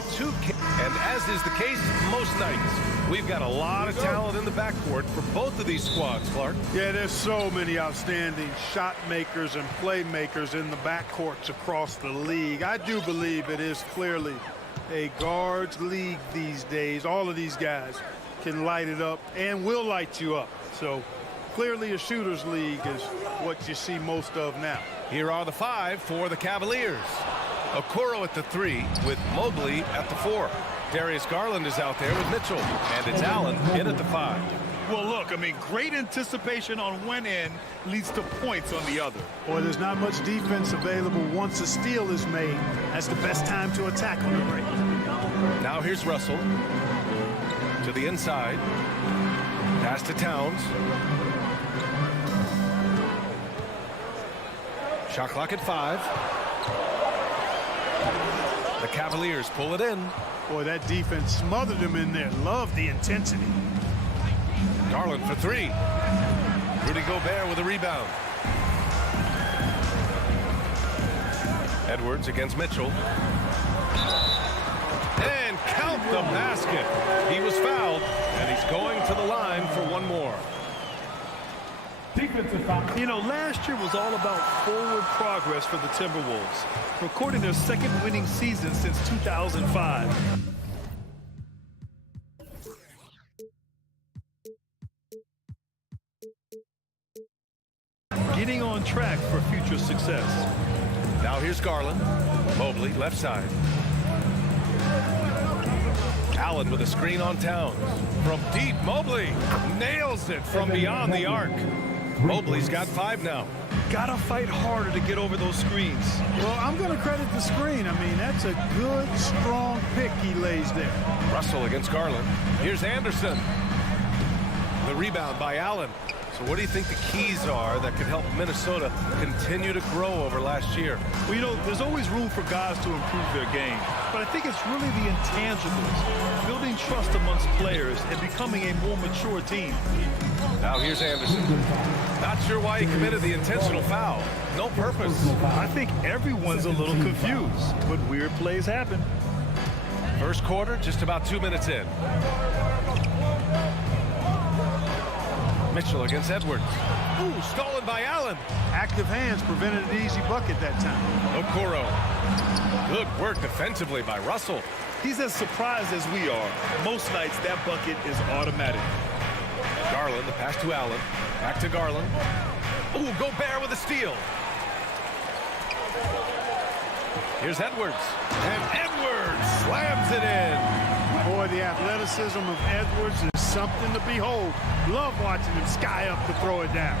to 2. And as is the case most nights, we've got a lot of talent in the backcourt for both of these squads, Clark. Yeah, there's so many outstanding shot makers and playmakers in the backcourts across the league. I do believe it is clearly a guards league these days. All of these guys can light it up and will light you up. So clearly a shooters league is what you see most of now. Here are the 5 for the Cavaliers. Okoro at the 3 with Mobley at the 4. Darius Garland is out there with Mitchell, and it's Allen in at the 5. Well, look, I mean, great anticipation on one end leads to points on the other. Boy, there's not much defense available once a steal is made. That's the best time to attack on the break. Now here's Russell to the inside. Pass to Towns. Shot clock at 5. The Cavaliers pull it in. Boy, that defense smothered him in there. Love the intensity. Garland for 3. Rudy Gobert with a rebound. Edwards against Mitchell. And count the basket. He was fouled, and he's going to the line for one more. You know, last year was all about forward progress for the Timberwolves, recording their second winning season since 2005. Getting on track for future success. Now here's Garland. Mobley, left side. Allen with a screen on Towns. From deep, Mobley nails it from beyond the arc. Mobley's got 5 now. Gotta fight harder to get over those screens. Well, I'm going to credit the screen. I mean, that's a good, strong pick he lays there. Russell against Garland. Here's Anderson. The rebound by Allen. So what do you think the keys are that could help Minnesota continue to grow over last year? Well, you know, there's always room for guys to improve their game. But I think it's really the intangibles, building trust amongst players and becoming a more mature team. Now here's Anderson. Not sure why he committed the intentional foul. No purpose. I think everyone's a little confused, but weird plays happen. First quarter, just about 2 minutes in. Mitchell against Edwards. Ooh, stolen by Allen. Active hands prevented an easy bucket that time. Okoro. Good work defensively by Russell. He's as surprised as we are. Most nights, that bucket is automatic. Garland, the pass to Allen. Back to Garland. Ooh, Gobert with a steal. Here's Edwards. And Edwards slams it in. Boy, the athleticism of Edwards is something to behold. Love watching him sky up to throw it down.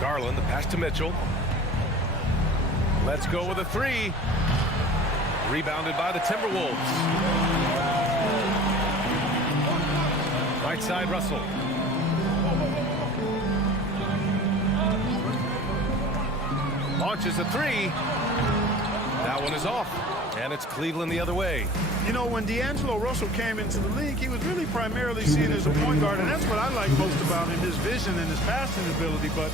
Garland, the pass to Mitchell. Let's go with a 3. Rebounded by the Timberwolves. Right side, Russell. Launches a 3. That one is off. And it's Cleveland the other way. You know, when D'Angelo Russell came into the league, he was really primarily seen as a point guard, and that's what I like most about him, his vision and his passing ability. But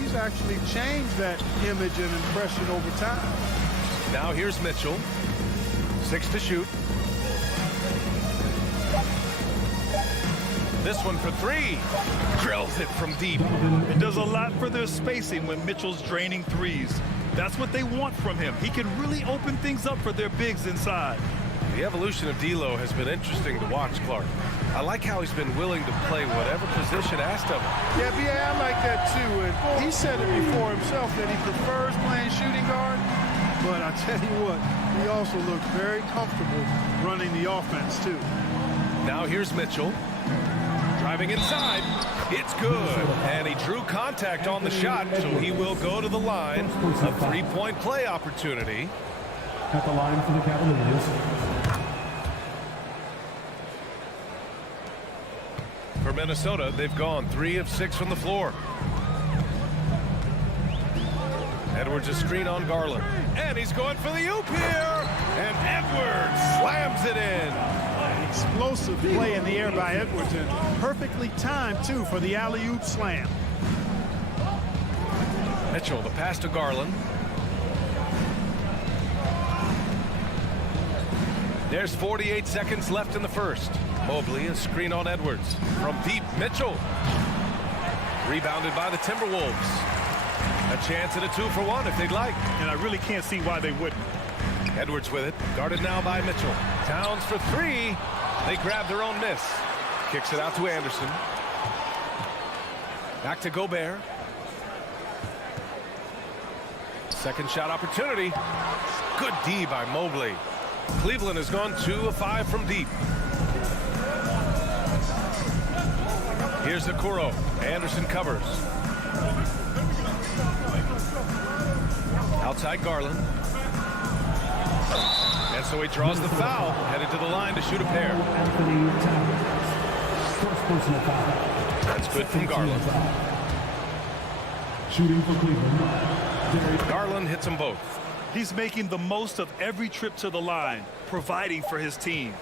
he's actually changed that image and impression over time. Now here's Mitchell. 6 to shoot. This one for 3. Drills it from deep. It does a lot for their spacing when Mitchell's draining threes. That's what they want from him. He can really open things up for their bigs inside. The evolution of D'Lo has been interesting to watch, Clark. I like how he's been willing to play whatever position asked of him. Yeah, I like that too. And he said it before himself that he prefers playing shooting guard. But I tell you what, he also looks very comfortable running the offense too. Now here's Mitchell. Driving inside. It's good. And he drew contact on the shot, so he will go to the line. A 3-point play opportunity. At the line for the Cavaliers. For Minnesota, they've gone 3 of 6 from the floor. Edwards a screen on Garland. And he's going for the oop here. And Edwards slams it in. Explosive play in the air by Edwards, and perfectly timed too for the alley-oop slam. Mitchell, the pass to Garland. There's 48 seconds left in the first. Mobley, a screen on Edwards. From deep, Mitchell. Rebounded by the Timberwolves. A chance at a 2-for-1 if they'd like. And I really can't see why they wouldn't. Edwards with it. Guarded now by Mitchell. Towns for 3. They grab their own miss. Kicks it out to Anderson. Back to Gobert. Second shot opportunity. Good D by Mobley. Cleveland has gone 2 of 5 from deep. Here's Okoro. Anderson covers. Outside Garland. And so he draws the foul. Headed to the line to shoot a pair. Anthony Towns. First personal foul. That's good from Garland. Shooting for Cleveland. Garland hits them both. He's making the most of every trip to the line, providing for his team.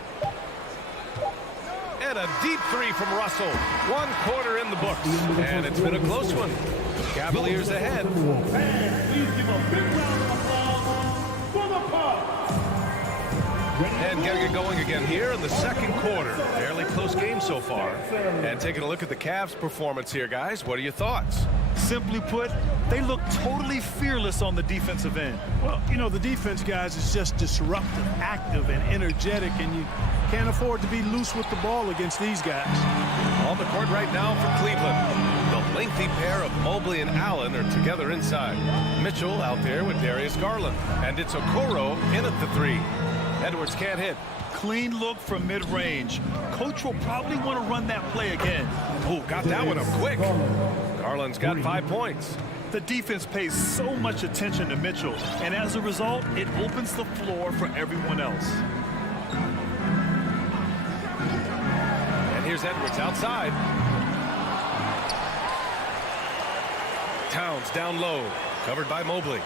And a deep 3 from Russell. 1 quarter in the books. And it's been a close one. Cavaliers ahead. Please give a big round of applause for the Bucks. And getting it going again here in the second quarter. Fairly close game so far. And taking a look at the Cavs' performance here, guys. What are your thoughts? Simply put, they look totally fearless on the defensive end. Well, you know, the defense, guys, is just disruptive, active, and energetic, and you can't afford to be loose with the ball against these guys. On the court right now for Cleveland. The lengthy pair of Mobley and Allen are together inside. Mitchell out there with Darius Garland. And it's Okoro in at the 3. Edwards can't hit. Clean look from mid-range. Coach will probably want to run that play again. Oh, got that one up quick. Garland's got 5 points. The defense pays so much attention to Mitchell, and as a result, it opens the floor for everyone else. And here's Edwards outside. Towns down low, covered by Mobley.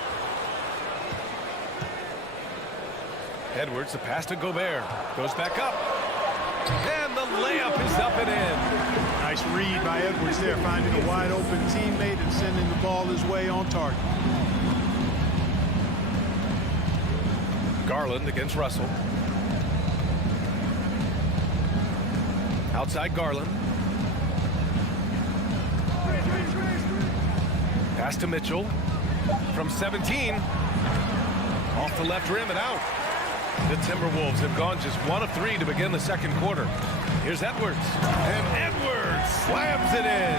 Edwards, the pass to Gobert. Goes back up. And the layup is up and in. Nice read by Edwards there, finding a wide open teammate and sending the ball his way on target. Garland against Russell. Outside Garland. Pass to Mitchell. From 17. Off the left rim and out. The Timberwolves have gone just 1 of 3 to begin the second quarter. Here's Edwards. And Edwards slams it in.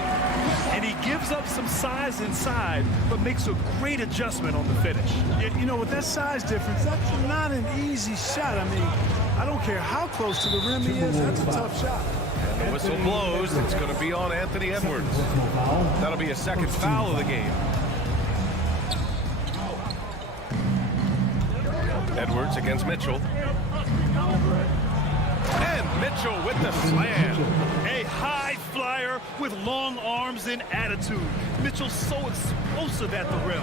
And he gives up some size inside, but makes a great adjustment on the finish. You know, with that size difference, that's not an easy shot. I mean, I don't care how close to the rim he is, that's a tough shot. And the whistle blows. It's going to be on Anthony Edwards. That'll be a second foul of the game. Edwards against Mitchell. And Mitchell with the slam. A high flyer with long arms and attitude. Mitchell's so explosive at the rim.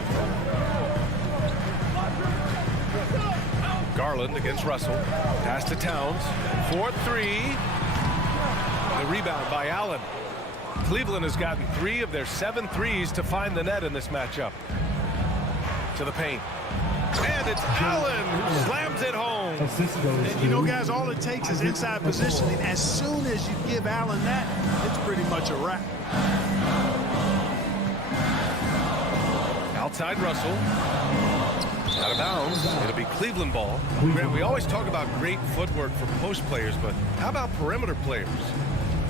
Garland against Russell. Pass to Towns. 4-3. The rebound by Allen. Cleveland has gotten 3 of their 7 threes to find the net in this matchup. To the paint. And it's Allen who slams it home. And you know, guys, all it takes is inside positioning. As soon as you give Allen that, it's pretty much a wrap. Outside Russell. Out of bounds. It'll be Cleveland ball. Grant, we always talk about great footwork for post players, but how about perimeter players?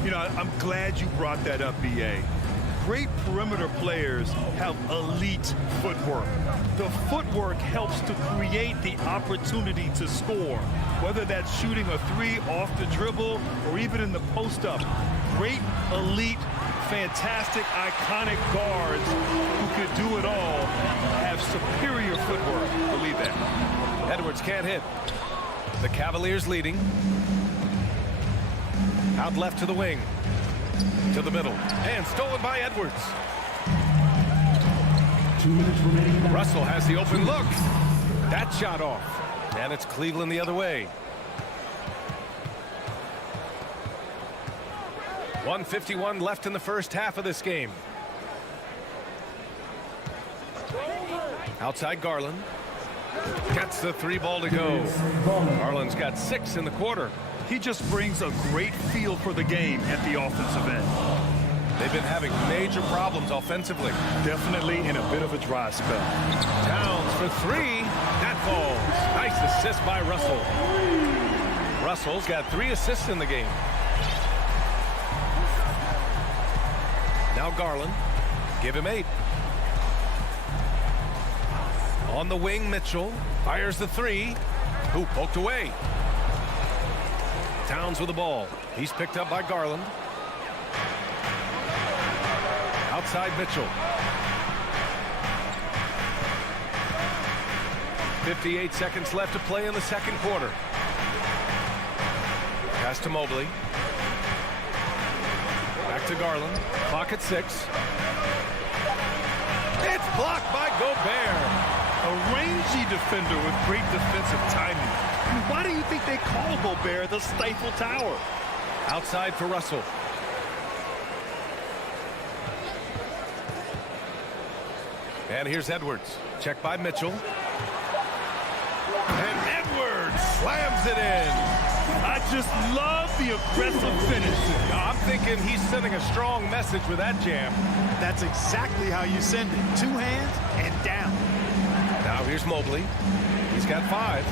You know, I'm glad you brought that up, B.A. Great perimeter players have elite footwork. The footwork helps to create the opportunity to score, whether that's shooting a 3 off the dribble or even in the post-up. Great, elite, fantastic, iconic guards who could do it all have superior footwork. Believe that. Edwards can't hit. The Cavaliers leading. Out left to the wing. To the middle. And stolen by Edwards. 2 minutes remaining. Russell has the open look. That shot off. And it's Cleveland the other way. 1:51 left in the first half of this game. Outside Garland. Gets the 3 ball to go. Garland's got 6 in the quarter. He just brings a great feel for the game at the offensive end. They've been having major problems offensively. Definitely in a bit of a dry spell. Towns for 3. That falls. Nice assist by Russell. Russell's got 3 assists in the game. Now Garland. Give him 8. On the wing, Mitchell fires the 3. Who poked away. Towns with the ball. He's picked up by Garland. Outside Mitchell. 58 seconds left to play in the second quarter. Pass to Mobley. Back to Garland. Clock at 6. It's blocked by Gobert. A rangy defender with great defensive timing. I mean, why do you think they call Gobert the Stifle Tower? Outside for Russell. And here's Edwards. Check by Mitchell. And Edwards slams it in. I just love the aggressive finish. Now, I'm thinking he's sending a strong message with that jam. That's exactly how you send it. 2 hands and down. Now here's Mobley. He's got 5.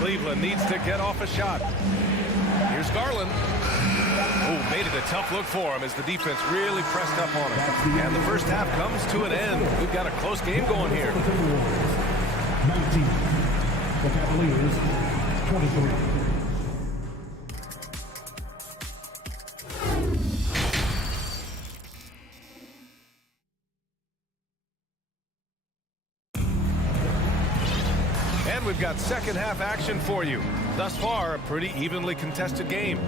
Cleveland needs to get off a shot. Here's Garland. Oh, made it a tough look for him as the defense really pressed up on him. And the first half comes to an end. We've got a close game going here. 19. The Cavaliers, 23. We've got second half action for you. Thus far, a pretty evenly contested game.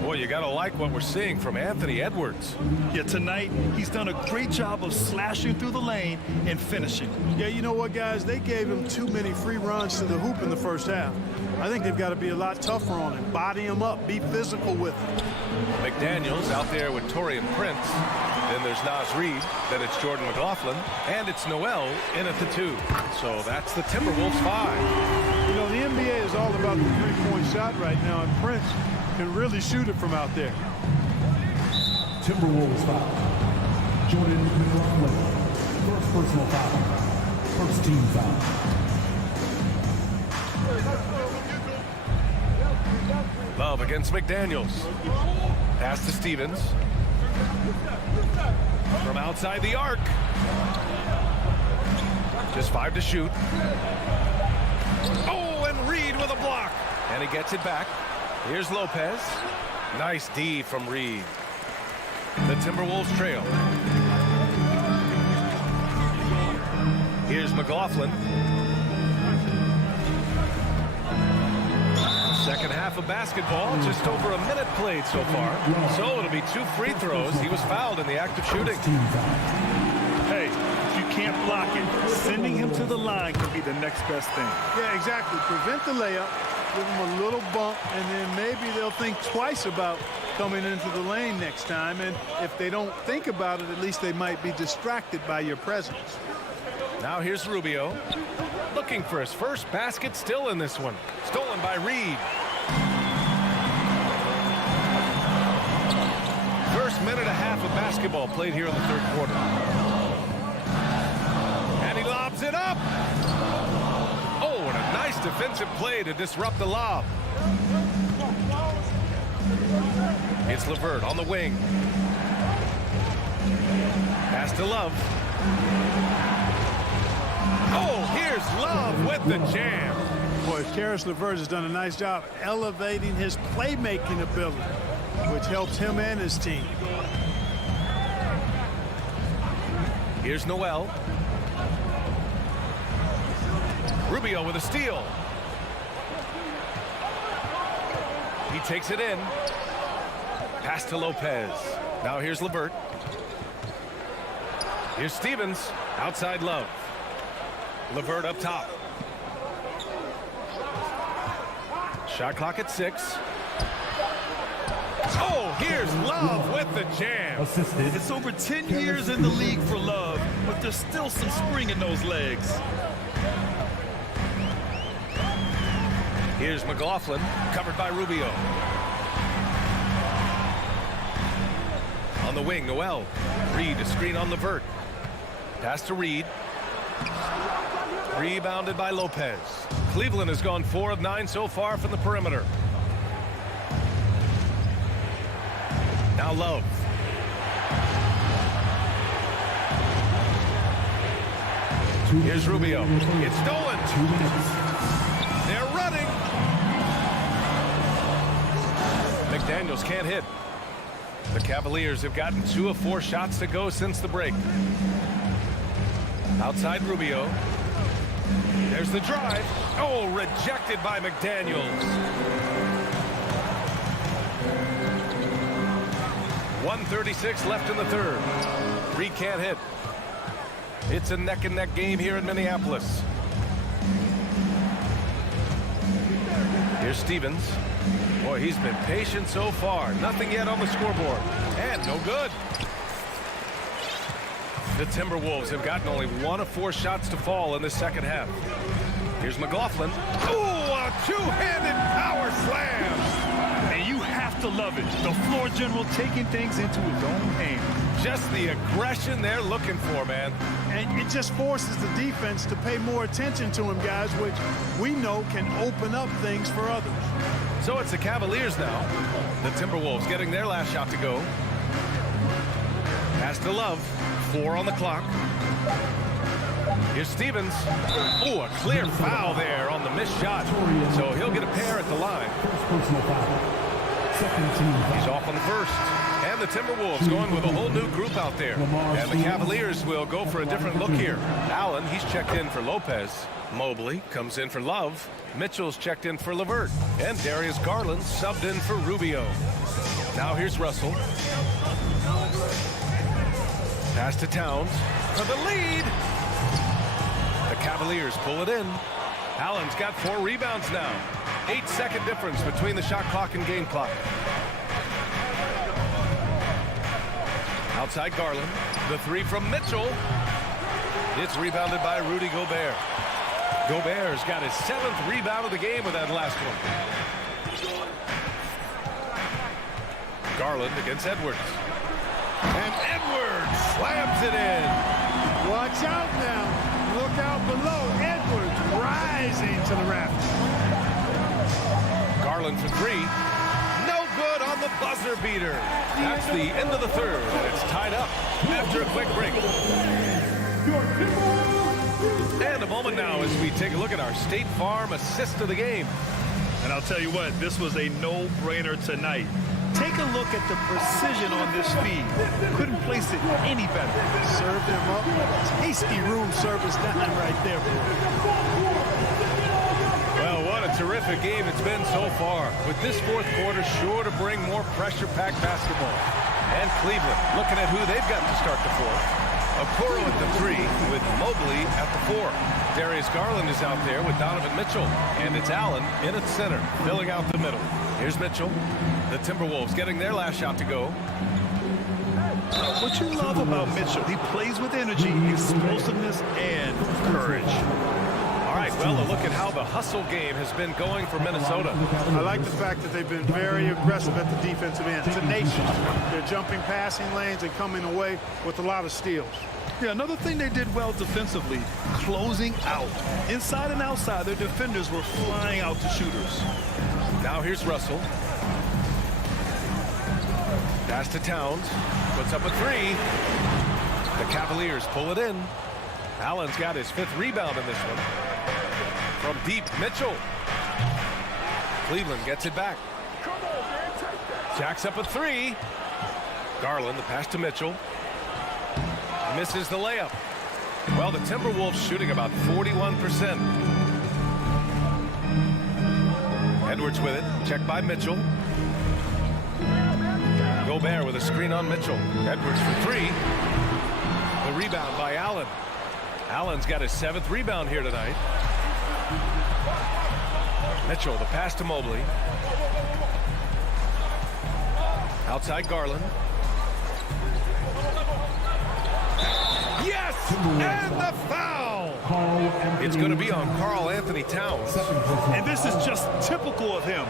Boy, you gotta like what we're seeing from Anthony Edwards. Yeah, tonight he's done a great job of slashing through the lane and finishing. Yeah, you know what, guys? They gave him too many free runs to the hoop in the first half. I think they've got to be a lot tougher on him. Body him up. Be physical with him. McDaniels out there with Torian Prince. Then there's Naz Reid. Then it's Jordan McLaughlin. And it's Noel in at the 2. So that's the Timberwolves 5. You know, the NBA is all about the three-point shot right now, and Prince can really shoot it from out there. Timberwolves foul. Jordan McLaughlin. First personal foul. First team foul. Love against McDaniels. Pass to Stevens. From outside the arc. Just 5 to shoot. Oh, and Reid with a block. And he gets it back. Here's Lopez. Nice D from Reid. The Timberwolves trail. Here's McLaughlin. Second half of basketball, just over a minute played so far. So it'll be 2 free throws. He was fouled in the act of shooting. Hey, if you can't block it, sending him to the line could be the next best thing. Yeah, exactly. Prevent the layup, give him a little bump, and then maybe they'll think twice about coming into the lane next time. And if they don't think about it, at least they might be distracted by your presence. Now here's Rubio. Looking for his first basket, still in this one. Stolen by Reid. First minute and a half of basketball played here in the third quarter. And he lobs it up. Oh, and a nice defensive play to disrupt the lob. It's LeVert on the wing. Pass to Love. Oh, here's Love with the jam. Boy, Karis LeVert has done a nice job elevating his playmaking ability, which helps him and his team. Here's Noel. Rubio with a steal. He takes it in. Pass to Lopez. Now here's LeVert. Here's Stevens. Outside Love. LeVert up top. Shot clock at 6. Oh, here's Love with the jam. Assisted. It's over 10 years in the league for Love, but there's still some spring in those legs. Here's McLaughlin, covered by Rubio. On the wing, Noel. Reed, a screen on Levert. Pass to Reed. Rebounded by Lopez. Cleveland has gone 4 of 9 so far from the perimeter. Now Love. Here's Rubio. It's stolen. 2 minutes. They're running. McDaniels can't hit. The Cavaliers have gotten 2 of 4 shots to go since the break. Outside Rubio. There's the drive. Oh, rejected by McDaniels. 1:36 left in the third. Reed can't hit. It's a neck-and-neck game here in Minneapolis. Here's Stevens. Boy, he's been patient so far. Nothing yet on the scoreboard. And no good. The Timberwolves have gotten only 1 of 4 shots to fall in the second half. Here's McLaughlin. Oh, a two-handed power slam. And you have to love it. The floor general taking things into his own hands. Just the aggression they're looking for, man. And it just forces the defense to pay more attention to him, guys, which we know can open up things for others. So it's the Cavaliers now. The Timberwolves getting their last shot to go. Pass to Love. 4 on the clock. Here's Stevens. Oh, a clear foul there on the missed shot. So he'll get a pair at the line. First personal foul. Second team foul. He's off on the first. And the Timberwolves going with a whole new group out there. And the Cavaliers will go for a different look here. Allen, he's checked in for Lopez. Mobley comes in for Love. Mitchell's checked in for Levert. And Darius Garland subbed in for Rubio. Now here's Russell. Pass to Towns for the lead. The Cavaliers pull it in. Allen's got 4 rebounds now. 8-second difference between the shot clock and game clock. Outside Garland. The 3 from Mitchell. It's rebounded by Rudy Gobert. Gobert's got his 7th rebound of the game with that last one. Garland against Edwards. And Edwards slams it in. Watch out now. Look out below. Edwards rising to the rafters. Garland for 3. No good on the buzzer beater. That's the end of the third, and it's tied up after a quick break. And a moment now as we take a look at our State Farm assist of the game. And I'll tell you what, this was a no-brainer tonight. Take a look at the precision on this feed. Couldn't place it any better. Served him up. Tasty room service dime right there. Well, what a terrific game it's been so far. With this fourth quarter sure to bring more pressure-packed basketball. And Cleveland looking at who they've got to start the fourth. Okoro at the 3 with Mobley at the 4. Darius Garland is out there with Donovan Mitchell. And it's Allen in at center, filling out the middle. Here's Mitchell. The Timberwolves getting their last shot to go. What you love about Mitchell, he plays with energy, explosiveness, and courage. All right, well, a look at how the hustle game has been going for Minnesota. I like the fact that they've been very aggressive at the defensive end. Tenacious. They're jumping passing lanes and coming away with a lot of steals. Yeah, another thing they did well defensively, closing out. Inside and outside, their defenders were flying out to shooters. Now here's Russell. Pass to Towns. Puts up a 3. The Cavaliers pull it in. Allen's got his 5th rebound in this one. From deep, Mitchell. Cleveland gets it back. Jacks up a 3. Garland, the pass to Mitchell. Misses the layup. Well, the Timberwolves shooting about 41%. Edwards with it. Checked by Mitchell. Gobert with a screen on Mitchell. Edwards for 3. The rebound by Allen. Allen's got his 7th rebound here tonight. Mitchell, the pass to Mobley. Outside Garland. Yes! And the foul! It's going to be on Karl Anthony Towns. And this is just typical of him.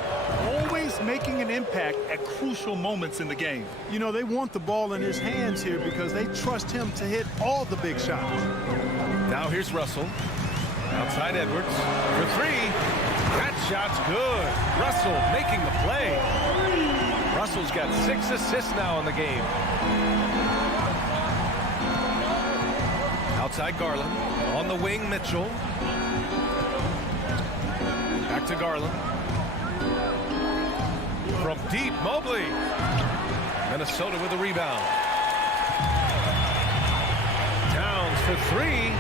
Always making an impact at crucial moments in the game. You know, they want the ball in his hands here because they trust him to hit all the big shots. Now here's Russell. Outside Edwards for three. That shot's good. Russell making the play. Russell's got 6 assists now in the game. Outside Garland. On the wing, Mitchell. Back to Garland. From deep, Mobley. Minnesota with a rebound. Towns for three.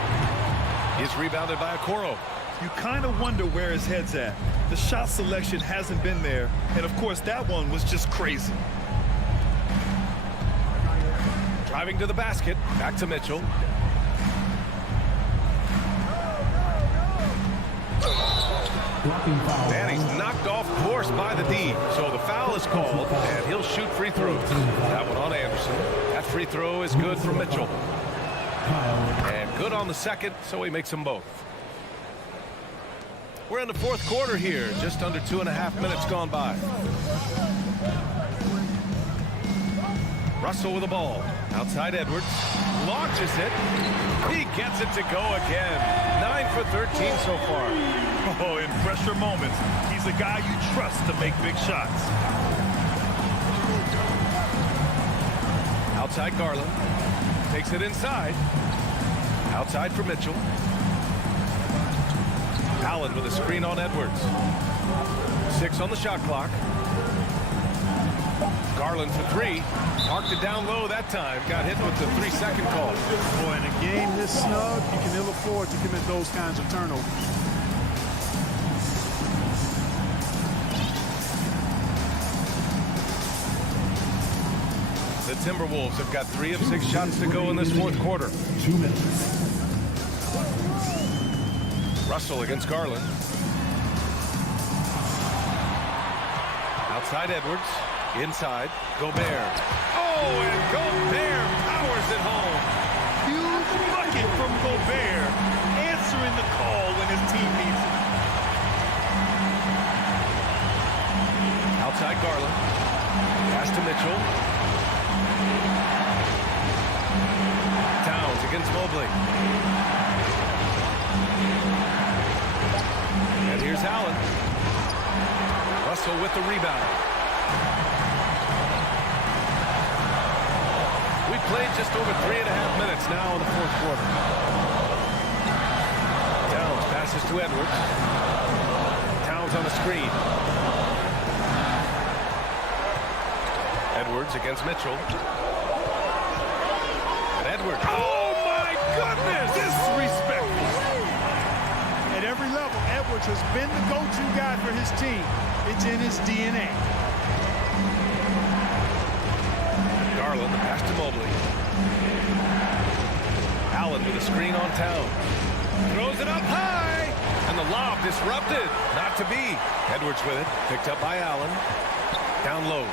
He's rebounded by Okoro. You kind of wonder where his head's at. The shot selection hasn't been there. And, of course, that one was just crazy. Driving to the basket. Back to Mitchell. And he's knocked off course by the D. So the foul is called, and he'll shoot free throws. That one on Anderson. That free throw is good for Mitchell. And good on the second, so he makes them both. We're in the fourth quarter here. Just under 2.5 minutes gone by. Russell with the ball. Outside Edwards. Launches it. He gets it to go again. 9 for 13 so far. Oh, in pressure moments, he's a guy you trust to make big shots. Outside Garland. Takes it inside. Outside for Mitchell. Allen with a screen on Edwards. 6 on the shot clock. Garland for three. Marked it down low that time. Got hit with the 3-second call. Boy, in a game this snug, you can ill afford to commit those kinds of turnovers. The Timberwolves have got 3 of 6 shots to go in this fourth quarter. 2 minutes. Russell against Garland. Outside Edwards. Inside. Gobert. Oh, and Gobert powers it home. Huge bucket from Gobert, answering the call when his team needs it. Outside Garland. Pass to Mitchell. Towns against Mobley. And here's Allen. Russell with the rebound. We've played just over 3.5 minutes now in the fourth quarter. Towns passes to Edwards. Towns on the screen. Edwards against Mitchell. And Edwards. Oh, my goodness! Disrespectful. At every level, Edwards has been the go-to guy for his team. It's in his DNA. Garland, the pass to Mobley. Allen with a screen on Towns. Throws it up high. And the lob disrupted. Not to be. Edwards with it. Picked up by Allen. Down low.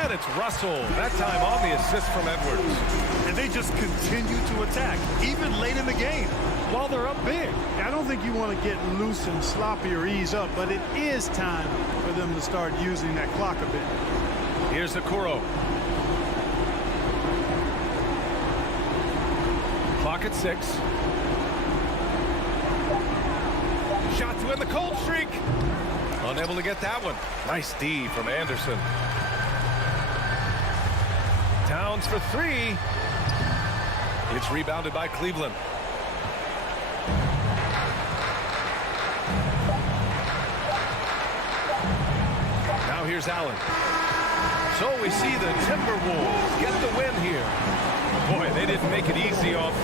And it's Russell. That time on the assist from Edwards. And they just continue to attack, even late in the game, while they're up big. I don't think you want to get loose and sloppy or ease up, but it is time for them to start using that clock a bit. Here's Okoro. Clock at 6. Shot to end the cold streak. Unable to get that one. Nice D from Anderson. Towns for 3. It's rebounded by Cleveland. Now here's Allen. So we see the Timberwolves get the win here. Boy, they didn't make it easy off.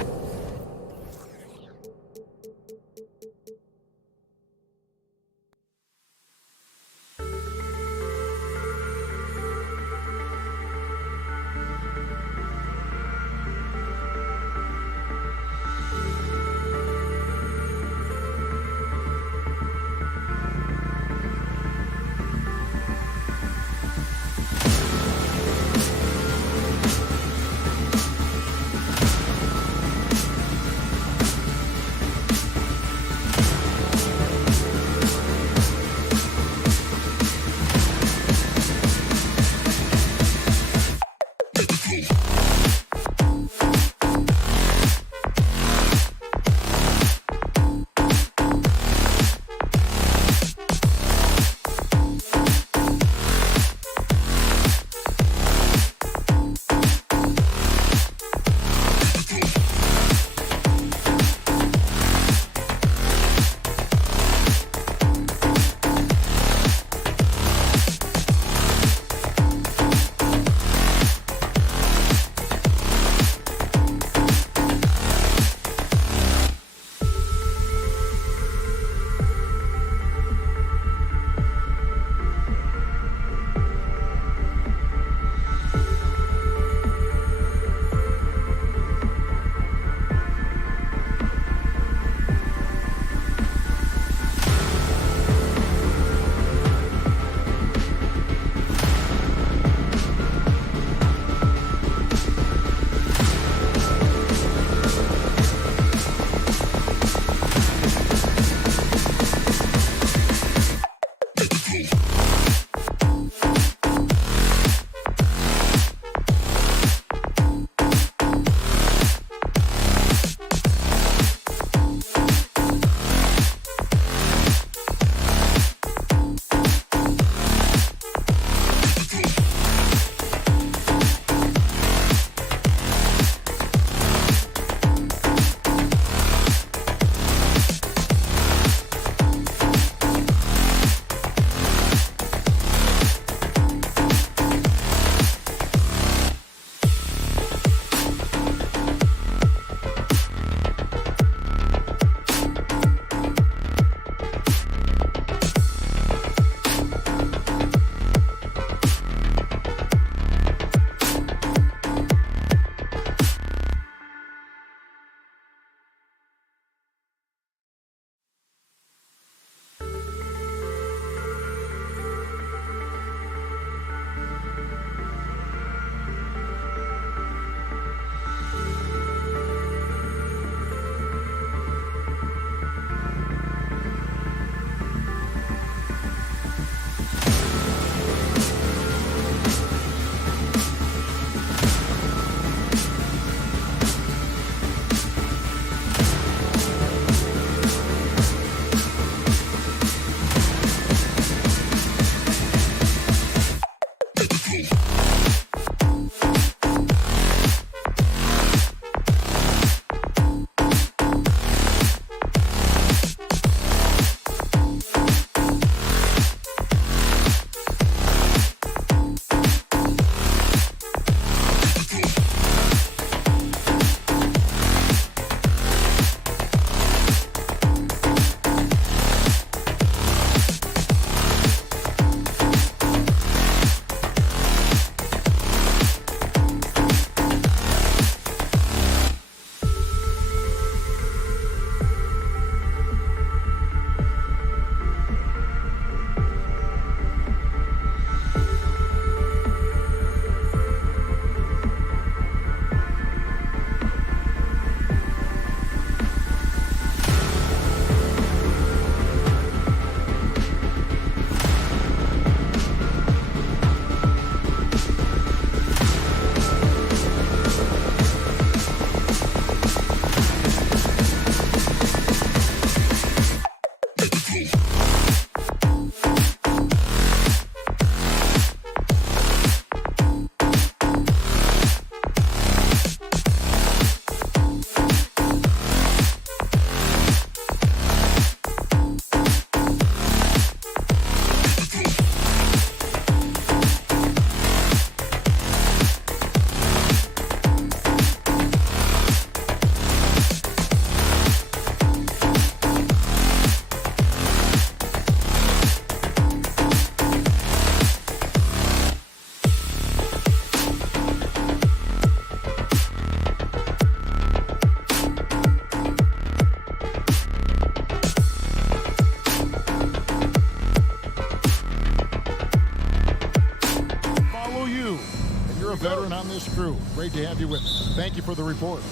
veteran on this crew. Great to have you with us. Thank you for the report.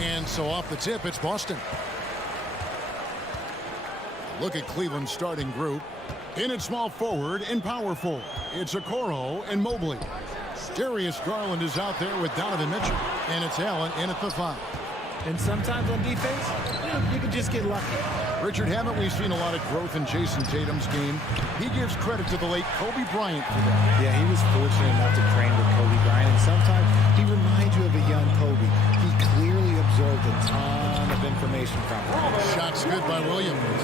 And so off the tip, it's Boston. Look at Cleveland's starting group. In at small forward and power forward, it's Okoro and Mobley. Darius Garland is out there with Donovan Mitchell. And it's Allen in at the foul. And sometimes on defense, you can just get lucky. Richard, haven't we seen a lot of growth in Jason Tatum's game? He gives credit to the late Kobe Bryant for that. Yeah, he was fortunate enough to train with Kobe Bryant, and sometimes he reminds you of a young Kobe. He clearly absorbed a ton of information from him. Shot's good by Williams.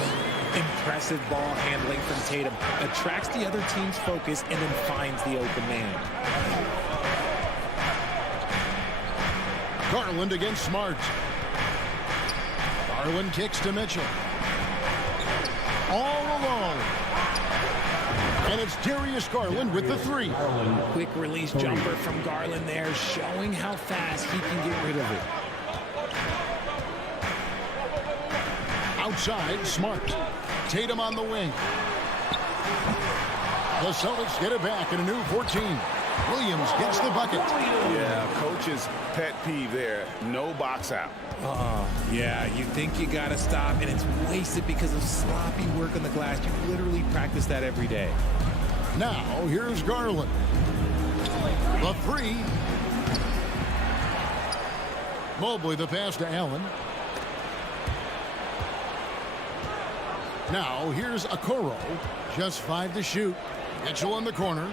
Impressive ball handling from Tatum. Attracts the other team's focus and then finds the open man. Garland against Smart. Garland kicks to Mitchell. All alone. And it's Darius Garland with the three. Quick release jumper from Garland there, showing how fast he can get rid of it. Outside, Smart. Tatum on the wing. The Celtics get it back in a new 14. Williams gets the bucket. Yeah, coach's pet peeve there. No box out. Yeah, you think you gotta stop, and it's wasted because of sloppy work on the glass. You literally practice that every day. Now, here's Garland. The three. Mobley the pass to Allen. Now, here's Okoro. Just 5 to shoot. Mitchell in the corner.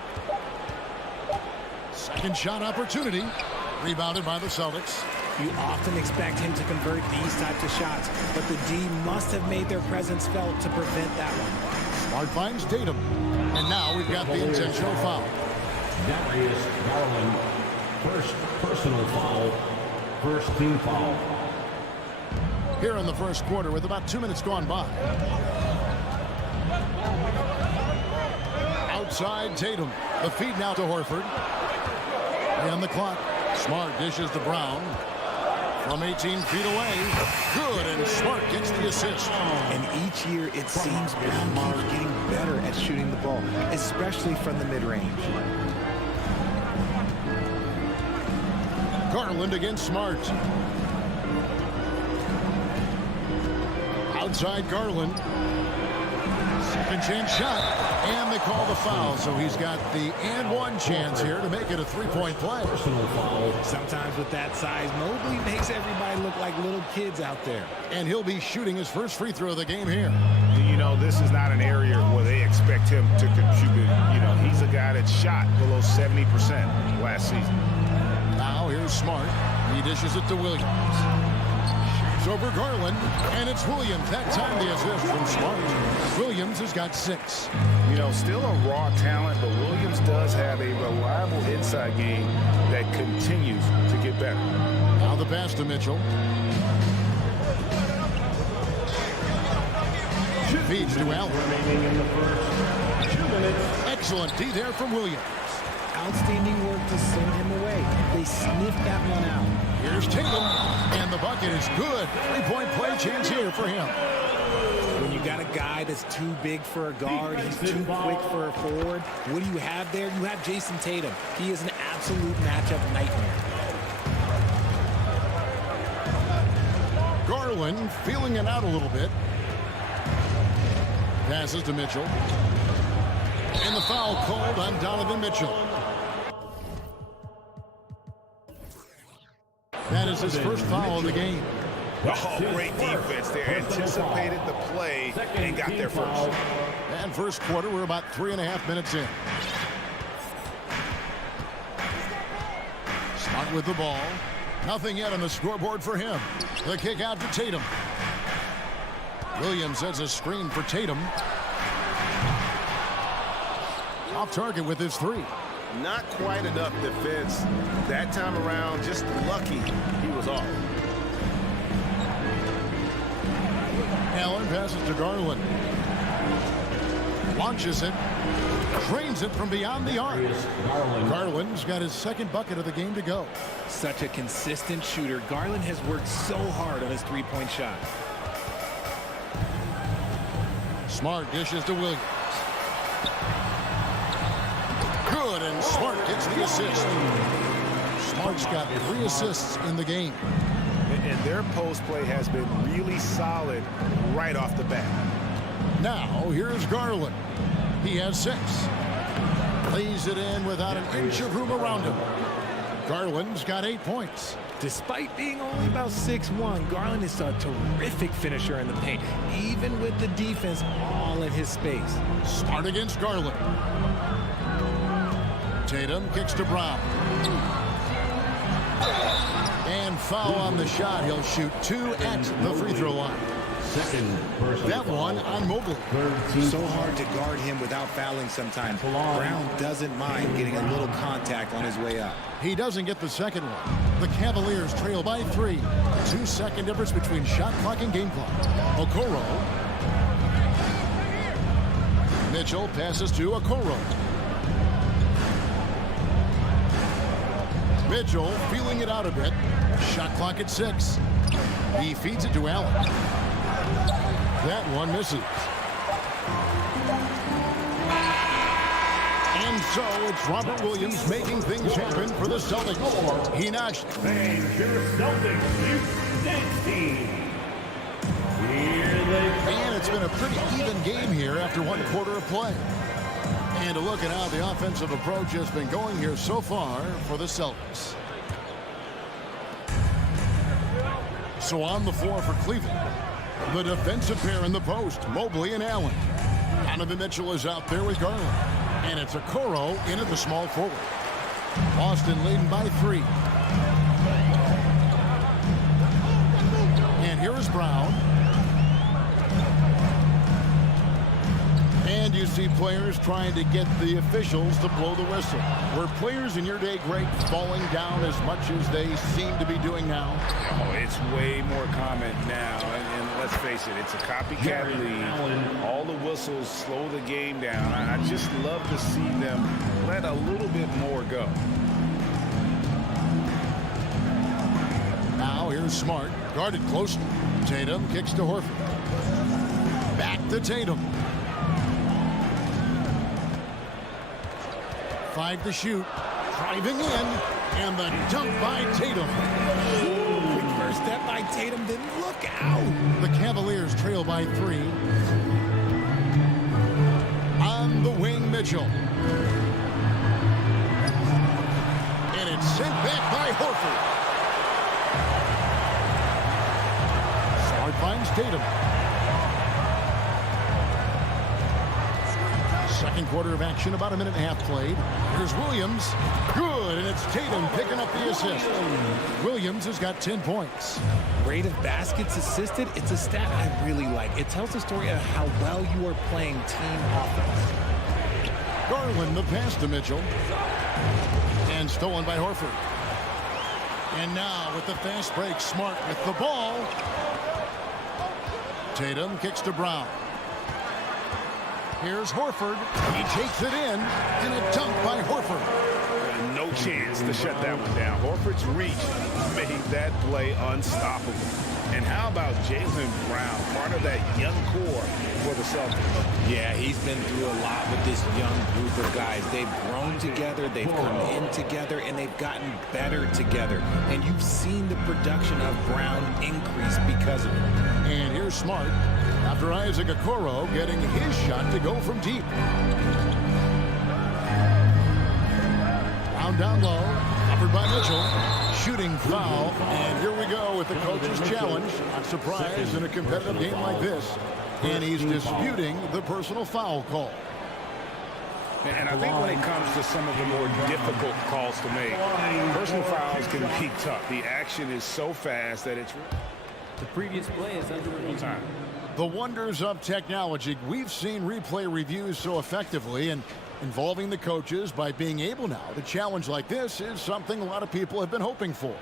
Second shot opportunity. Rebounded by the Celtics. You often expect him to convert these types of shots, but the D must have made their presence felt to prevent that one. Smart finds Tatum. And now we've got the intentional foul. Darius Garland, first personal foul, first team foul. Here in the first quarter with about 2 minutes gone by. Outside Tatum. The feed now to Horford. And the clock. Smart dishes to Brown. From 18 feet away. Good, and Smart gets the assist. And each year it seems Brown keeps getting better at shooting the ball, especially from the mid-range. Garland against Smart. Outside Garland. Second chance shot. And they call the foul, so he's got the and one chance here to make it a three-point play. Personal foul. Sometimes with that size, Mobley makes everybody look like little kids out there. And he'll be shooting his first free throw of the game here. You know, this is not an area where they expect him to contribute. You know, he's a guy that shot below 70% last season. Now here's Smart. He dishes it to Williams. Shoots over Garland, and it's Williams. That time the assist from Smart. Williams has got 6. You know, still a raw talent, but Williams does have a reliable inside game that continues to get better. Now the pass to Mitchell. Feeds to Allen. Excellent D there from Williams. Outstanding work to send him away. They sniffed that one out. Here's Tatum, and the bucket is good. Three-point play chance here for him. When you got a guy that's too big for a guard, he's too quick for a forward, what do you have there? You have Jason Tatum. He is an absolute matchup nightmare. Garland feeling it out a little bit. Passes to Mitchell. And the foul called on Donovan Mitchell. That is his first foul of the game. Oh, great defense there. Anticipated the play and got there first. And first quarter, we're about 3.5 minutes in. Smart with the ball. Nothing yet on the scoreboard for him. The kick out to Tatum. Williams sets a screen for Tatum. Off target with his 3. Not quite enough defense that time around. Just lucky he was off. Allen passes to Garland. Launches it. Trains it from beyond the arc. Garland's got his second bucket of the game to go. Such a consistent shooter. Garland has worked so hard on his three-point shot. Smart dishes to Williams. Good, and Smart gets the assist. Smart's got 3 assists in the game. And their post play has been really solid right off the bat. Now, here's Garland. He has 6. Lays it in without an inch of room around him. Garland's got 8 points. Despite being only about 6'1", Garland is a terrific finisher in the paint, even with the defense all in his space. Smart against Garland. Tatum kicks to Brown. And foul on the shot. He'll shoot 2 at the free throw line. That one on Mobley. So hard to guard him without fouling sometimes. Brown doesn't mind getting a little contact on his way up. He doesn't get the second one. The Cavaliers trail by 3. 2-second difference between shot clock and game clock. Okoro. Mitchell passes to Okoro. Mitchell feeling it out a bit. Shot clock at 6. He feeds it to Allen. That one misses. And so it's Robert Williams making things happen for the Celtics. He knocks. And your Celtics, 16. And it's been a pretty even game here after 1 quarter of play. And a look at how the offensive approach has been going here so far for the Celtics. So on the floor for Cleveland, the defensive pair in the post, Mobley and Allen. Donovan Mitchell is out there with Garland. And it's Okoro in at the small forward. Boston leading by 3. And here is Brown. And you see players trying to get the officials to blow the whistle. Were players in your day great falling down as much as they seem to be doing now? Oh, it's way more common now. And let's face it, it's a copycat league. All the whistles slow the game down. I just love to see them let a little bit more go. Now here's Smart, guarded closely. Tatum kicks to Horford. Back to Tatum. 5 to shoot. Driving in. And the dunk by Tatum. Quick first step by Tatum, then look out. The Cavaliers trail by 3. On the wing, Mitchell. And it's sent back by Horford. Smart finds Tatum. Second quarter of action, about a minute and a half played. Here's Williams. Good, and it's Tatum picking up the assist. Williams has got 10 points. Rate of baskets assisted, it's a stat I really like. It tells the story of how well you are playing team offense. Garland, the pass to Mitchell. And stolen by Horford. And now with the fast break, Smart with the ball. Tatum kicks to Brown. Here's Horford. He takes it in, and a dunk by Horford. No chance to shut that one down. Horford's reach made that play unstoppable. And how about Jaylen Brown, part of that young core for the Celtics? Yeah, he's been through a lot with this young group of guys. They've grown together, they've come in together, and they've gotten better together. And you've seen the production of Brown increase because of it. And here's Smart after Isaac Okoro getting his shot to go from deep. Brown down low, covered by Mitchell. Shooting foul, and here we go with the coach's challenge. Not surprised in a competitive game like this. And he's disputing the personal foul call. And I think when it comes to some of the more difficult calls to make, personal fouls can be tough. The action is so fast that it's... The previous play is under review. Time. The wonders of technology. We've seen replay reviews so effectively, and involving the coaches by being able now to challenge like this is something a lot of people have been hoping for.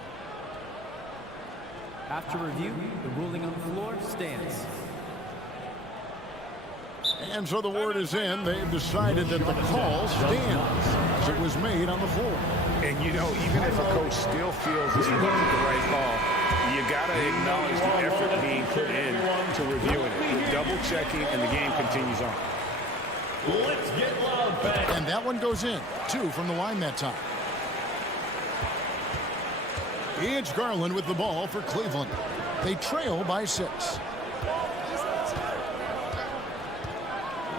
After review, the ruling on the floor stands. And so the word is in. They've decided that the call stands as it was made on the floor. And, you know, even if a coach still feels this wasn't the right call, you got to acknowledge the effort being put in to reviewing it. You're double-checking, and the game continues on. Let's get loud back. And that one goes in. 2 from the line that time. It's Garland with the ball for Cleveland. They trail by 6.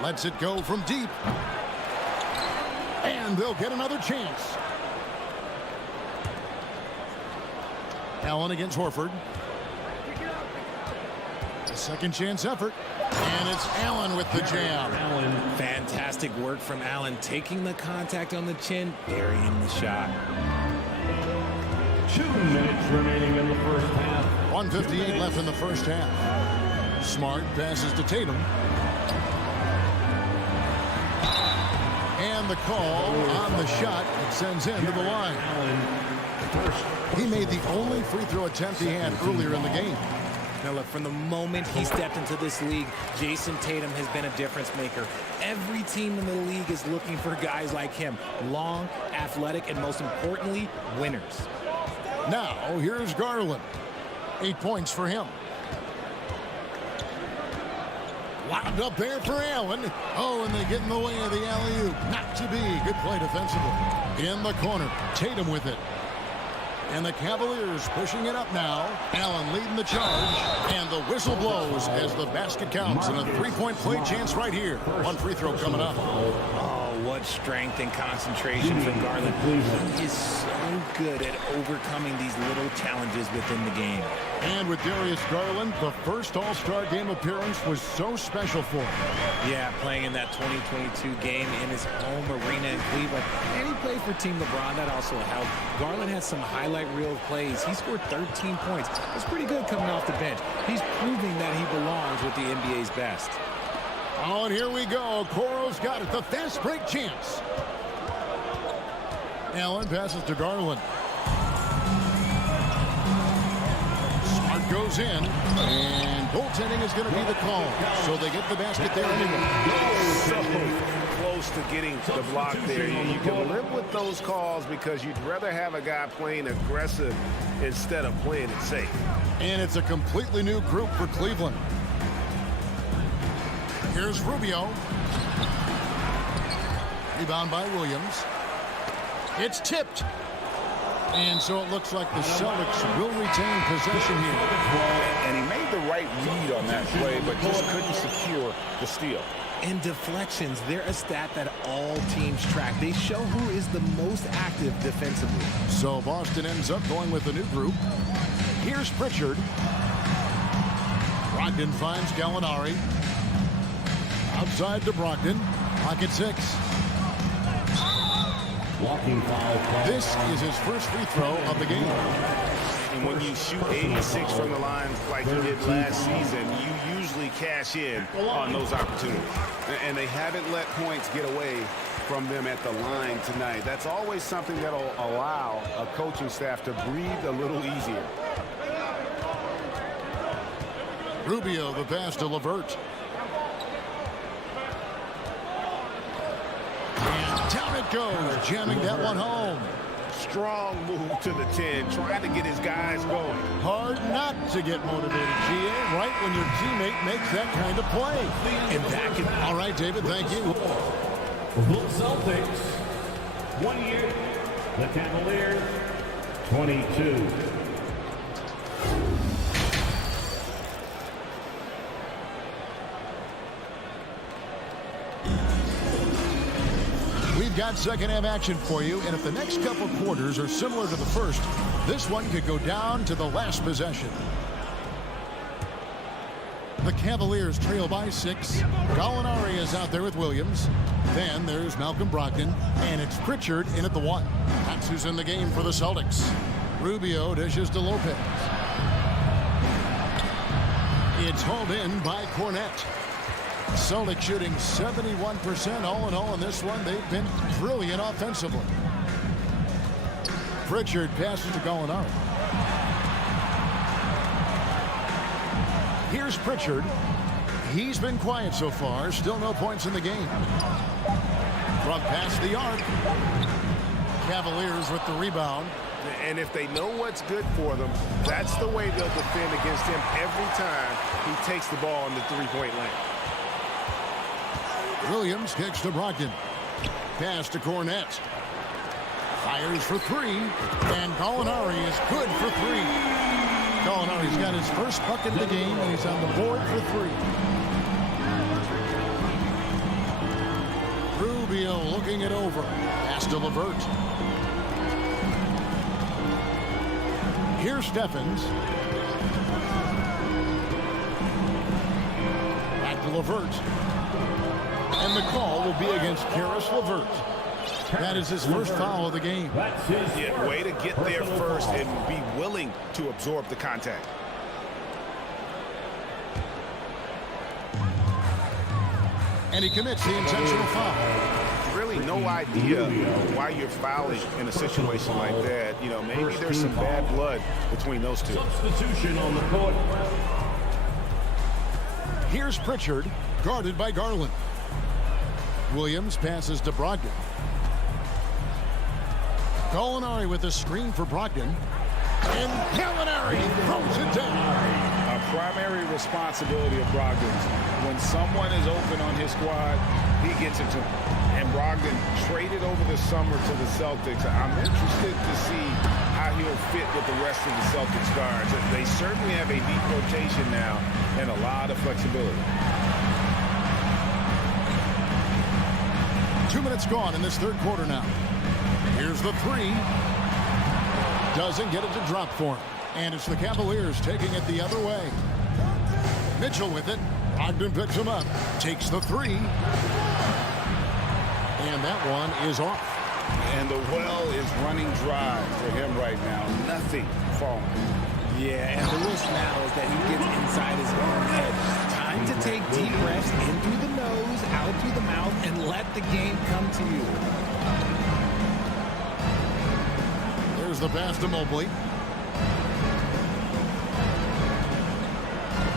Lets it go from deep. And they'll get another chance. Allen against Horford. A second chance effort. And it's Allen with the jam. Fantastic work from Allen, taking the contact on the chin, burying the shot. 2 minutes remaining in the first half. 1:58 left in the first half. Smart passes to Tatum. And the call on the shot that sends him to the line. He made the only free throw attempt he had earlier in the game. Now look, from the moment he stepped into this league, Jason Tatum has been a difference maker. Every team in the league is looking for guys like him. Long, athletic, and most importantly, winners. Now, here's Garland. 8 points for him. Wound up there for Allen. Oh, and they get in the way of the alley-oop. Not to be. Good play defensively. In the corner, Tatum with it. And the Cavaliers pushing it up now. Allen leading the charge. And the whistle blows as the basket counts. And a three-point play chance right here. One free throw coming up. Oh, what strength and concentration from Garland. He is so good at overcoming these little challenges within the game. And with Darius Garland, the first All-Star game appearance was so special for him. Yeah, playing in that 2022 game in his home arena in Cleveland. And he played for Team LeBron. That also helped. Garland had some highlight reel plays. He scored 13 points. It's pretty good coming off the bench. He's proving that he belongs with the NBA's best. Oh, and here we go. Coro's got it. The fast break chance. Allen passes to Garland. Smart goes in. And goaltending is going to be the call. So they get the basket there anyway. So close to getting the block there. You can live with those calls because you'd rather have a guy playing aggressive instead of playing it safe. And it's a completely new group for Cleveland. Here's Rubio. Rebound by Williams. It's tipped. And so it looks like the Celtics will retain possession here. And he made the right read on that play, but just couldn't secure the steal. And deflections, they're a stat that all teams track. They show who is the most active defensively. So Boston ends up going with a new group. Here's Pritchard. Brogdon finds Gallinari. Outside to Brogdon. Pocket 6. Walking foul. This is his first free throw of the game. And when you shoot 86 from the line like you did last season, you usually cash in on those opportunities. And they haven't let points get away from them at the line tonight. That's always something that'll allow a coaching staff to breathe a little easier. Rubio, the pass to LeVert. And down it goes, jamming that one home. Strong move to the 10, trying to get his guys going. Hard not to get motivated, GA, right when your teammate makes that kind of play. And that can... All right, David, thank you. The Celtics, 1 year. The Cavaliers, 22. We've got second half action for you, and if the next couple quarters are similar to the first, this one could go down to the last possession. The Cavaliers trail by 6. Gallinari is out there with Williams. Then there's Malcolm Brogdon, and it's Pritchard in at the 1. That's who's in the game for the Celtics. Rubio dishes to Lopez. It's hauled in by Cornette. Celtics shooting 71% all in all in this one. They've been brilliant offensively. Pritchard passes to Gallinari. Here's Pritchard. He's been quiet so far. Still no points in the game. From past the arc. Cavaliers with the rebound. And if they know what's good for them, that's the way they'll defend against him every time he takes the ball in the three-point lane. Williams kicks to Brogdon. Pass to Cornette. Fires for 3. And Gallinari is good for 3. Gallinari's got his first bucket of the game, and he's on the board for 3. Rubio looking Turning it over. Pass to LeVert. Here's Stephens. Back to LeVert. And the call will be against Karis LeVert. That is his first foul of the game. Yeah, way to get there first and be willing to absorb the contact. And he commits the intentional foul. Really no idea why you're fouling in a situation like that. You know, maybe there's some bad blood between those two. Substitution on the court. Here's Pritchard, guarded by Garland. Williams passes to Brogdon. Gallinari with a screen for Brogdon. And Gallinari throws it down. A primary responsibility of Brogdon's. When someone is open on his squad, he gets it to him. And Brogdon traded over the summer to the Celtics. I'm interested to see how he'll fit with the rest of the Celtics guards. They certainly have a deep rotation now and a lot of flexibility. 2 minutes gone in this third quarter now. Here's the three. Doesn't get it to drop for him. And it's the Cavaliers taking it the other way. Mitchell with it. Ogden picks him up. Takes the three. And that one is off. And the well is running dry for him right now. Nothing falling. Yeah, and the risk now is that he gets inside his own head. Time to take deep breaths in through the nose, out through the mouth, and let the game come to you. There's the pass to Mobley.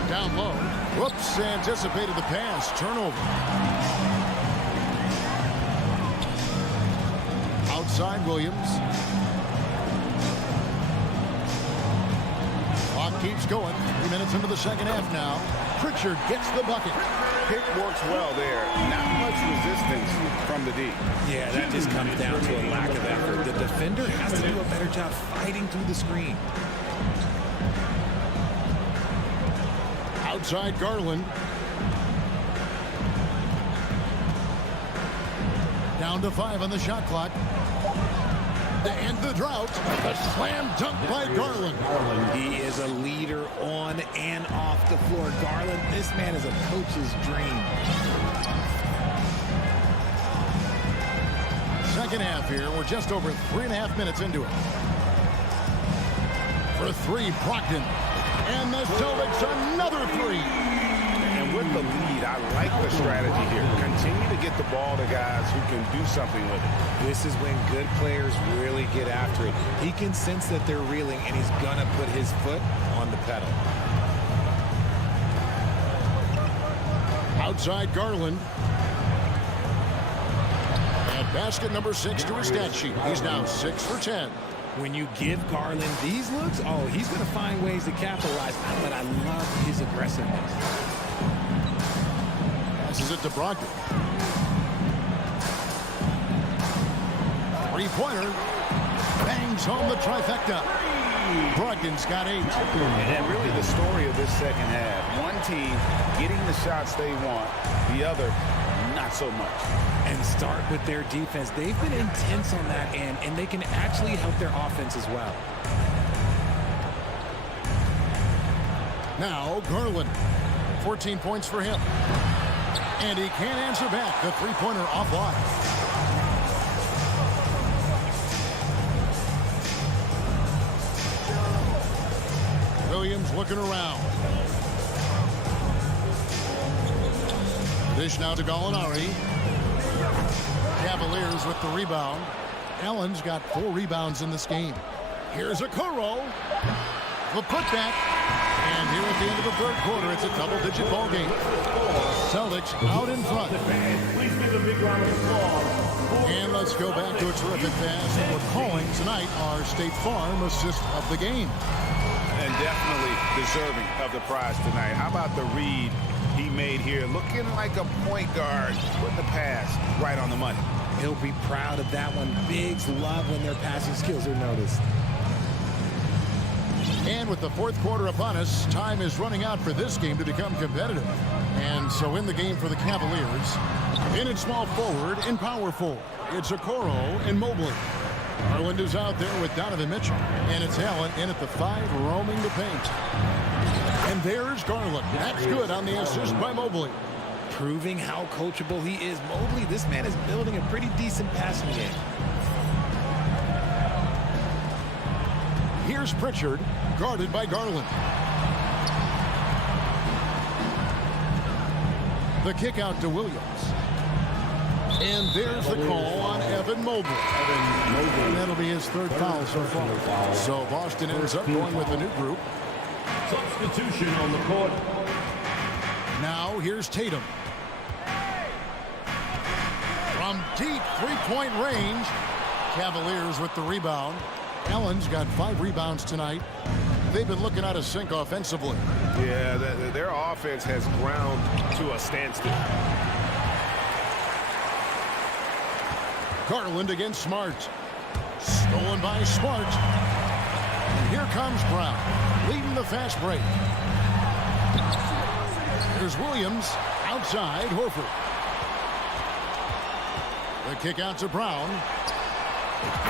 Down low. Whoops, anticipated the pass. Turnover. Outside Williams. Clock keeps going. 3 minutes into the second half now. Pritchard gets the bucket. Pick works well there. Not much resistance from the D. Yeah, that just comes down to a lack of effort. The defender has to do a better job fighting through the screen. Outside Garland. Down to 5 on the shot clock. To end the drought, a slam dunk by Garland. He is a leader on and off the floor. Garland, this man is a coach's dream. Second half here. We're just over 3.5 minutes into it. For three, Brogdon. And the Celtics another three. And with the lead, I like the strategy here. Continue to get the ball to guys who can do something with it. This is when good players really get after it. He can sense that they're reeling, and he's going to put his foot on the pedal. Outside Garland. And basket number 6 to his stat sheet. He's now 6 for 10. When you give Garland these looks, oh, he's going to find ways to capitalize. But I love his aggressiveness. Passes it to Brogdon. Three-pointer. Bangs home the trifecta. Brogdon's got 8. And really the story of this second half. One team getting the shots they want. The other, not so much. And start with their defense. They've been intense on that end, and they can actually help their offense as well. Now Garland. 14 points for him. And he can't answer back. The three-pointer offline. Williams looking around. Dish now to Gallinari. Cavaliers with the rebound. Allen's got 4 rebounds in this game. Here's Okoro. The putback. And here at the end of the third quarter, it's a double-digit ball game. Celtics out in front. And let's go back to a terrific pass. And we're calling tonight our State Farm assist of the game. And definitely deserving of the prize tonight. How about the read he made here? Looking like a point guard with the pass right on the money. He'll be proud of that one. Bigs love when their passing skills are noticed. And with the fourth quarter upon us, time is running out for this game to become competitive. And so in the game for the Cavaliers, in at small forward and power forward, It's Okoro and Mobley. Garland is out there with Donovan Mitchell. And it's Allen in at the 5, roaming the paint. And there's Garland. That's good on the assist by Mobley. Proving how coachable he is. Mobley, this man is building a pretty decent passing game. Here's Pritchard, guarded by Garland. The kick out to Williams. And there's the call on Evan Mobley. And that'll be his 3rd foul so far. So Boston ends up going with a new group. Substitution on the court. Now here's Tatum. From deep 3-point range. Cavaliers with the rebound. Allen's got 5 rebounds tonight. They've been looking out of sync offensively. Yeah, their offense has ground to a standstill. Garland against Smart. Stolen by Smart. And here comes Brown, leading the fast break. There's Williams outside Horford. The kick out to Brown.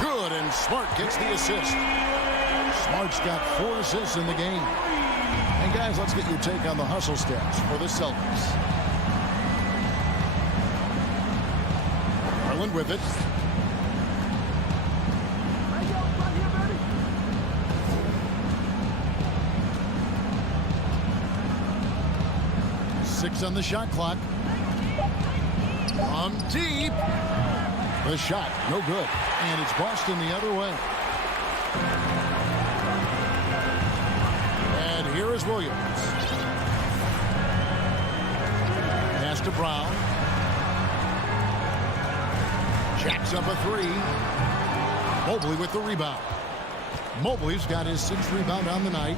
Good, and Smart gets the assist. Smart's got 4 assists in the game. And guys, let's get your take on the hustle stats for the Celtics. Garland with it. Six on the shot clock. From deep. The shot, no good. And it's Boston the other way. And here is Williams. Pass to Brown. Jacks up a 3. Mobley with the rebound. Mobley's got his 6th rebound on the night.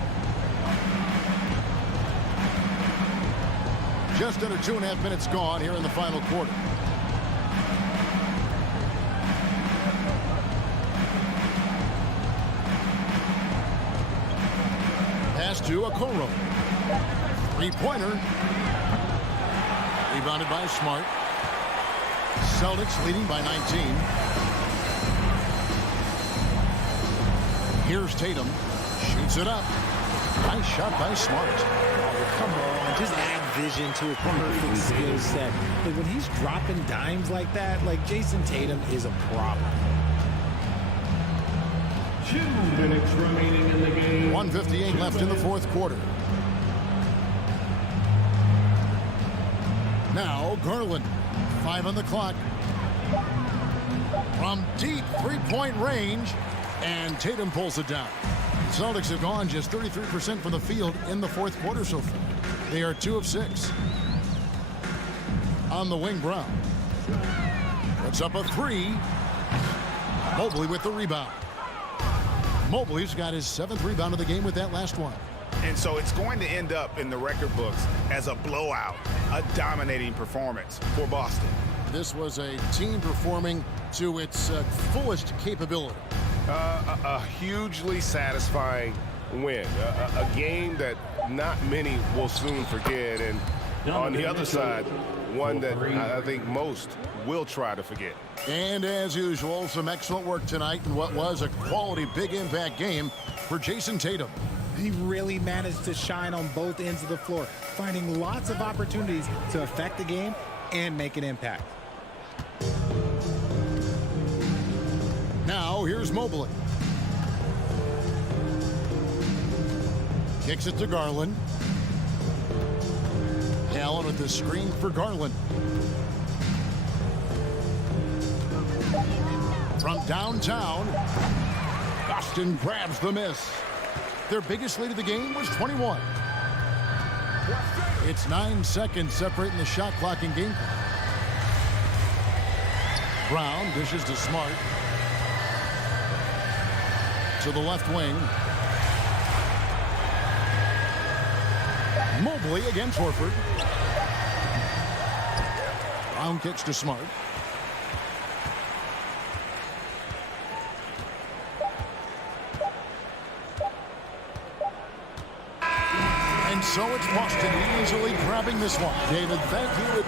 Just under 2.5 minutes gone here in the final quarter. Pass to Okoro. 3-pointer. Rebounded by Smart. Celtics leading by 19. Here's Tatum. Shoots it up. Nice shot by Smart. Oh, come on, just add vision to a perfect skill set. Like when he's dropping dimes like that, like Jason Tatum is a problem. 2 minutes remaining in the game. 1:58 left in the 4th quarter. Now Garland. 5 on the clock. From deep 3-point range. And Tatum pulls it down. Celtics have gone just 33% from the field in the 4th quarter so far. They are 2 of 6. On the wing, Brown. Puts up a 3. Mobley with the rebound. Mobley's got his 7th rebound of the game with that last one. And so it's going to end up in the record books as a blowout, a dominating performance for Boston. This was a team performing to its fullest capability. A hugely satisfying win. A game that not many will soon forget. And on the other side, one that I think most will try to forget. And as usual, some excellent work tonight in what was a quality big impact game for Jason Tatum. He really managed to shine on both ends of the floor, finding lots of opportunities to affect the game and make an impact. Now here's Mobley. Kicks it to Garland. Allen with the screen for Garland. From downtown, Boston grabs the miss. Their biggest lead of the game was 21. It's 9 seconds separating the shot clock and game clock. Brown dishes to Smart. To the left wing. Mobley against Horford. Brown kicks to Smart. And so it's Boston easily grabbing this one. David, thank you.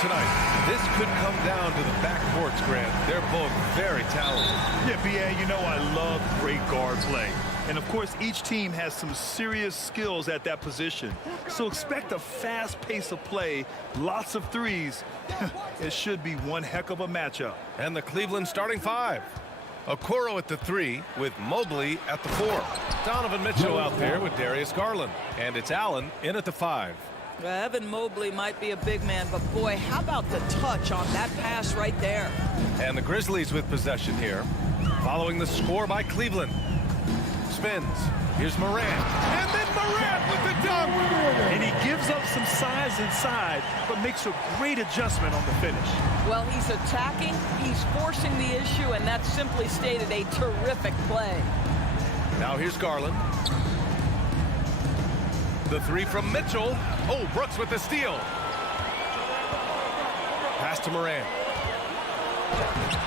tonight. This could come down to the backcourts, Grant. They're both very talented. Yeah, B.A., you know I love great guard play. And, of course, each team has some serious skills at that position. So expect a fast pace of play, lots of threes. It should be one heck of a matchup. And the Cleveland starting five. Okoro at the 3 with Mobley at the 4. Donovan Mitchell out there with Darius Garland. And it's Allen in at the 5. Evan Mobley might be a big man, but boy, how about the touch on that pass right there? And the Grizzlies with possession here. Following the score by Cleveland. Spins. Here's Morant. And then Morant with the dunk. And he gives up some size inside, but makes a great adjustment on the finish. Well, he's attacking, he's forcing the issue, and that's simply stated a terrific play. Now here's Garland. The 3 from Mitchell. Oh, Brooks with the steal. Pass to Morant.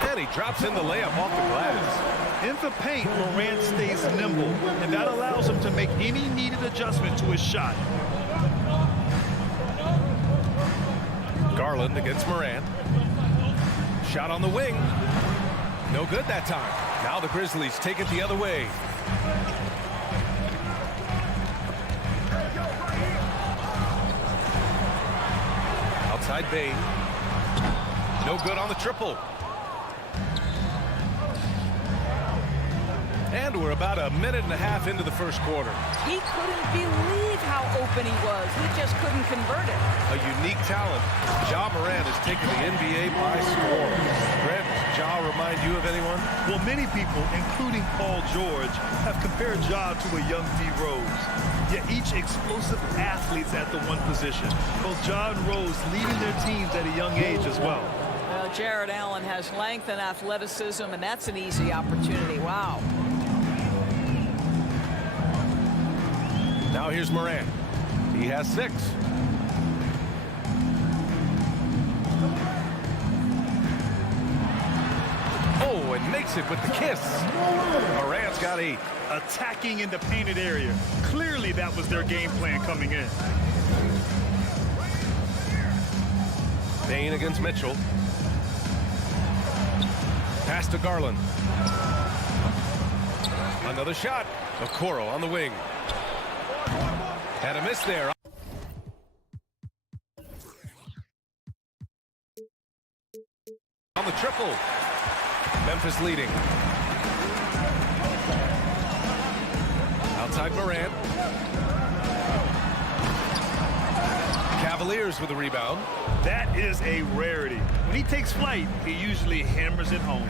And he drops in the layup off the glass. In the paint, Morant stays nimble, and that allows him to make any needed adjustment to his shot. Garland against Morant. Shot on the wing. No good that time. Now the Grizzlies take it the other way. Outside Bain. No good on the triple. And we're about a minute and a half into the first quarter. He couldn't believe how open he was. He just couldn't convert it. A unique talent. Ja Morant has taken the NBA by storm. Grant, does Ja remind you of anyone? Well, many people, including Paul George, have compared Ja to a young D. Rose. Yet each explosive athletes at the one position. Both Ja and Rose leading their teams at a young age as well. Well, Jared Allen has length and athleticism, and that's an easy opportunity. Wow. Now here's Morant. He has 6. Oh, and makes it with the kiss. Morant's got 8. Attacking in the painted area. Clearly that was their game plan coming in. Bain against Mitchell. Pass to Garland. Another shot. Okoro on the wing. Had a miss there. On the triple. Memphis leading. Outside Morant. Cavaliers with a rebound. That is a rarity. When he takes flight, he usually hammers it home.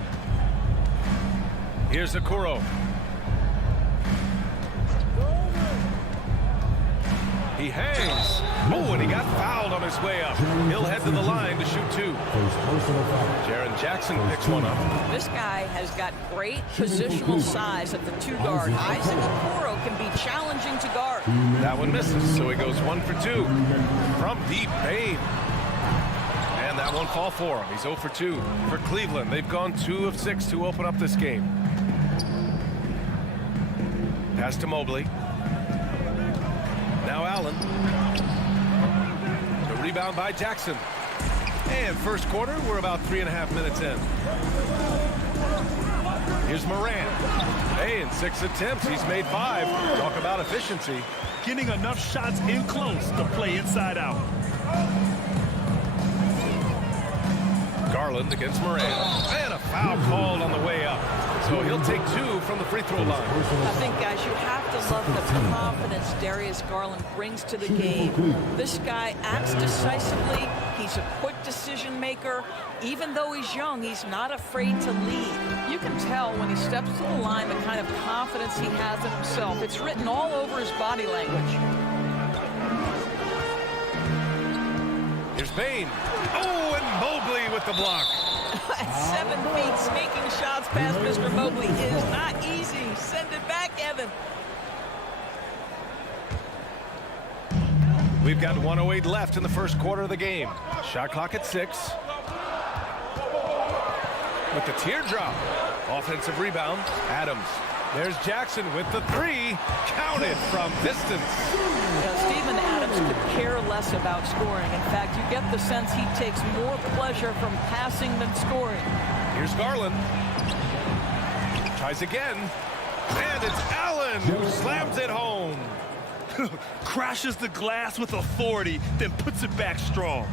Here's Okoro. He hangs. Oh, and he got fouled on his way up. He'll head to the line to shoot 2. Jaren Jackson picks one up. This guy has got great positional size at the 2 guard. Isaac Okoro can be challenging to guard. That one misses, so he goes 1 for 2. From deep, Bain. And that one fall for him. He's 0 for 2. For Cleveland, they've gone 2 of 6 to open up this game. Pass to Mobley. Now Allen. The rebound by Jackson. And first quarter, we're about 3.5 minutes in. Here's Morant. Hey, in 6 attempts, he's made 5. Talk about efficiency. Getting enough shots in close to play inside out. Garland against Morant. And a foul called on the way up. So he'll take 2 from the free throw line. I think, guys, you have to love the confidence Darius Garland brings to the game. This guy acts decisively. He's a quick decision maker. Even though he's young, he's not afraid to lead. You can tell when he steps to the line the kind of confidence he has in himself. It's written all over his body language. Here's Bain. Oh, and Mobley with the block. At 7 feet, sneaking shots past Mr. Mobley is not easy. Send it back, Evan. We've got 1:08 left in the first quarter of the game. Shot clock at 6. With the teardrop. Offensive rebound. Adams. There's Jackson with the 3. Counted from distance. Steven Adams defense could care less about scoring. In fact, you get the sense he takes more pleasure from passing than scoring. Here's Garland. Tries again. And it's Allen who slams it home. Crashes the glass with authority, then puts it back strong.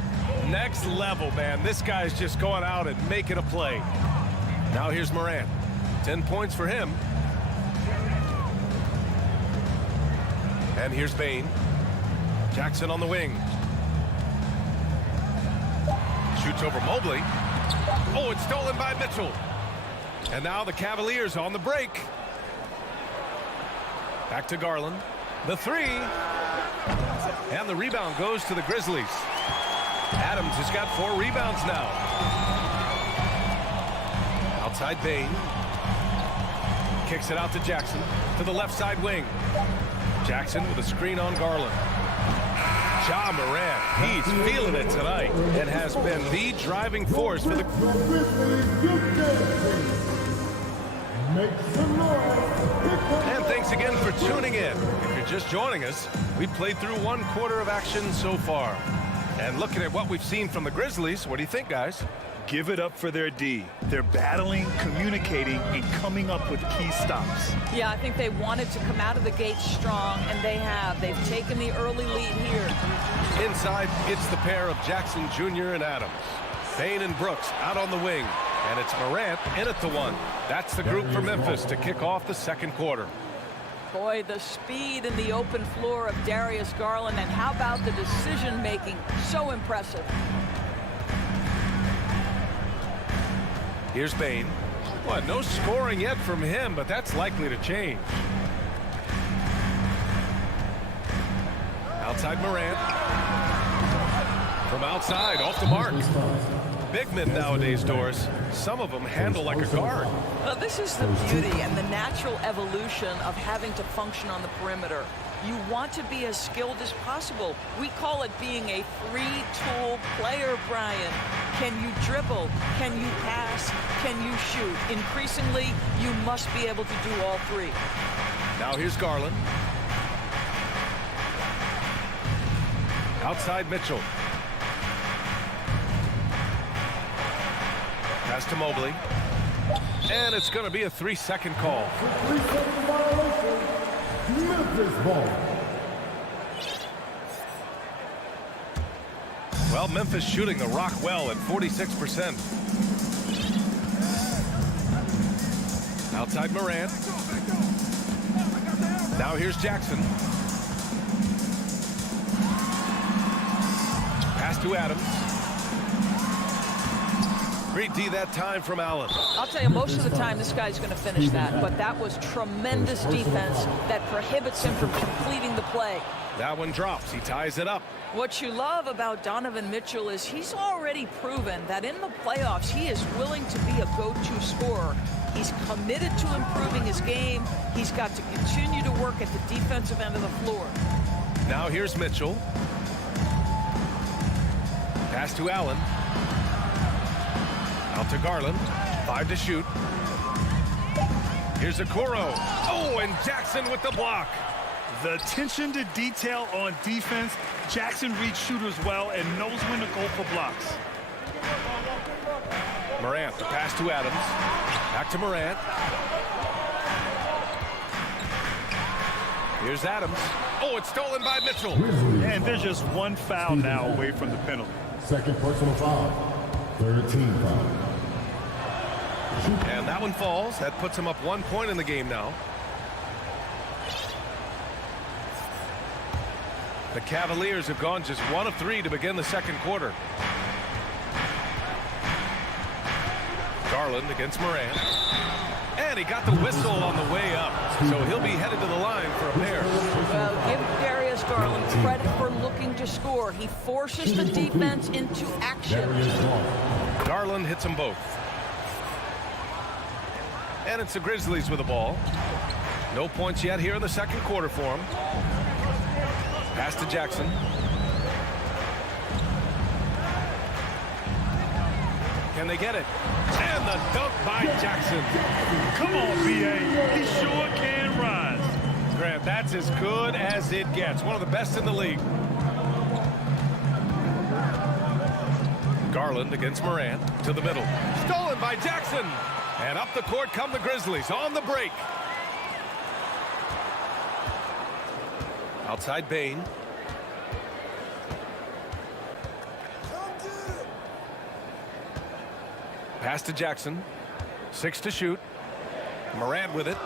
Next level, man. This guy's just going out and making a play. Now here's Morant. 10 points for him. And here's Bane. Jackson on the wing. Shoots over Mobley. Oh, it's stolen by Mitchell. And now the Cavaliers on the break. Back to Garland. The three. And the rebound goes to the Grizzlies. Adams has got 4 rebounds now. Outside Bane. Kicks it out to Jackson. To the left side wing. Jackson with a screen on Garland. Ja Morant, he's feeling it tonight and has been the driving force for the... And thanks again for tuning in. If you're just joining us, we've played through 1 quarter of action so far. And looking at what we've seen from the Grizzlies, what do you think, guys? Give it up for their D. They're battling, communicating, and coming up with key stops. Yeah, I think they wanted to come out of the gate strong, and they have. They've taken the early lead here. Inside, it's the pair of Jackson Jr. and Adams. Bane and Brooks out on the wing. And it's Morant in at the 1. That's the group for Memphis to kick off the second quarter. Boy, the speed and the open floor of Darius Garland, and how about the decision-making? So impressive. Here's Bane. What, no scoring yet from him, but that's likely to change. Outside Morant. From outside, off the mark. Big men nowadays, Doris. Some of them handle like a guard. Well, this is the beauty and the natural evolution of having to function on the perimeter. You want to be as skilled as possible. We call it being a three-tool player, Brian. Can you dribble? Can you pass? Can you shoot? Increasingly, you must be able to do all 3. Now here's Garland. Outside Mitchell. Pass to Mobley. And it's going to be a 3-second call. Memphis ball. Well, Memphis shooting the rock well at 46%. Outside Morant. Now here's Jackson. Pass to Adams. Great D that time from Allen. I'll tell you, most of the time this guy's going to finish that, but that was tremendous defense that prohibits him from completing the play. That one drops. He ties it up. What you love about Donovan Mitchell is he's already proven that in the playoffs he is willing to be a go-to scorer. He's committed to improving his game. He's got to continue to work at the defensive end of the floor. Now here's Mitchell. Pass to Allen. Out to Garland. 5 to shoot. Here's Okoro. Oh, and Jackson with the block. The attention to detail on defense. Jackson reads shooters well and knows when to go for blocks. Morant, the pass to Adams. Back to Morant. Here's Adams. Oh, it's stolen by Mitchell. And there's just one foul now away from the penalty. Second personal foul. 13 foul. And that one falls. That puts him up 1 point in the game now. The Cavaliers have gone just 1 of 3 to begin the second quarter. Garland against Morant. And he got the whistle on the way up. So he'll be headed to the line for a pair. Well, give Darius Garland credit for looking to score. He forces the defense into action. Garland hits them both. And it's the Grizzlies with the ball. No points yet here in the second quarter for him. Pass to Jackson. Can they get it? And the dunk by Jackson. Come on, B.A. He sure can rise. Grant, that's as good as it gets. One of the best in the league. Garland against Morant to the middle. Stolen by Jackson. And up the court come the Grizzlies on the break. Outside Bane. Pass to Jackson. 6 to shoot. Morant with it.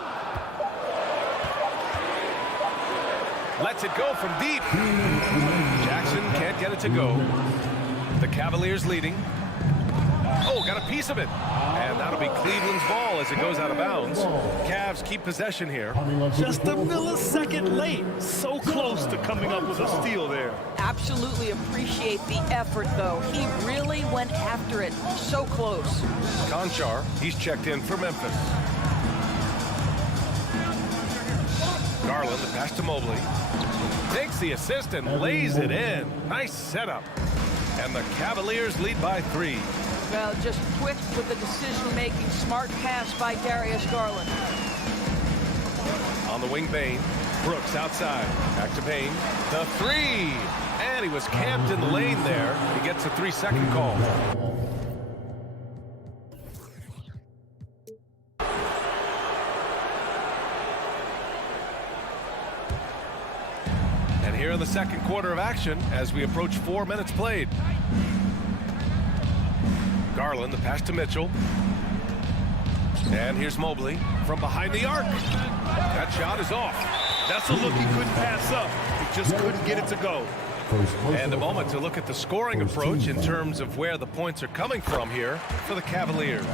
Lets it go from deep. Jackson can't get it to go. The Cavaliers leading. Oh, got a piece of it. And that'll be Cleveland's ball as it goes out of bounds. Cavs keep possession here. Just a millisecond late. So close to coming up with a steal there. Absolutely appreciate the effort, though. He really went after it. So close. Conchar, he's checked in for Memphis. Garland, the pass to Mobley. Takes the assist and lays it in. Nice setup. And the Cavaliers lead by 3. Well, just quick with the decision-making. Smart pass by Darius Garland. On the wing, Bane. Brooks outside. Back to Bane. The 3. And he was camped in the lane there. He gets a 3-second call. And here in the second quarter of action as we approach 4 minutes played. Garland, the pass to Mitchell. And here's Mobley from behind the arc. That shot is off. That's a look he couldn't pass up. He just couldn't get it to go. And a moment to look at the scoring approach in terms of where the points are coming from here for the Cavaliers.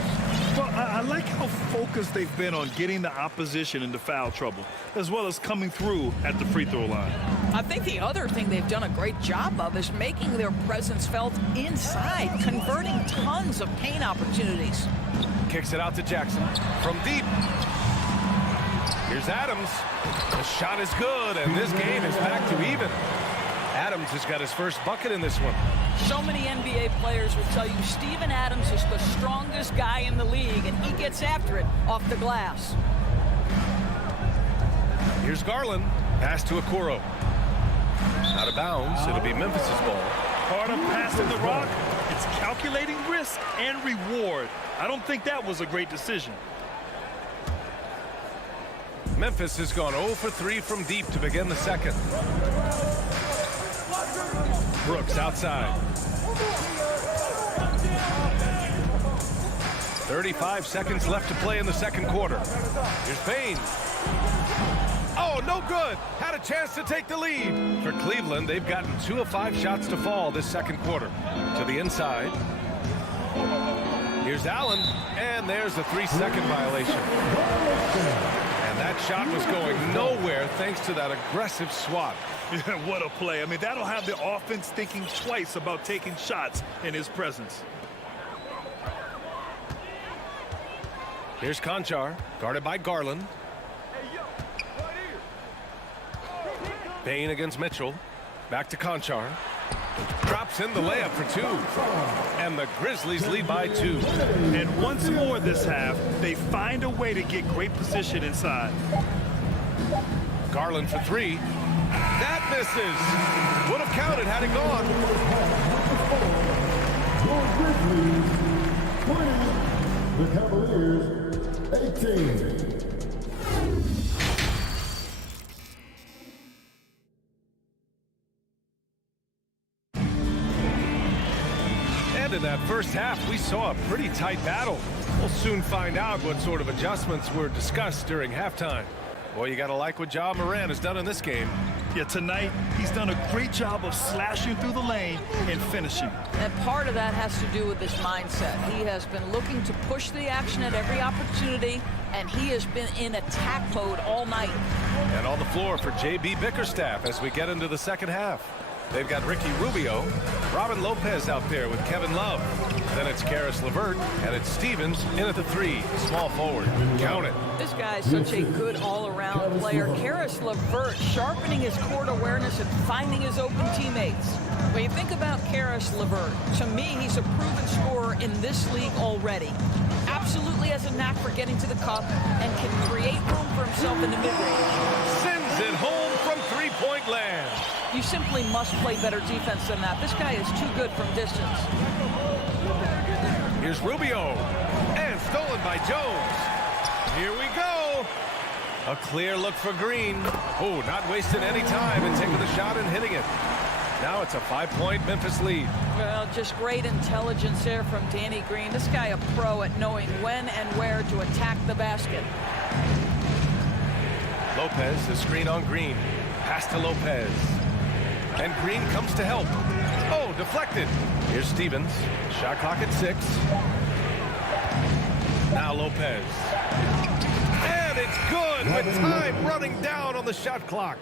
Well, I like how focused they've been on getting the opposition into foul trouble, as well as coming through at the free throw line. I think the other thing they've done a great job of is making their presence felt inside, converting tons of paint opportunities. Kicks it out to Jackson from deep. Here's Adams. The shot is good, and this game is back to even. Adams has got his first bucket in this one. So many NBA players will tell you Steven Adams is the strongest guy in the league, and he gets after it off the glass. Here's Garland. Pass to Okoro. Out of bounds. It'll be Memphis' ball. Part of passing the rock, it's calculating risk and reward. I don't think that was a great decision. Memphis has gone 0 for 3 from deep to begin the second. Brooks outside. 35 seconds left to play in the second quarter. Here's Bane. Oh, no good. Had a chance to take the lead. For Cleveland, they've gotten 2 of 5 shots to fall this second quarter. To the inside. Here's Allen, and there's a 3-second violation. And that shot was going nowhere thanks to that aggressive swat. What a play. I mean, that'll have the offense thinking twice about taking shots in his presence. Here's Conchar, guarded by Garland. Bane against Mitchell. Back to Conchar. Drops in the layup for 2. And the Grizzlies lead by 2. And once more this half, they find a way to get great position inside. Garland for 3. That misses. Would have counted had it gone. The Cavaliers, 18. And in that first half, we saw a pretty tight battle. We'll soon find out what sort of adjustments were discussed during halftime. Boy, you got to like what Ja Morant has done in this game. Yeah, tonight, he's done a great job of slashing through the lane and finishing. And part of that has to do with his mindset. He has been looking to push the action at every opportunity, and he has been in attack mode all night. And on the floor for J.B. Bickerstaff as we get into the second half. They've got Ricky Rubio, Robin Lopez out there with Kevin Love. Then it's Karis LeVert, and it's Stevens in at the 3, small forward. Count it. This guy's such a good all-around player. Karis LeVert sharpening his court awareness and finding his open teammates. When you think about Karis LeVert, to me, he's a proven scorer in this league already. Absolutely has a knack for getting to the cup and can create room for himself in the mid-range. Sends it home from three-point land. You simply must play better defense than that. This guy is too good from distance. Here's Rubio. And stolen by Jones. Here we go. A clear look for Green. Oh, not wasting any time and taking the shot and hitting it. Now it's a 5-point Memphis lead. Well, just great intelligence there from Danny Green. This guy a pro at knowing when and where to attack the basket. Lopez, the screen on Green. Pass to Lopez. And Green comes to help. Oh, deflected. Here's Stevens. Shot clock at 6. Now Lopez. And it's good with time running down on the shot clock.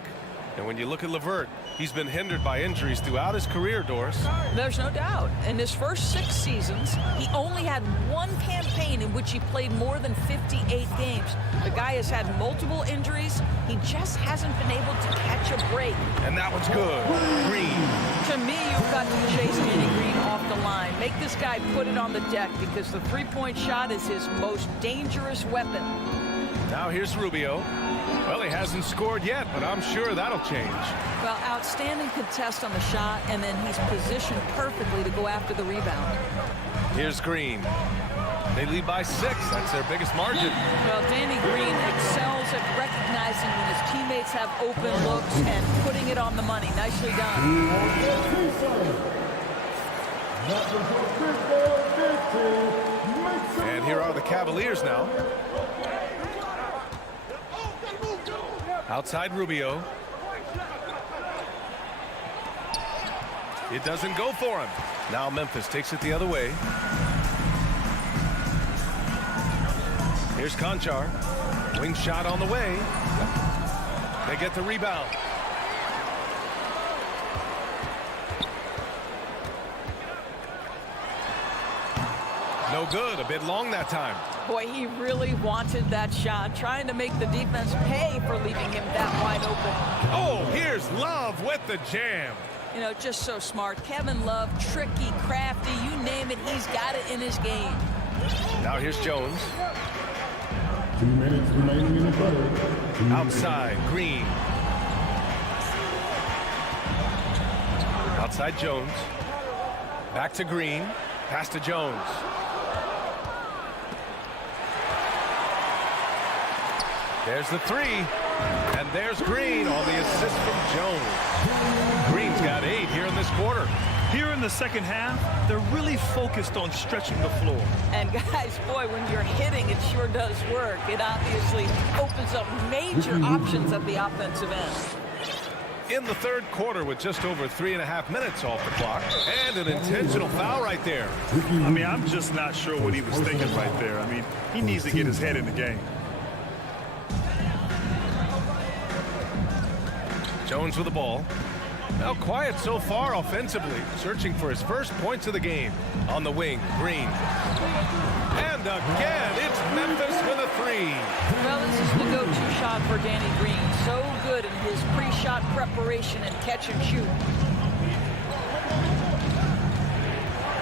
And when you look at LeVert, he's been hindered by injuries throughout his career, Doris. There's no doubt. In his first 6 seasons, he only had one campaign in which he played more than 58 games. The guy has had multiple injuries. He just hasn't been able to catch a break. And that one's good. Green. To me, you've got to chase Danny Green off the line. Make this guy put it on the deck because the three-point shot is his most dangerous weapon. Now here's Rubio. Well, he hasn't scored yet, but I'm sure that'll change. Well, outstanding contest on the shot, and then he's positioned perfectly to go after the rebound. Here's Green. They lead by 6. That's their biggest margin. Well, Danny Green excels at recognizing when his teammates have open looks and putting it on the money. Nicely done. And here are the Cavaliers now. Outside Rubio. It doesn't go for him. Now Memphis takes it the other way. Here's Conchar. Wing shot on the way. They get the rebound. No good. A bit long that time. Boy, he really wanted that shot, trying to make the defense pay for leaving him that wide open. Oh, here's Love with the jam. You know, just so smart. Kevin Love, tricky, crafty, you name it, he's got it in his game. Now here's Jones. 2 minutes remaining in the third. Outside, Green. Outside Jones. Back to Green. Pass to Jones. There's the 3. And there's Green on the assist from Jones. Green's got 8 here in this quarter. Here in the second half, they're really focused on stretching the floor. And guys, boy, when you're hitting, it sure does work. It obviously opens up major options at the offensive end. In the third quarter with just over 3.5 minutes off the clock. And an intentional foul right there. I mean, I'm just not sure what he was thinking right there. I mean, he needs to get his head in the game. Jones with the ball. Now quiet so far offensively, searching for his first points of the game. On the wing, Green. And again, it's Memphis with a 3. Well, this is the go-to shot for Danny Green. So good in his pre-shot preparation and catch and shoot.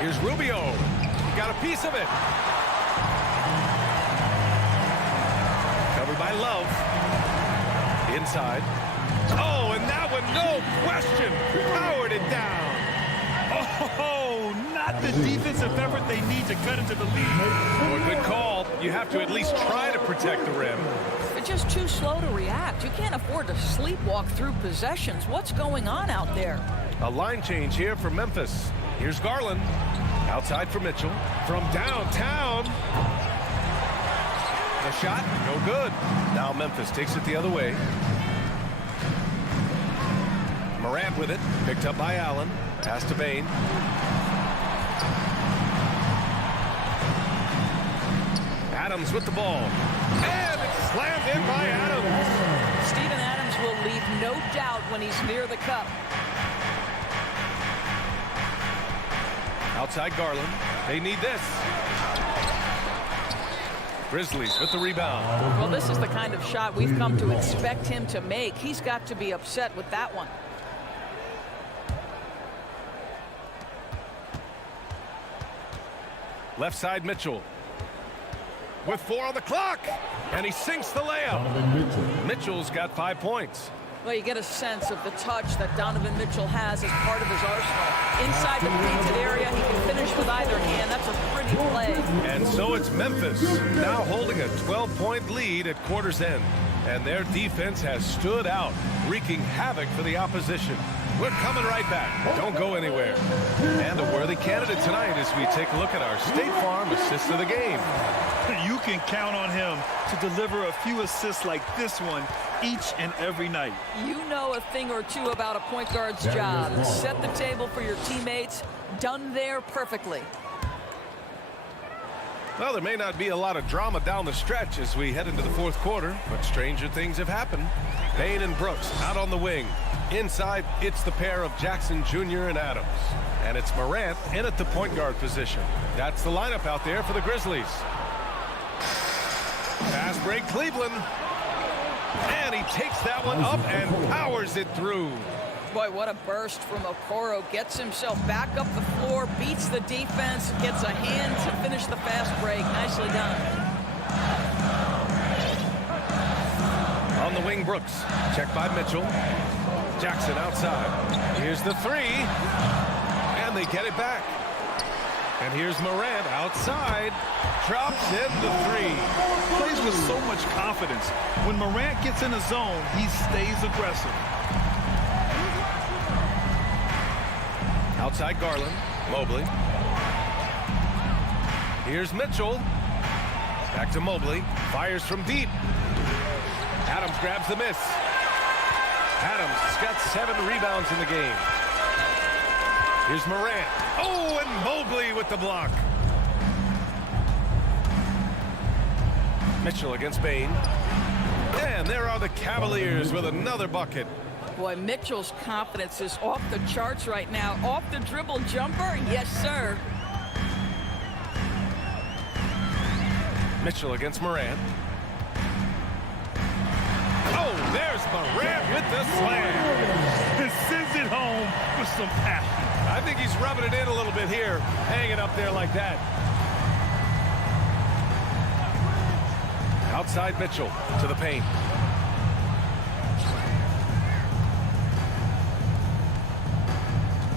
Here's Rubio. He got a piece of it. Covered by Love. Inside. Oh, and that one, no question, powered it down. Oh, not the defensive effort they need to cut into the lead. Oh, a good call. You have to at least try to protect the rim. They're just too slow to react. You can't afford to sleepwalk through possessions. What's going on out there? A line change here for Memphis. Here's Garland. Outside for Mitchell. From downtown. The shot, no good. Now Memphis takes it the other way. Morant with it, picked up by Allen. Pass to Bain. Adams with the ball. And it's slammed in by Adams. Steven Adams will leave no doubt when he's near the cup. Outside Garland. They need this. Grizzlies with the rebound. Well, this is the kind of shot we've come to expect him to make. He's got to be upset with that one. Left side Mitchell. With 4 on the clock. And he sinks the layup. Mitchell's got 5 points. Well, you get a sense of the touch that Donovan Mitchell has as part of his arsenal. Inside the painted area, he can finish with either hand. That's a pretty play. And so it's Memphis, now holding a 12-point lead at quarter's end. And their defense has stood out, wreaking havoc for the opposition. We're coming right back. Don't go anywhere. And a worthy candidate tonight as we take a look at our State Farm assist of the game. You can count on him to deliver a few assists like this one each and every night. You know a thing or two about a point guard's job. Set the table for your teammates. Done there perfectly. Well, there may not be a lot of drama down the stretch as we head into the fourth quarter, but stranger things have happened. Payne and Brooks out on the wing. Inside, it's the pair of Jackson Jr. and Adams. And it's Morant in at the point guard position. That's the lineup out there for the Grizzlies. Fast break, Cleveland. And he takes that one up and powers it through. Boy, what a burst from Okoro. Gets himself back up the floor, beats the defense, gets a hand to finish the fast break. Nicely done. On the wing, Brooks. Checked by Mitchell. Jackson outside. Here's the three. And they get it back. And here's Morant outside. Drops in the three. Plays with so much confidence. When Morant gets in the zone, he stays aggressive. Outside Garland. Mobley. Here's Mitchell. Back to Mobley. Fires from deep. Adams grabs the miss. Adams has got 7 rebounds in the game. Here's Morant. Oh, and Mobley with the block. Mitchell against Payne. And there are the Cavaliers with another bucket. Boy, Mitchell's confidence is off the charts right now. Off the dribble jumper, yes, sir. Mitchell against Morant. Oh, there's Morant with the slam. And sends it home with some passion. I think he's rubbing it in a little bit here, hanging up there like that. Outside Mitchell to the paint.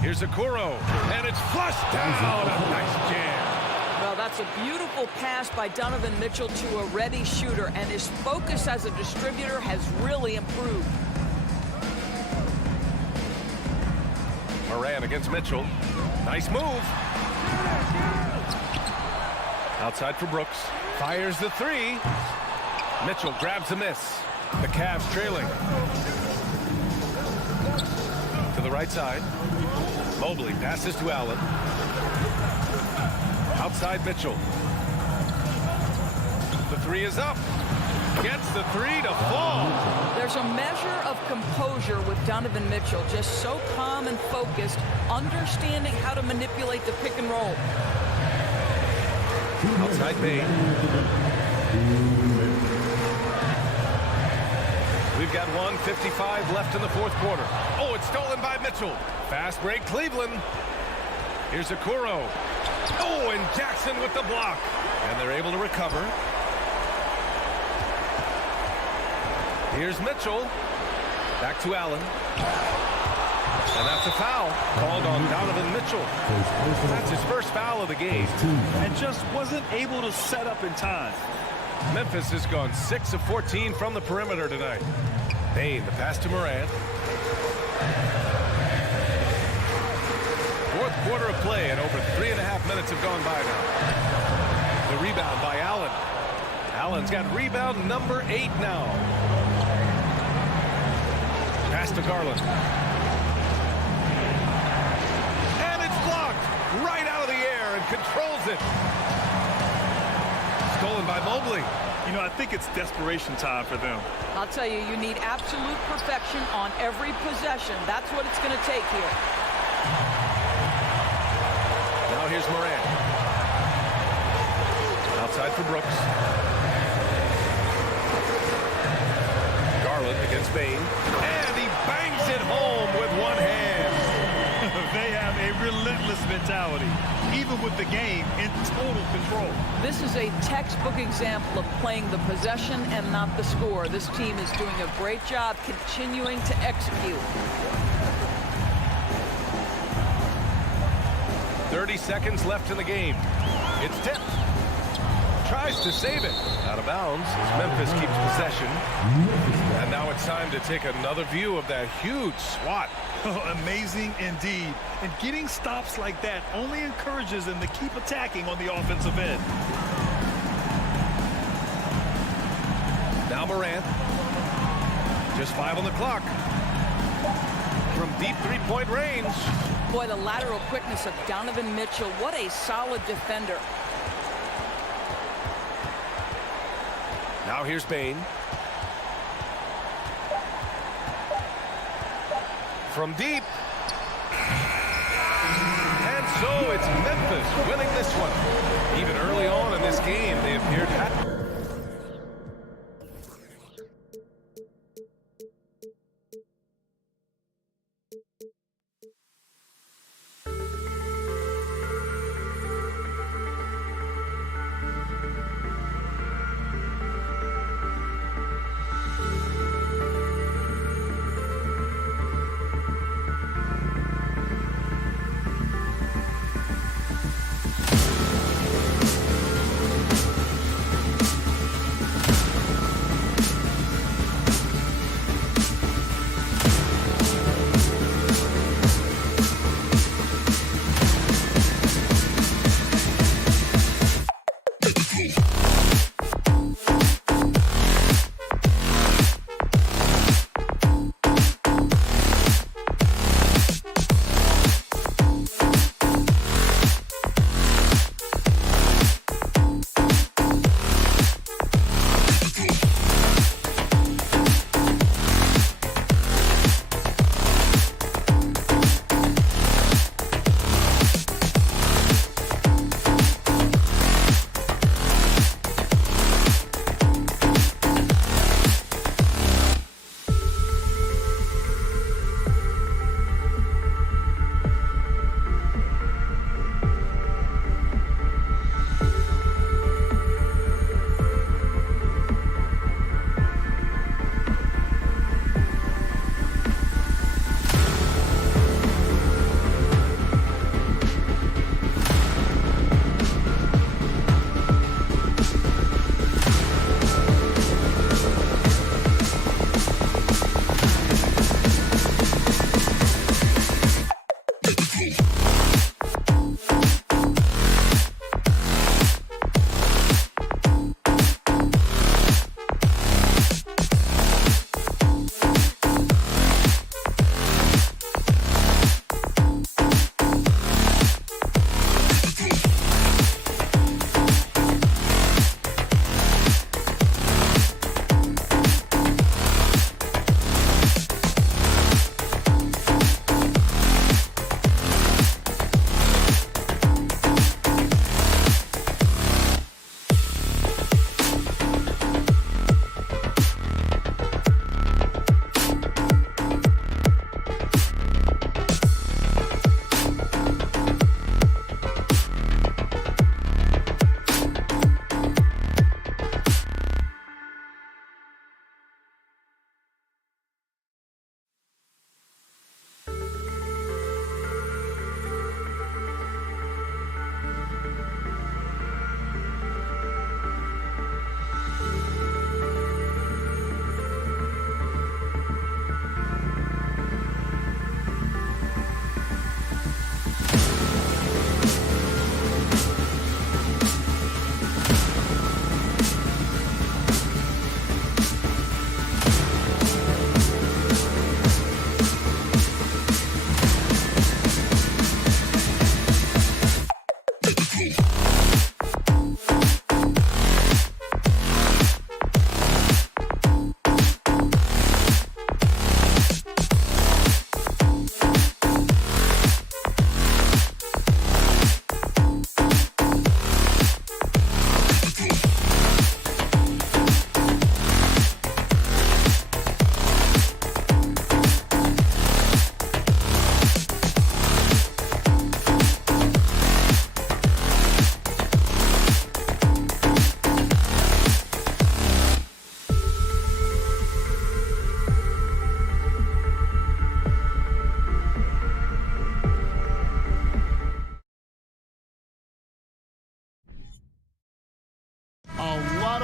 Here's Okoro, and it's flushed down. A nice jam. Well, that's a beautiful pass by Donovan Mitchell to a ready shooter, and his focus as a distributor has really improved. Morant against Mitchell. Nice move. Outside for Brooks. Fires the three. Mitchell grabs the miss. The Cavs trailing. To the right side. Mobley passes to Allen. Outside Mitchell. The three is up. Gets the three to fall. There's a measure of composure with Donovan Mitchell, just so calm and focused, understanding how to manipulate the pick and roll. Outside Payne. We've got 1:55 left in the fourth quarter. Oh, it's stolen by Mitchell. Fast break, Cleveland. Here's Okoro. Oh, and Jackson with the block. And they're able to recover. Here's Mitchell. Back to Allen. And that's a foul called on Donovan Mitchell. That's his first foul of the game. And just wasn't able to set up in time. Memphis has gone 6 of 14 from the perimeter tonight. Payne, the pass to Morant. Fourth quarter of play, and over 3.5 minutes have gone by now. The rebound by Allen. Allen's got rebound number 8 now. Pass to Garland. And it's blocked right out of the air and controls it. Stolen by Mobley. You know, I think it's desperation time for them. I'll tell you, you need absolute perfection on every possession. That's what it's going to take here. Now here's Morant. Outside for Brooks. Garland against Payne. And he bangs it home with one hand. They have a relentless mentality, even with the game in total control. This is a textbook example of playing the possession and not the score. This team is doing a great job continuing to execute. 30 seconds left in the game. It's tipped. Tries to save it. Out of bounds as Memphis keeps possession. And now it's time to take another view of that huge swat. Amazing indeed. And getting stops like that only encourages them to keep attacking on the offensive end. Now Morant. Just 5 on the clock. From deep three-point range. Boy, the lateral quickness of Donovan Mitchell. What a solid defender. Now here's Bane. From deep. And so it's Memphis winning this one. Even early on in this game, they appeared happy.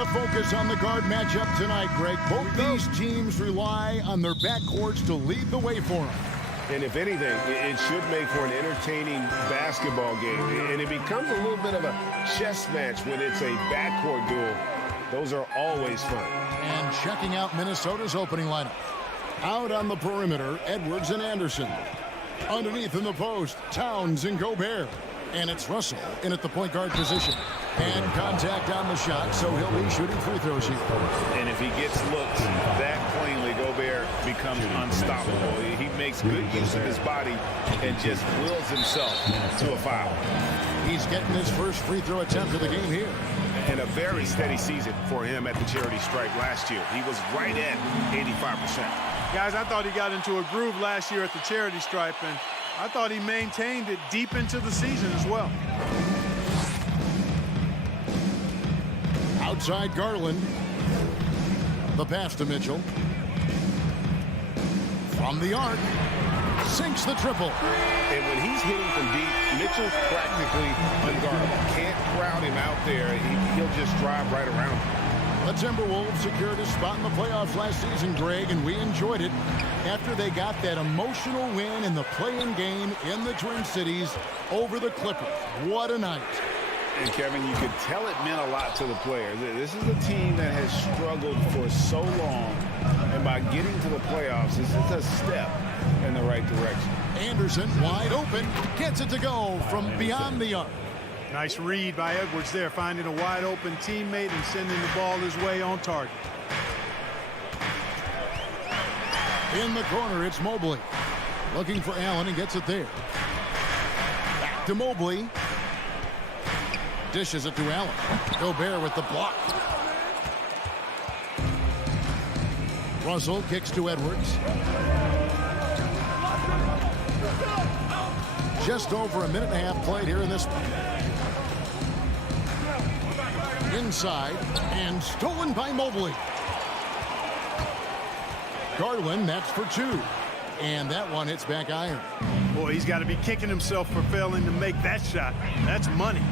to focus on the guard matchup tonight, Greg. Both these teams rely on their backcourts to lead the way for them. And if anything, it should make for an entertaining basketball game. And it becomes a little bit of a chess match when it's a backcourt duel. Those are always fun. And checking out Minnesota's opening lineup. Out on the perimeter, Edwards and Anderson. Underneath in the post, Towns and Gobert. And it's Russell in at the point guard position. And contact on the shot, so he'll be shooting free throws here. And if he gets looks that plainly, Gobert becomes unstoppable. He makes good use of his body and just wills himself to a foul. He's getting his first free throw attempt of the game here. And a very steady season for him at the charity stripe last year. He was right at 85%. Guys, I thought he got into a groove last year at the charity stripe, and I thought he maintained it deep into the season as well. Outside Garland. The pass to Mitchell. From the arc. Sinks the triple. And when he's hitting from deep, Mitchell's practically unguardable. Can't crowd him out there. He'll just drive right around him. The Timberwolves secured a spot in the playoffs last season, Greg, and we enjoyed it after they got that emotional win in the play-in game in the Twin Cities over the Clippers. What a night. And, Kevin, you could tell it meant a lot to the players. This is a team that has struggled for so long, and by getting to the playoffs, this is a step in the right direction. Anderson, wide open, gets it to go from beyond the arc. Nice read by Edwards there, finding a wide-open teammate and sending the ball his way on target. In the corner, it's Mobley. Looking for Allen and gets it there. Back to Mobley. Dishes it to Allen. Gobert with the block. Russell kicks to Edwards. Just over a minute and a half played here in this one. Inside and stolen by Mobley. Garland, that's for two. And that one hits back iron. Boy, he's got to be kicking himself for failing to make that shot. That's money.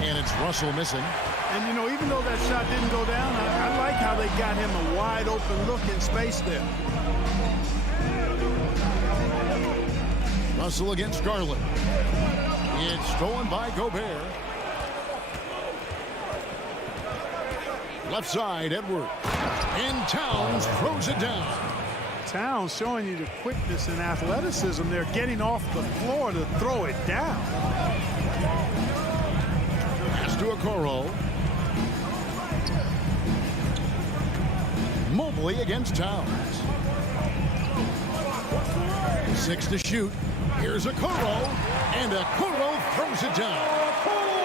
And it's Russell missing. And, you know, even though that shot didn't go down, I like how they got him a wide open look in space there. Russell against Garland. It's stolen by Gobert. Left side, Edwards. And Towns throws it down. Towns showing you the quickness and athleticism there, getting off the floor to throw it down. Pass to Okoro. Mobley against Towns. 6 to shoot. Here's Okoro. And Okoro throws it down.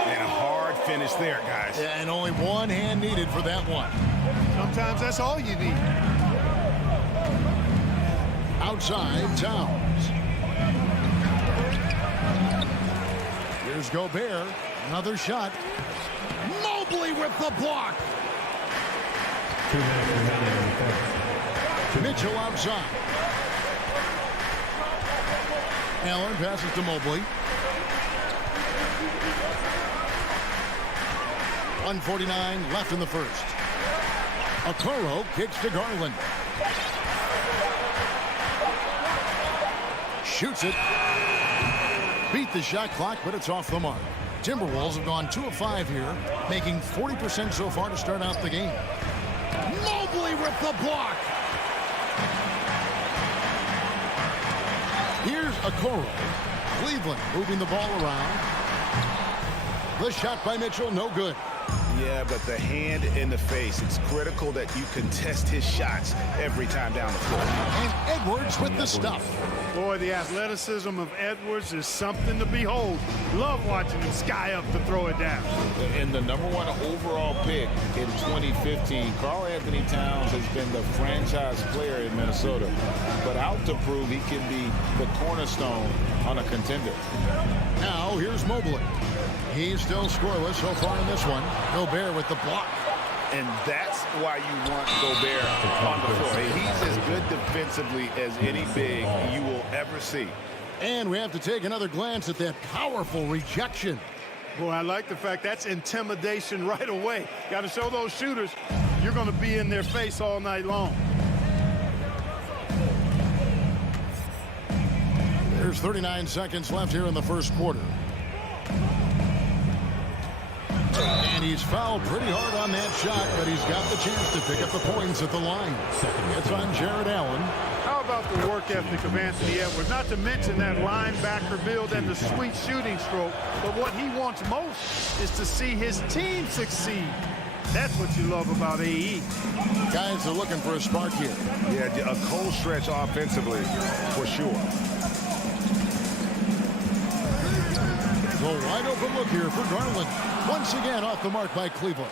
And a hard finish there, guys. Yeah, and only one hand needed for that one. Sometimes that's all you need. Outside, Towns. Here's Gobert. Another shot. Mobley with the block. Mitchell outside. Allen passes to Mobley. 1:49 left in the first. Okoro kicks to Garland. Shoots it. Beat the shot clock, but it's off the mark. Timberwolves have gone 2 of 5 here, making 40% so far to start out the game. Mobley with the block. Here's Okoro. Cleveland moving the ball around. The shot by Mitchell, no good. Yeah, but the hand in the face, it's critical that you contest his shots every time down the floor. And Edwards with the stuff. Boy, the athleticism of Edwards is something to behold. Love watching him sky up to throw it down. And the #1 overall pick in 2015, Karl Anthony Towns has been the franchise player in Minnesota, but out to prove he can be the cornerstone on a contender. Now, here's Mobley. He's still scoreless so far in this one. Gobert with the block. And that's why you want Gobert on the floor. He's as good defensively as any big you will ever see. And we have to take another glance at that powerful rejection. Boy, I like the fact that's intimidation right away. Got to show those shooters you're going to be in their face all night long. There's 39 seconds left here in the first quarter. And he's fouled pretty hard on that shot, but he's got the chance to pick up the points at the line. It's on Jared Allen. How about the work ethic of Anthony Edwards? Not to mention that linebacker build and the sweet shooting stroke. But what he wants most is to see his team succeed. That's what you love about AE. Guys are looking for a spark here. Yeah, a cold stretch offensively, for sure. A wide open look here for Garland. Once again off the mark by Cleveland.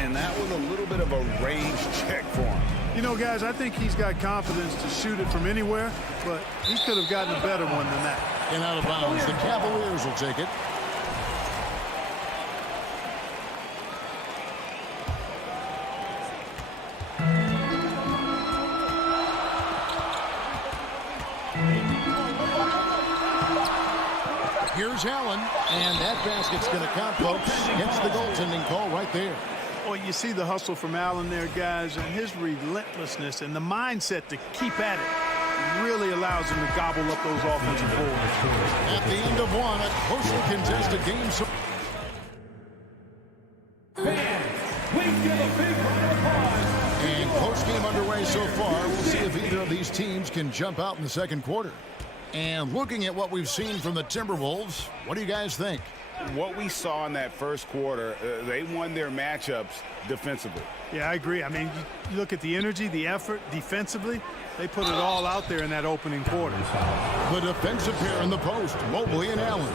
And that was a little bit of a range check for him. You know, guys, I think he's got confidence to shoot it from anywhere, but he could have gotten a better one than that. And out of bounds, the Cavaliers will take it. Here's Allen, and that basket's going to count, folks. Gets the goaltending call right there. Well, you see the hustle from Allen there, guys, and his relentlessness and the mindset to keep at it really allows him to gobble up those offensive boards. At the end of one, a closely contested game. And close game underway so far. We'll see if either of these teams can jump out in the second quarter. And looking at what we've seen from the Timberwolves, what do you guys think? What we saw in that first quarter, they won their matchups defensively. Yeah, I agree. I mean, you look at the energy, the effort defensively, they put it all out there in that opening quarter. The defensive pair in the post, Mobley and Allen.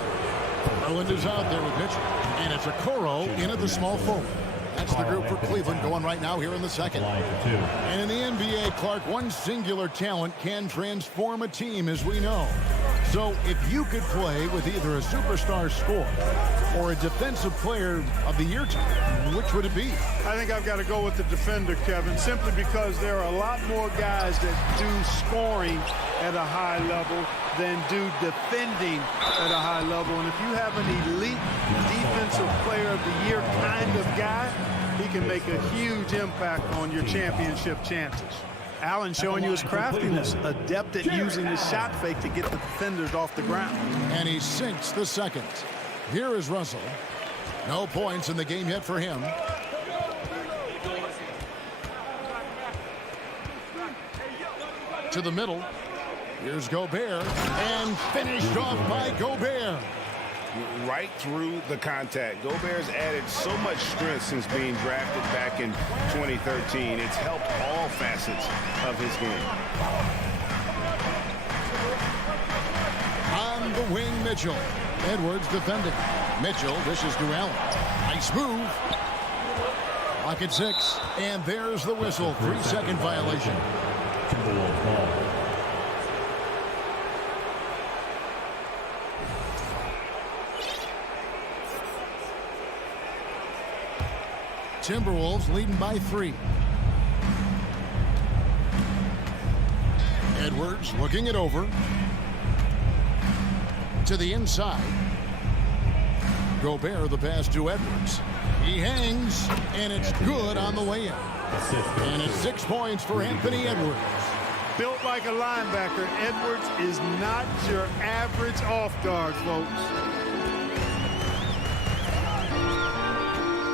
Garland is out there with Mitchell. And it's a Okoro in at the small forward. That's the group for Cleveland going right now here in the second. And in the NBA, Clark, one singular talent can transform a team, as we know. So if you could play with either a superstar scorer or a defensive player of the year team, which would it be? I think I've got to go with the defender, Kevin, simply because there are a lot more guys that do scoring at a high level than do defending at a high level. And if you have an elite defensive player of the year kind of guy, he can make a huge impact on your championship chances. Allen showing you his craftiness, adept at using his shot fake to get the defenders off the ground. And he sinks the second. Here is Russell. No points in the game yet for him. To the middle. Here's Gobert. And finished off by Gobert. Right through the contact. Gobert's added so much strength since being drafted back in 2013. It's helped all facets of his game. On the wing, Mitchell. Edwards defending. Mitchell dishes to Allen. Nice move. Clock at 6. And there's the whistle. 3-second violation. Timberwolves ball. Timberwolves leading by 3. Edwards looking it over. To the inside. Gobert the pass to Edwards. He hangs, and it's good on the way in. And it's 6 points for Anthony Edwards. Built like a linebacker, Edwards is not your average off guard, folks.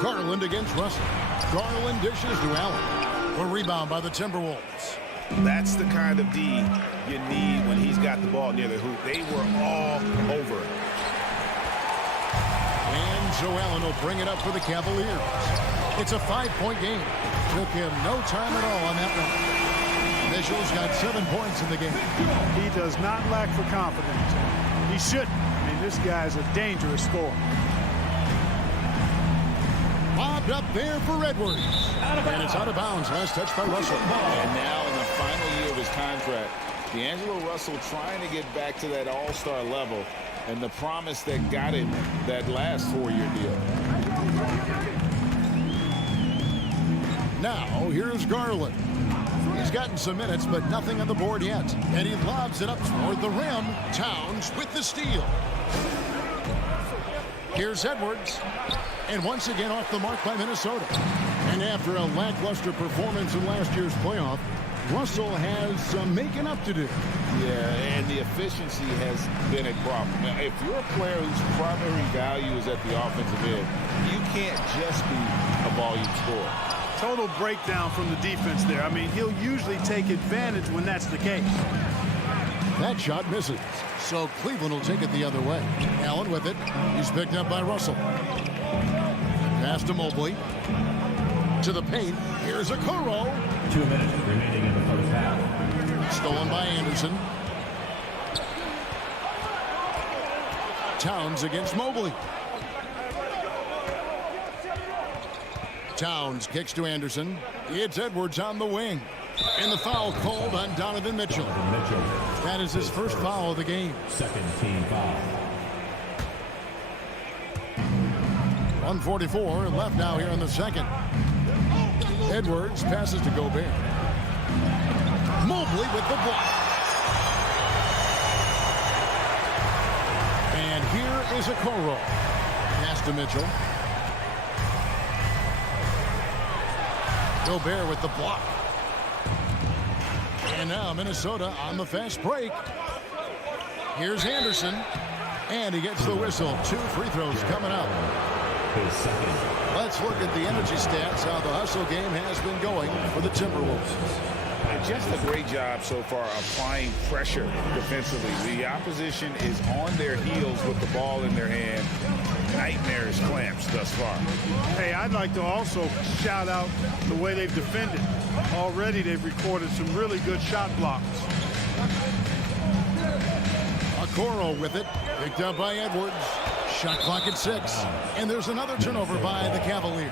Garland against Russell. Garland dishes to Allen. A rebound by the Timberwolves. That's the kind of D you need when he's got the ball near the hoop. They were all over it. And so Allen will bring it up for the Cavaliers. It's a 5-point game. Took him no time at all on that one. Mitchell's got 7 points in the game. He does not lack for confidence. He shouldn't. I mean, this guy's a dangerous scorer. Bobbed up there for Edwards. And it's out of bounds. Last touch by Russell. And now in the final year of his contract, D'Angelo Russell trying to get back to that all-star level and the promise that got him that last 4-year deal. Now, here's Garland. He's gotten some minutes, but nothing on the board yet. And he lobs it up toward the rim. Towns with the steal. Here's Edwards. And once again off the mark by Minnesota. And after a lackluster performance in last year's playoff, Russell has some making up to do. Yeah, and the efficiency has been a problem. Now, if you're a player whose primary value is at the offensive end, you can't just be a volume scorer. Total breakdown from the defense there. I mean, he'll usually take advantage when that's the case. That shot misses. So Cleveland will take it the other way. Allen with it. He's picked up by Russell. Pass to Mobley. To the paint. Here's a Okoro. 2 minutes remaining in the first half. Stolen by Anderson. Towns against Mobley. Towns kicks to Anderson. It's Edwards on the wing. And the foul called on Donovan Mitchell. That is his first foul of the game. Second team foul. 1:44 left now here in the second. Edwards passes to Gobert. Mobley with the block. And here is Okoro. Pass to Mitchell. Gobert with the block. And now Minnesota on the fast break. Here's Anderson. And he gets the whistle. 2 free throws coming up. Let's look at the energy stats, how the hustle game has been going for the Timberwolves. Just a great job so far applying pressure defensively. The opposition is on their heels with the ball in their hand. Nightmarish clamps thus far. Hey, I'd like to also shout out the way they've defended. Already they've recorded some really good shot blocks. Okoro with it. Picked up by Edwards. Shot clock at 6. And there's another turnover by the Cavaliers.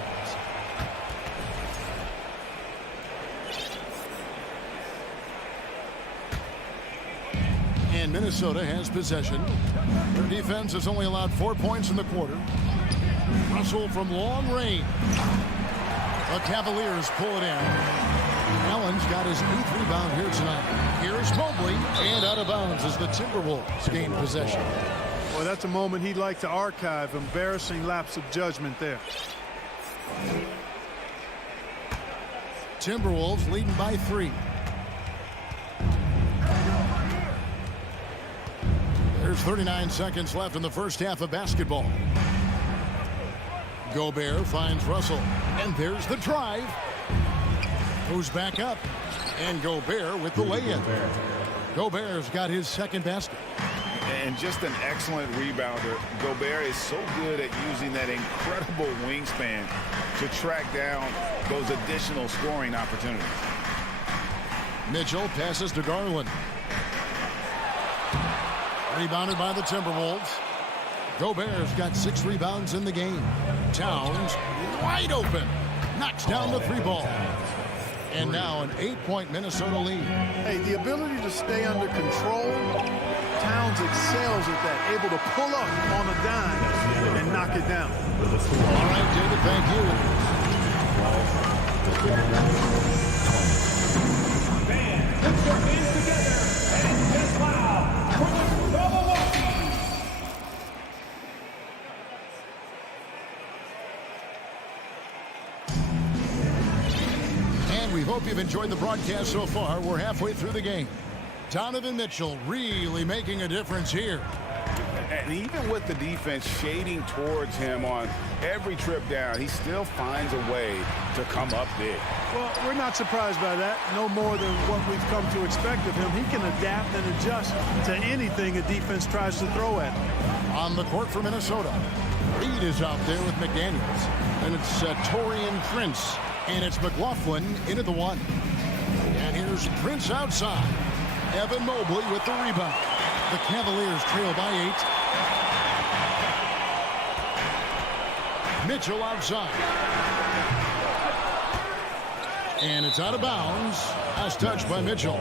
And Minnesota has possession. Their defense has only allowed 4 points in the quarter. Russell from long range. The Cavaliers pull it in. Allen's got his 8th rebound here tonight. Here's Mobley, and out of bounds as the Timberwolves gain possession. Well, that's a moment he'd like to archive. Embarrassing lapse of judgment there. Timberwolves leading by 3. There's 39 seconds left in the first half of basketball. Gobert finds Russell, and there's the drive. Who's back up? And Gobert with the lay-in. Gobert's got his second basket. And just an excellent rebounder. Gobert is so good at using that incredible wingspan to track down those additional scoring opportunities. Mitchell passes to Garland. Rebounded by the Timberwolves. Gobert's got 6 rebounds in the game. Towns wide open. Knocks down the 3 ball. And now an 8-point Minnesota lead. Hey, the ability to stay under control, Towns excels at that. Able to pull up on a dime and knock it down. All right, David, thank you. Man, put your hands together and get loud for the Milwaukee. And we hope you've enjoyed the broadcast so far. We're halfway through the game. Donovan Mitchell really making a difference here. And even with the defense shading towards him on every trip down, he still finds a way to come up big. Well, we're not surprised by that. No more than what we've come to expect of him. He can adapt and adjust to anything a defense tries to throw at him. On the court for Minnesota, Reed is out there with McDaniels. And it's Taurean Prince. And it's McLaughlin into the 1. And here's Prince outside. Evan Mobley with the rebound. The Cavaliers trail by 8. Mitchell outside. And it's out of bounds. Last touch by Mitchell.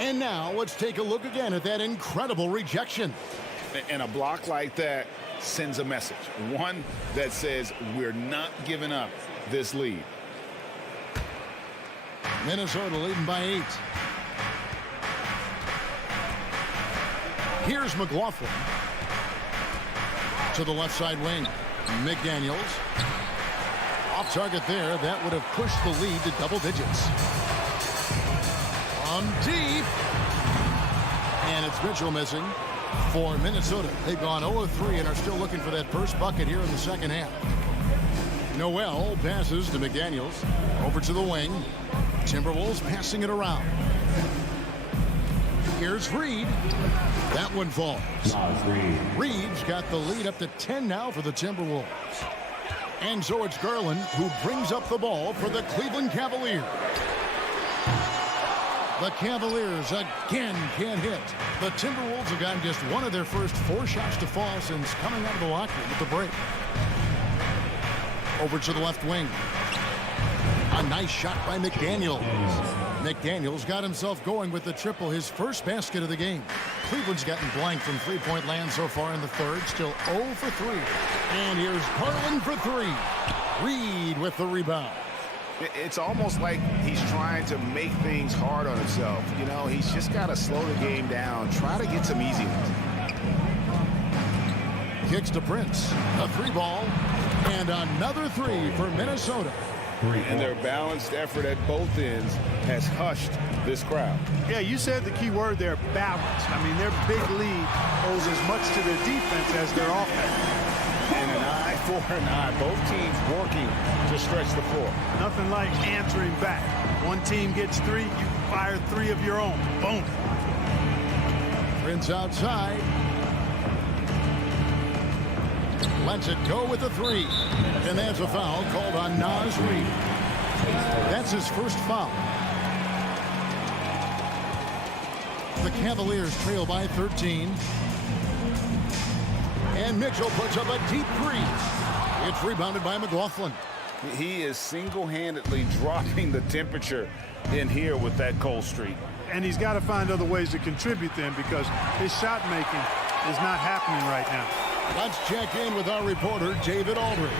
And now let's take a look again at that incredible rejection. And a block like that sends a message. One that says we're not giving up this lead. Minnesota leading by 8. Here's McLaughlin. to the left side wing. McDaniels. Off target there. That would have pushed the lead to double digits. From deep. And it's Mitchell missing for Minnesota. They've gone 0 of 3 and are still looking for that first bucket here in the second half. Noel passes to McDaniels. Over to the wing. Timberwolves passing it around. Here's Reed. That one falls. Reed's got the lead up to 10 now for the Timberwolves. And so it's Garland who brings up the ball for the Cleveland Cavaliers. The Cavaliers again can't hit. The Timberwolves have gotten just one of their first 4 shots to fall since coming out of the locker room at the break. Over to the left wing. A nice shot by McDaniels. McDaniels got himself going with the triple, his first basket of the game. Cleveland's gotten blank from three-point land so far in the third, still 0 for 3. And here's Garland for 3. Reed with the rebound. It's almost like he's trying to make things hard on himself. You know, he's just got to slow the game down, try to get some easy ones. Kicks to Prince. A 3-ball. And another 3 for Minnesota. And their balanced effort at both ends has hushed this crowd. Yeah, you said the key word there, balanced. I mean, their big lead owes as much to their defense as their offense. And an eye for an eye. Both teams working to stretch the floor. Nothing like answering back. One team gets 3, you fire 3 of your own. Boom. Prince outside. Lets it go with the 3. And that's a foul called on Naz Reid. That's his first foul. The Cavaliers trail by 13. And Mitchell puts up a deep 3. It's rebounded by McLaughlin. He is single-handedly dropping the temperature in here with that cold streak. And he's got to find other ways to contribute then, because his shot making is not happening right now. Let's check in with our reporter, David Aldridge.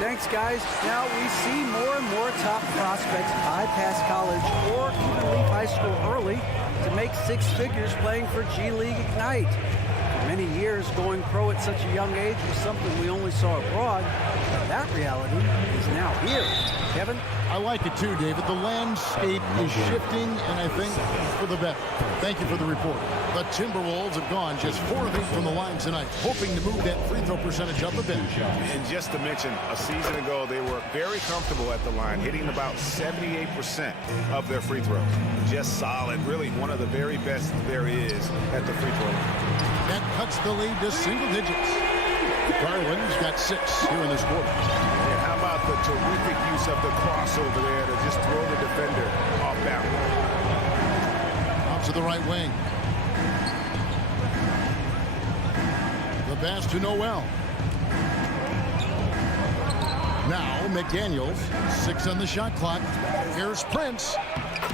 Thanks, guys. Now we see more and more top prospects bypass college or even leave high school early to make 6 figures playing for G League Ignite. For many years, going pro at such a young age was something we only saw abroad. But that reality is now here. Kevin? I like it too, David. The landscape is shifting, and I think for the better. Thank you for the report. The Timberwolves have gone just 4 of 8 from the line tonight, hoping to move that free throw percentage up a bit. And just to mention, a season ago, they were very comfortable at the line, hitting about 78% of their free throws. Just solid. Really one of the very best there is at the free throw line. That cuts the lead to single digits. Garland's got 6 here in this quarter. And how about the terrific use of the crossover there to just throw the defender off balance. Out to the right wing. The pass to Noel. Now McDaniels, 6 on the shot clock. Here's Prince.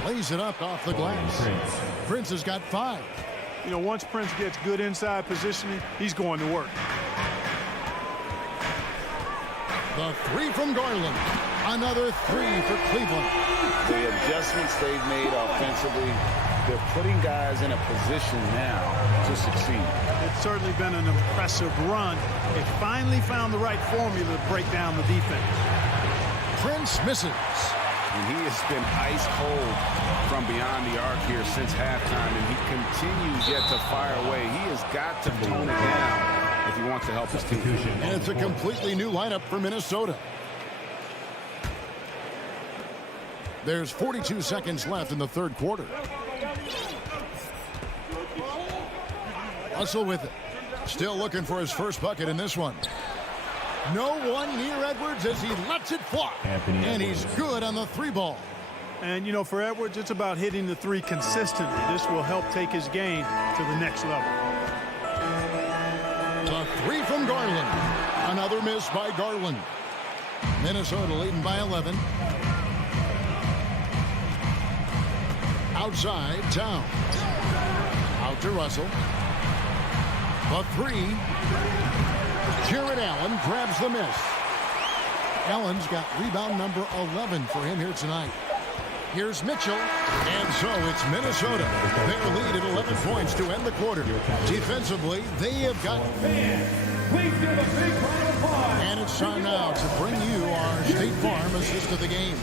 Lays it up off the glass. Prince has got 5. You know, once Prince gets good inside positioning, he's going to work. The 3 from Garland. Another 3 for Cleveland. The adjustments they've made offensively, they're putting guys in a position now to succeed. It's certainly been an impressive run. They finally found the right formula to break down the defense. Prince misses. And he has been ice cold from beyond the arc here since halftime, and he continues yet to fire away. He has got to tone it down if he wants to help his team. And it's a completely new lineup for Minnesota. There's 42 seconds left in the third quarter. Russell with it. Still looking for his first bucket in this one. No one near Edwards as he lets it fly. And he's good on the 3-ball. And, you know, for Edwards, it's about hitting the 3 consistently. This will help take his game to the next level. The 3 from Garland. Another miss by Garland. Minnesota leading by 11. Outside, Towns. Out to Russell. The 3. Jared Allen grabs the miss. Allen's got rebound number 11 for him here tonight. Here's Mitchell. And so it's Minnesota. Their lead at 11 points to end the quarter. Defensively, they have got... And it's time now to bring you our State Farm assist of the game.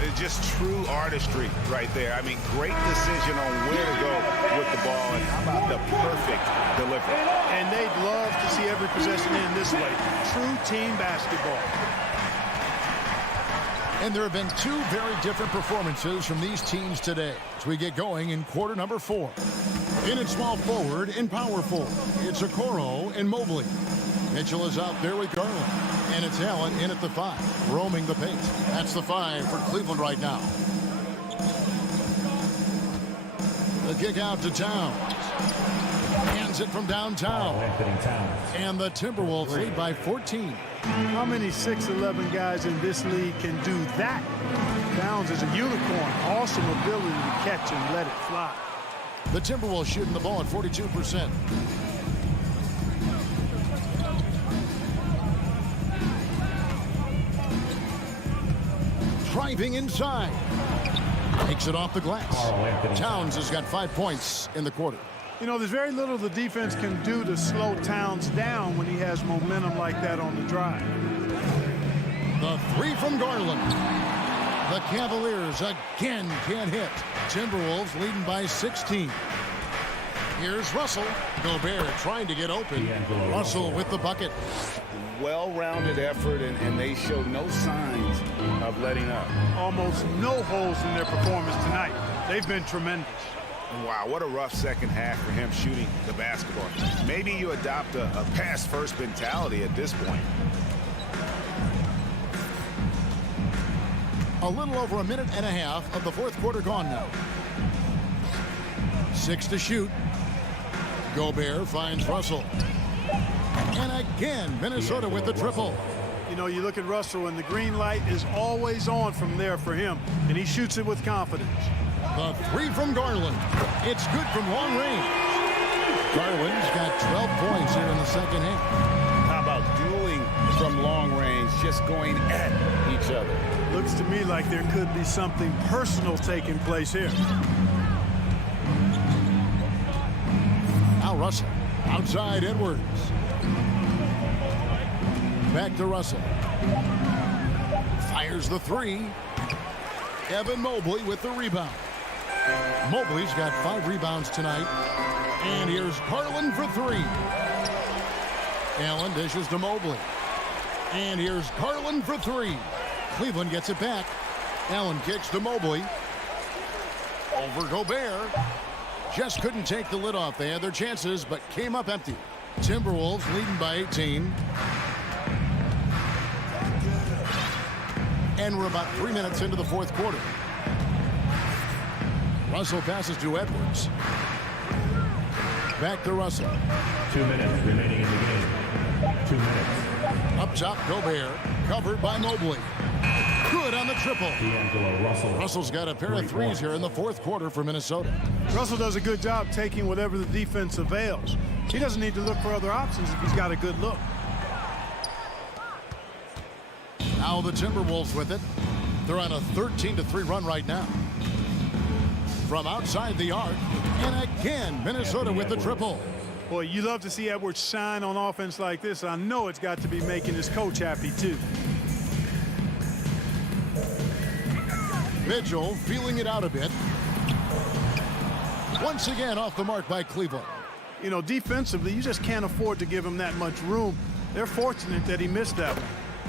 It's just true artistry right there. I mean, great decision on where to go with the ball, and how about the perfect delivery. And they'd love to see every possession in this way. True team basketball. And there have been two very different performances from these teams today as we get going in quarter number 4. In at small forward and power forward, it's Okoro and Mobley. Mitchell is out there with Garland. And it's Allen in at the 5, roaming the paint. That's the 5 for Cleveland right now. The kick out to Towns. Hands it from downtown. And the Timberwolves lead by 14. How many 6'11" guys in this league can do that? Towns is a unicorn. Awesome ability to catch and let it fly. The Timberwolves shooting the ball at 42%. Driving inside. Takes it off the glass. Towns has got 5 points in the quarter. You know, there's very little the defense can do to slow Towns down when he has momentum like that on the drive. The 3 from Garland. The Cavaliers again can't hit. Timberwolves leading by 16. Here's Russell. Gobert trying to get open. Russell with the bucket. Well-rounded effort, and they show no signs of letting up. Almost no holes in their performance tonight. They've been tremendous. Wow, what a rough second half for him shooting the basketball. Maybe you adopt a pass-first mentality at this point. A little over a minute and a half of the fourth quarter gone now. 6 to shoot. Gobert finds Russell. And again, Minnesota with the triple. You know, you look at Russell, and the green light is always on from there for him, and he shoots it with confidence. The 3 from Garland. It's good from long range. Garland's got 12 points here in the second half. How about dueling from long range, just going at each other? Looks to me like there could be something personal taking place here. Now Russell. Outside Edwards. Back to Russell. Fires the 3. Evan Mobley with the rebound. Mobley's got 5 rebounds tonight. And here's Garland for 3. Allen dishes to Mobley. And here's Garland for 3. Cleveland gets it back. Allen kicks to Mobley. Over Gobert. Just couldn't take the lid off. They had their chances, but came up empty. Timberwolves leading by 18. And we're about 3 minutes into the fourth quarter. Russell passes to Edwards. Back to Russell. 2 minutes remaining in the game. 2 minutes. Up top, Gobert. Covered by Mobley. Good on the triple. Russell's got a pair of threes here in the fourth quarter for Minnesota. Russell does a good job taking whatever the defense avails. He doesn't need to look for other options if he's got a good look. Now the Timberwolves with it. They're on a 13-3 run right now. From outside the arc. And again, Minnesota with the triple. Boy, you love to see Edwards shine on offense like this. I know it's got to be making his coach happy, too. Mitchell feeling it out a bit. Once again off the mark by Cleveland. You know, defensively, you just can't afford to give him that much room. They're fortunate that he missed that one.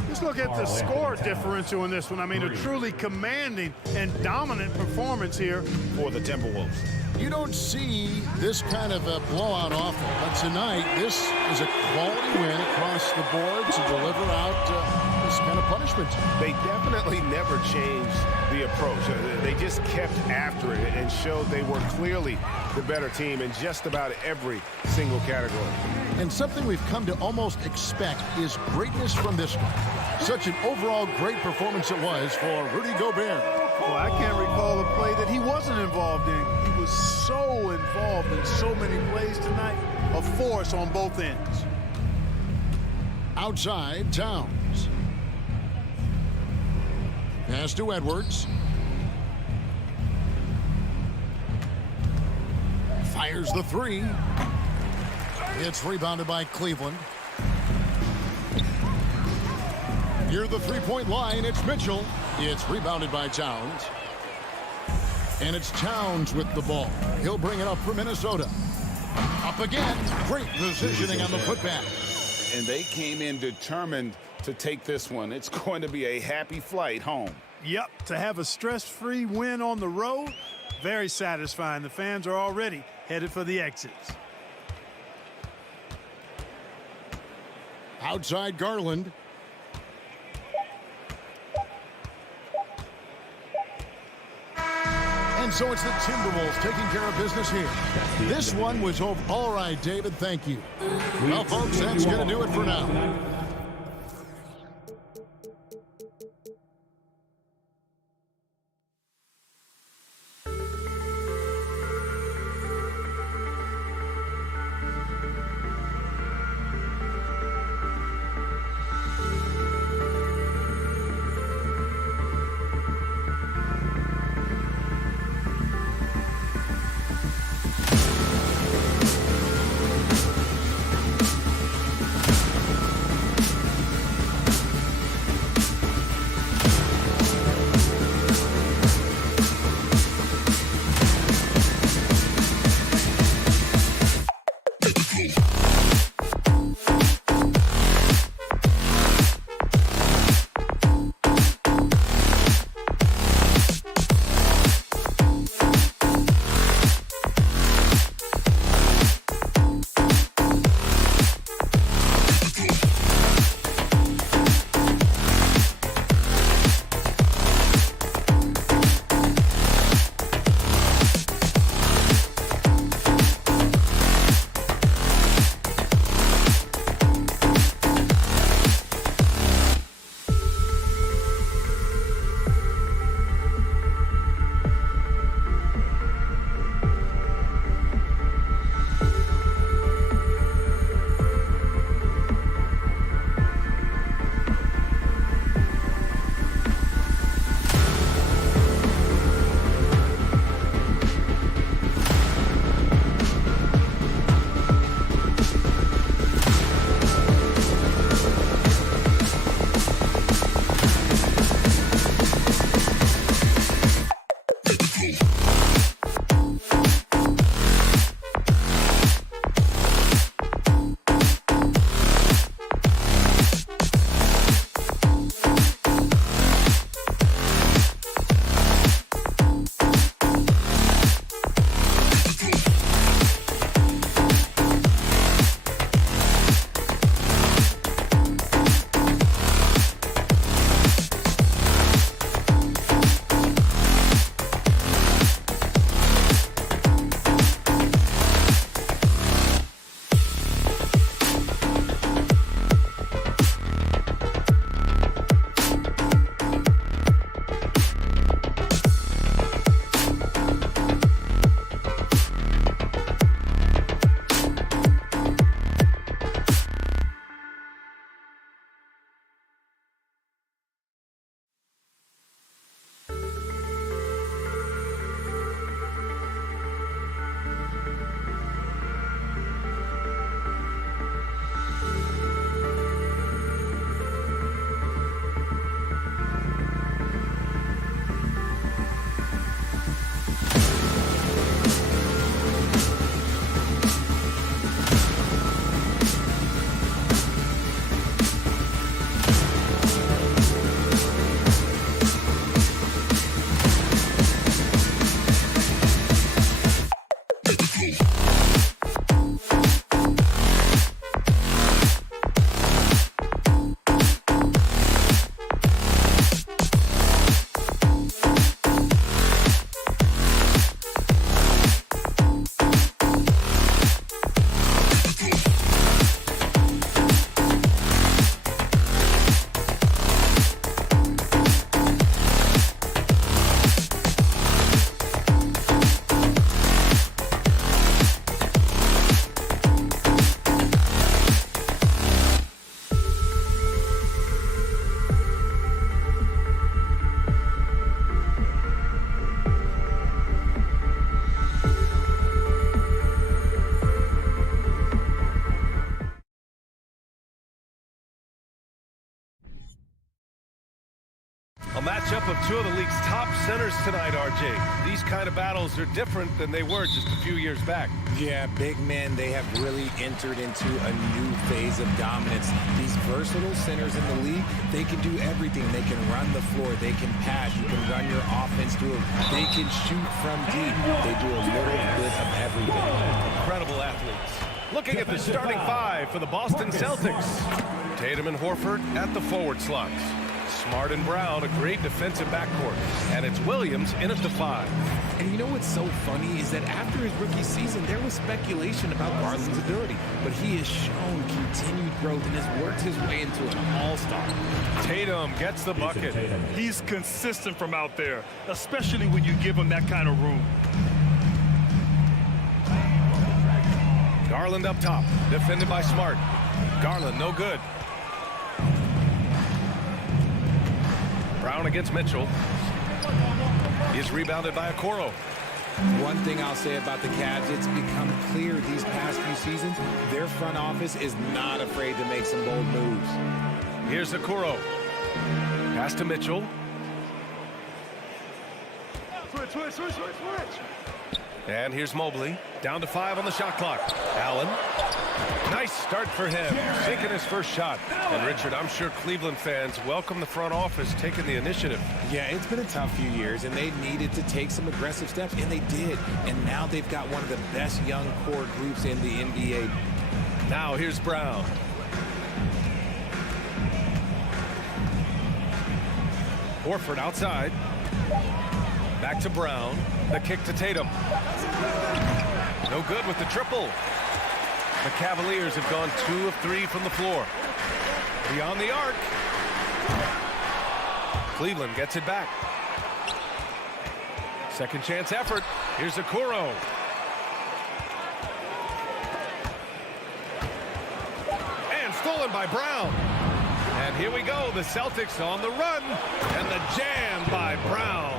Just look at the score differential in this one. I mean, a truly commanding and dominant performance here for the Timberwolves. You don't see this kind of a blowout often, but tonight this is a quality win across the board to deliver out this kind of punishment. They definitely never changed the approach. They just kept after it and showed they were clearly the better team in just about every single category. And something we've come to almost expect is greatness from this one. Such an overall great performance it was for Rudy Gobert. Well, I can't recall a play that he wasn't involved in. He was so involved in so many plays tonight. A force on both ends. Outside, Towns. Pass to Edwards. Fires the three. It's rebounded by Cleveland. Near the three-point line, it's Mitchell. It's rebounded by Towns. And it's Towns with the ball. He'll bring it up for Minnesota. Up again. Great positioning on the putback. And they came in determined to take this one. It's going to be a happy flight home. Yep, to have a stress-free win on the road, very satisfying. The fans are already headed for the exits. Outside Garland. And so it's the Timberwolves taking care of business here. This one was over. All right, David, thank you. Well, folks, that's going to do it for now. matchup of two of the league's top centers tonight, RJ. These kind of battles are different than they were just a few years back. Yeah, big men, they have really entered into a new phase of dominance. These versatile centers in the league, they can do everything. They can run the floor. They can pass. You can run your offense through them. They can shoot from deep. They do a little bit of everything. Incredible athletes. Looking at the starting five for the Boston Celtics. Tatum and Horford at the forward slots. Smart and Brown, a great defensive backcourt. And it's Williams in at the 5. And you know what's so funny is that after his rookie season, there was speculation about Garland's ability. But he has shown continued growth and has worked his way into an all-star. Tatum gets the bucket. He's consistent from out there, especially when you give him that kind of room. Garland up top, defended by Smart. Garland, no good. Brown against Mitchell. He's rebounded by Okoro. One thing I'll say about the Cavs, it's become clear these past few seasons, their front office is not afraid to make some bold moves. Here's Okoro. Pass to Mitchell. Switch. And here's Mobley. Down to 5 on the shot clock. Allen. Nice start for him. Sinking his first shot. And Richard, I'm sure Cleveland fans welcome the front office taking the initiative. Yeah, it's been a tough few years, and they needed to take some aggressive steps, and they did. And now they've got one of the best young core groups in the NBA. Now here's Brown. Horford outside. Back to Brown. The kick to Tatum. No good with the triple. The Cavaliers have gone 2 of 3 from the floor. Beyond the arc. Cleveland gets it back. Second chance effort. Here's Okoro. And stolen by Brown. And here we go. The Celtics on the run. And the jam by Brown.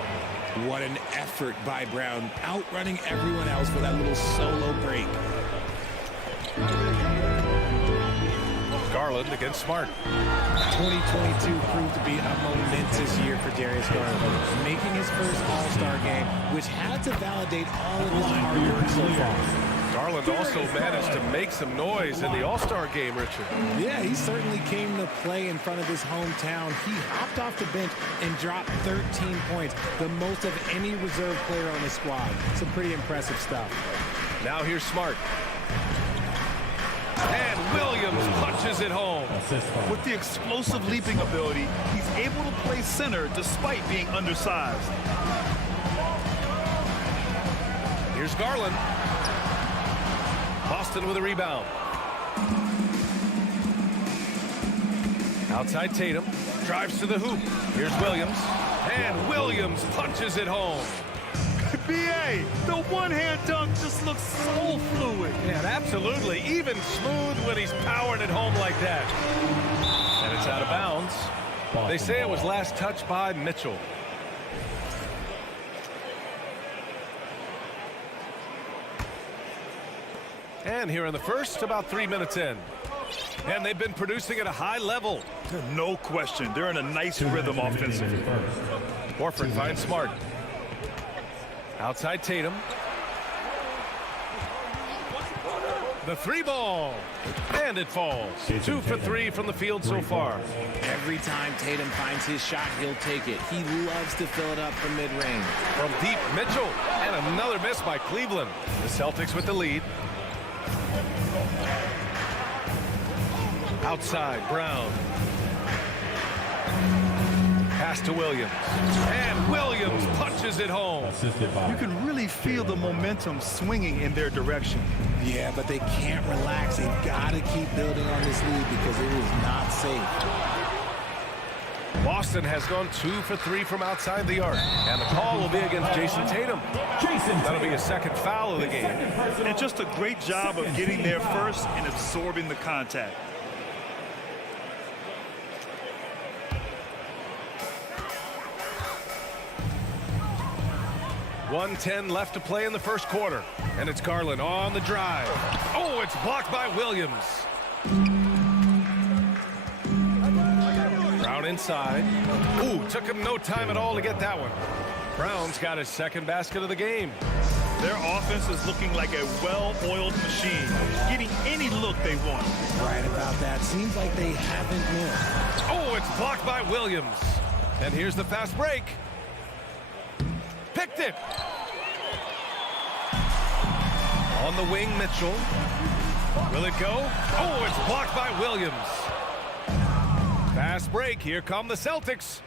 What an effort by Brown, outrunning everyone else for that little solo break. Garland against Smart. 2022 proved to be a momentous year for Darius Garland, making his first All-Star game, which had to validate all of his hard work so far. Garland also managed to make some noise in the All-Star game, Richard. Yeah, he certainly came to play in front of his hometown. He hopped off the bench and dropped 13 points, the most of any reserve player on the squad. Some pretty impressive stuff. Now here's Smart. And Williams punches it home. With the explosive leaping ability, he's able to play center despite being undersized. Here's Garland. Boston with a rebound. Outside Tatum. Drives to the hoop. Here's Williams. And Williams punches it home. B.A., the one-hand dunk just looks so fluid. Yeah, absolutely. Even smooth when he's powering it home like that. And it's out of bounds. They say it was last touched by Mitchell. And here in the first, about 3 minutes in. And they've been producing at a high level. No question. They're in a nice rhythm offensively. Horford finds Smart. Outside Tatum. The 3 ball. And it falls. 2 for 3 from the field so far. Every time Tatum finds his shot, he'll take it. He loves to fill it up from mid-range. From deep, Mitchell. And another miss by Cleveland. The Celtics with the lead. Outside, Brown. Pass to Williams. And Williams punches it home. You can really feel the momentum swinging in their direction. Yeah, but they can't relax. They've got to keep building on this lead because it is not safe. Boston has gone 2 for 3 from outside the arc. And the call will be against Jason Tatum. That'll be his second foul of the game. And just a great job of getting there first and absorbing the contact. .110 left to play in the first quarter. And it's Garland on the drive. Oh, it's blocked by Williams. Brown Brown inside. Ooh, took him no time at all to get that one. Brown's got his second basket of the game. Their offense is looking like a well-oiled machine, getting any look they want. Right about that. Seems like they haven't missed. Oh, it's blocked by Williams. And here's the fast break. Picked it. On the wing, Mitchell. Will it go? Oh, it's blocked by Williams. Fast break. Here come the Celtics.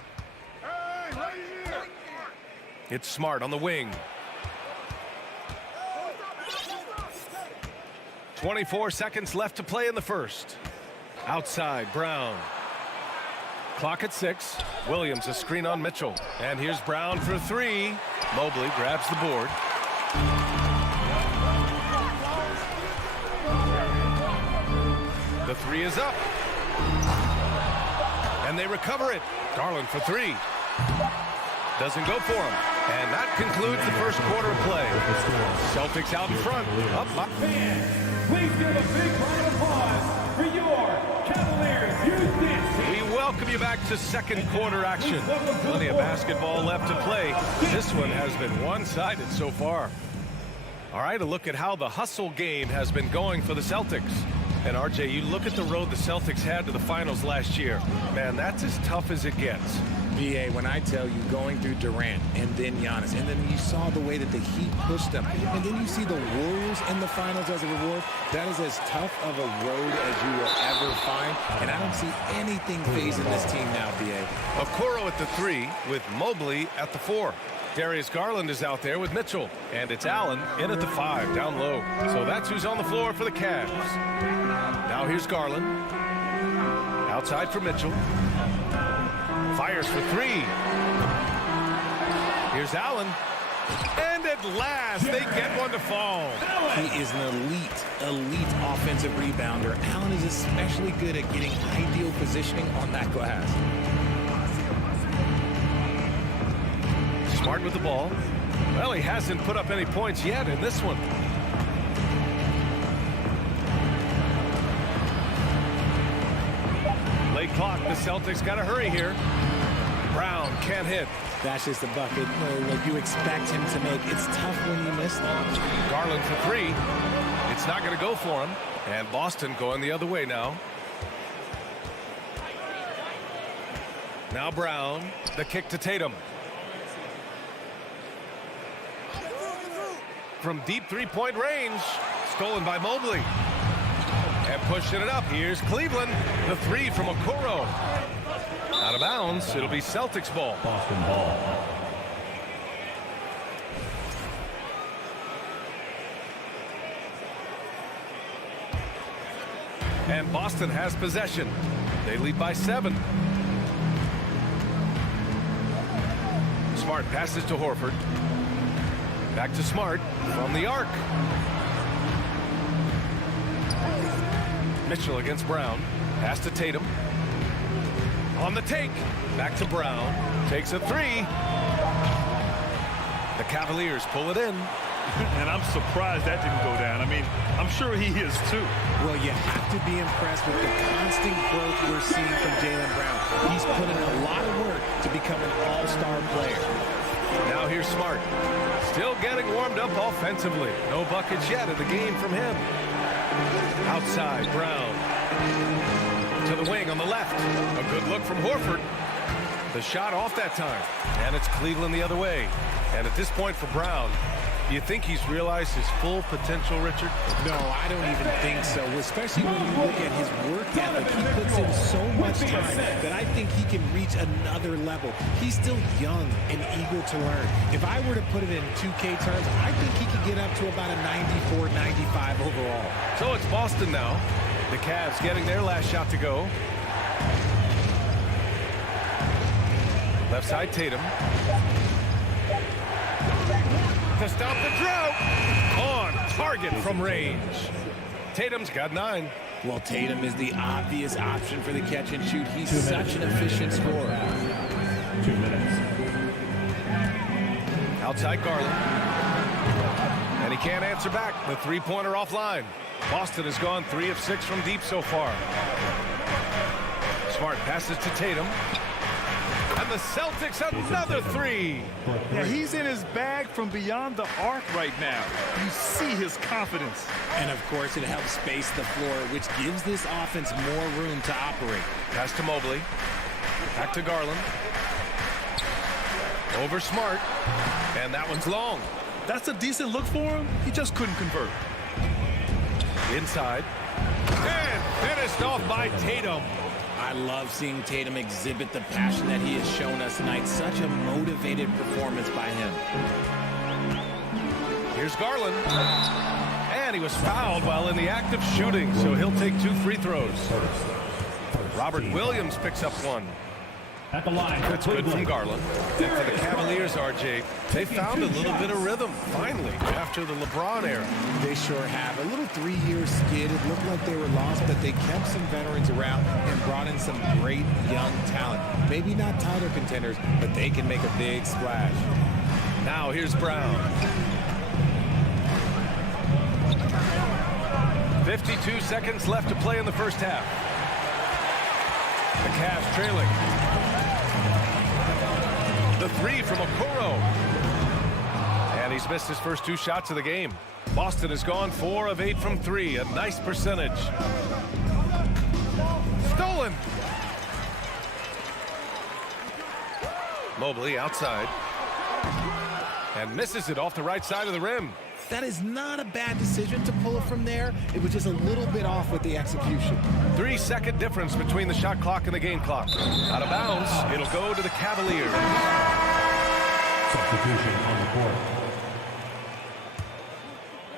It's Smart on the wing. 24 seconds left to play in the first. Outside, Brown. Clock at 6. Williams a screen on Mitchell. And here's Brown for 3. Mobley grabs the board. The 3 is up. And they recover it. Garland for 3. Doesn't go for him. And that concludes the first quarter of play. Celtics out in front. Up by. Please give a big round of applause for your Cavaliers. We welcome you back to second quarter action. Plenty of basketball left to play. This one has been one-sided so far. All right, a look at how the hustle game has been going for the Celtics. And RJ, you look at the road the Celtics had to the finals last year. Man, that's as tough as it gets. BA, when I tell you going through Durant and then Giannis, and then you saw the way that the Heat pushed them, and then you see the Warriors in the finals as a reward, that is as tough of a road as you will ever find, and I don't see anything phasing this team now, BA. Okoro at the 3 with Mobley at the 4. Darius Garland is out there with Mitchell, and it's Allen in at the 5 down low. So that's who's on the floor for the Cavs. Now here's Garland. Outside for Mitchell. Fires for 3. Here's Allen. And at last, they get one to fall. He is an elite offensive rebounder. Allen is especially good at getting ideal positioning on that glass. Smart with the ball. Well, he hasn't put up any points yet in this one. Late clock. The Celtics got to hurry here. Brown can't hit. That's just the bucket like you expect him to make. It's tough when you miss them. Garland for 3. It's not going to go for him. And Boston going the other way now. Now Brown. The kick to Tatum. From deep three-point range. Stolen by Mobley. And pushing it up. Here's Cleveland. The 3 from Okoro. Out of bounds. It'll be Celtics ball. Boston ball. And Boston has possession. They lead by 7. Smart passes to Horford. Back to Smart from the arc. Mitchell against Brown. Pass to Tatum. On the take. Back to Brown. Takes a 3. The Cavaliers pull it in. And I'm surprised that didn't go down. I mean, I'm sure he is too. Well, you have to be impressed with the constant growth we're seeing from Jaylen Brown. He's put in a lot of work to become an all-star player. Now here's Smart. Still getting warmed up offensively. No buckets yet in the game from him. Outside, Brown. To the wing on the left. A good look from Horford. The shot off that time. And it's Cleveland the other way. And at this point for Brown, do you think he's realized his full potential, Richard? No, I don't even think so, especially when you look at his work ethic. He puts in so much time that I think he can reach another level. He's still young and eager to learn. If I were to put it in 2K terms, I think he could get up to about a 94, 95 overall. So it's Boston now. The Cavs getting their last shot to go. Left side, Tatum. To stop the drought. On target from range. Tatum's got 9. Well, Tatum is the obvious option for the catch and shoot. He's such an efficient scorer. 2 minutes. Outside Garland. And he can't answer back. The three-pointer offline. Boston has gone 3 of 6 from deep so far. Smart passes to Tatum. And the Celtics another three. Yeah, he's in his bag from beyond the arc right now. You see his confidence. And, of course, it helps space the floor, which gives this offense more room to operate. Pass to Mobley. Back to Garland. Over Smart. And that one's long. That's a decent look for him. He just couldn't convert. Inside. And finished off by Tatum. I love seeing Tatum exhibit the passion that he has shown us tonight. Such a motivated performance by him. Here's Garland. And he was fouled while in the act of shooting, so he'll take 2 free throws. Robert Williams picks up one. At the line. That's good from Garland. And for the Cavaliers, RJ, they found a little bit of rhythm, finally, after the LeBron era. They sure have. A little 3-year skid. It looked like they were lost, but they kept some veterans around and brought in some great young talent. Maybe not title contenders, but they can make a big splash. Now here's Brown. 52 seconds left to play in the first half. The Cavs trailing. The three from Okoro. And he's missed his first 2 shots of the game. Boston has gone 4 of 8 from 3. A nice percentage. Stolen. Mobley outside. And misses it off the right side of the rim. That is not a bad decision to pull it from there. It was just a little bit off with the execution. 3-second difference between the shot clock and the game clock. Out of bounds, it'll go to the Cavaliers. Substitution on the court.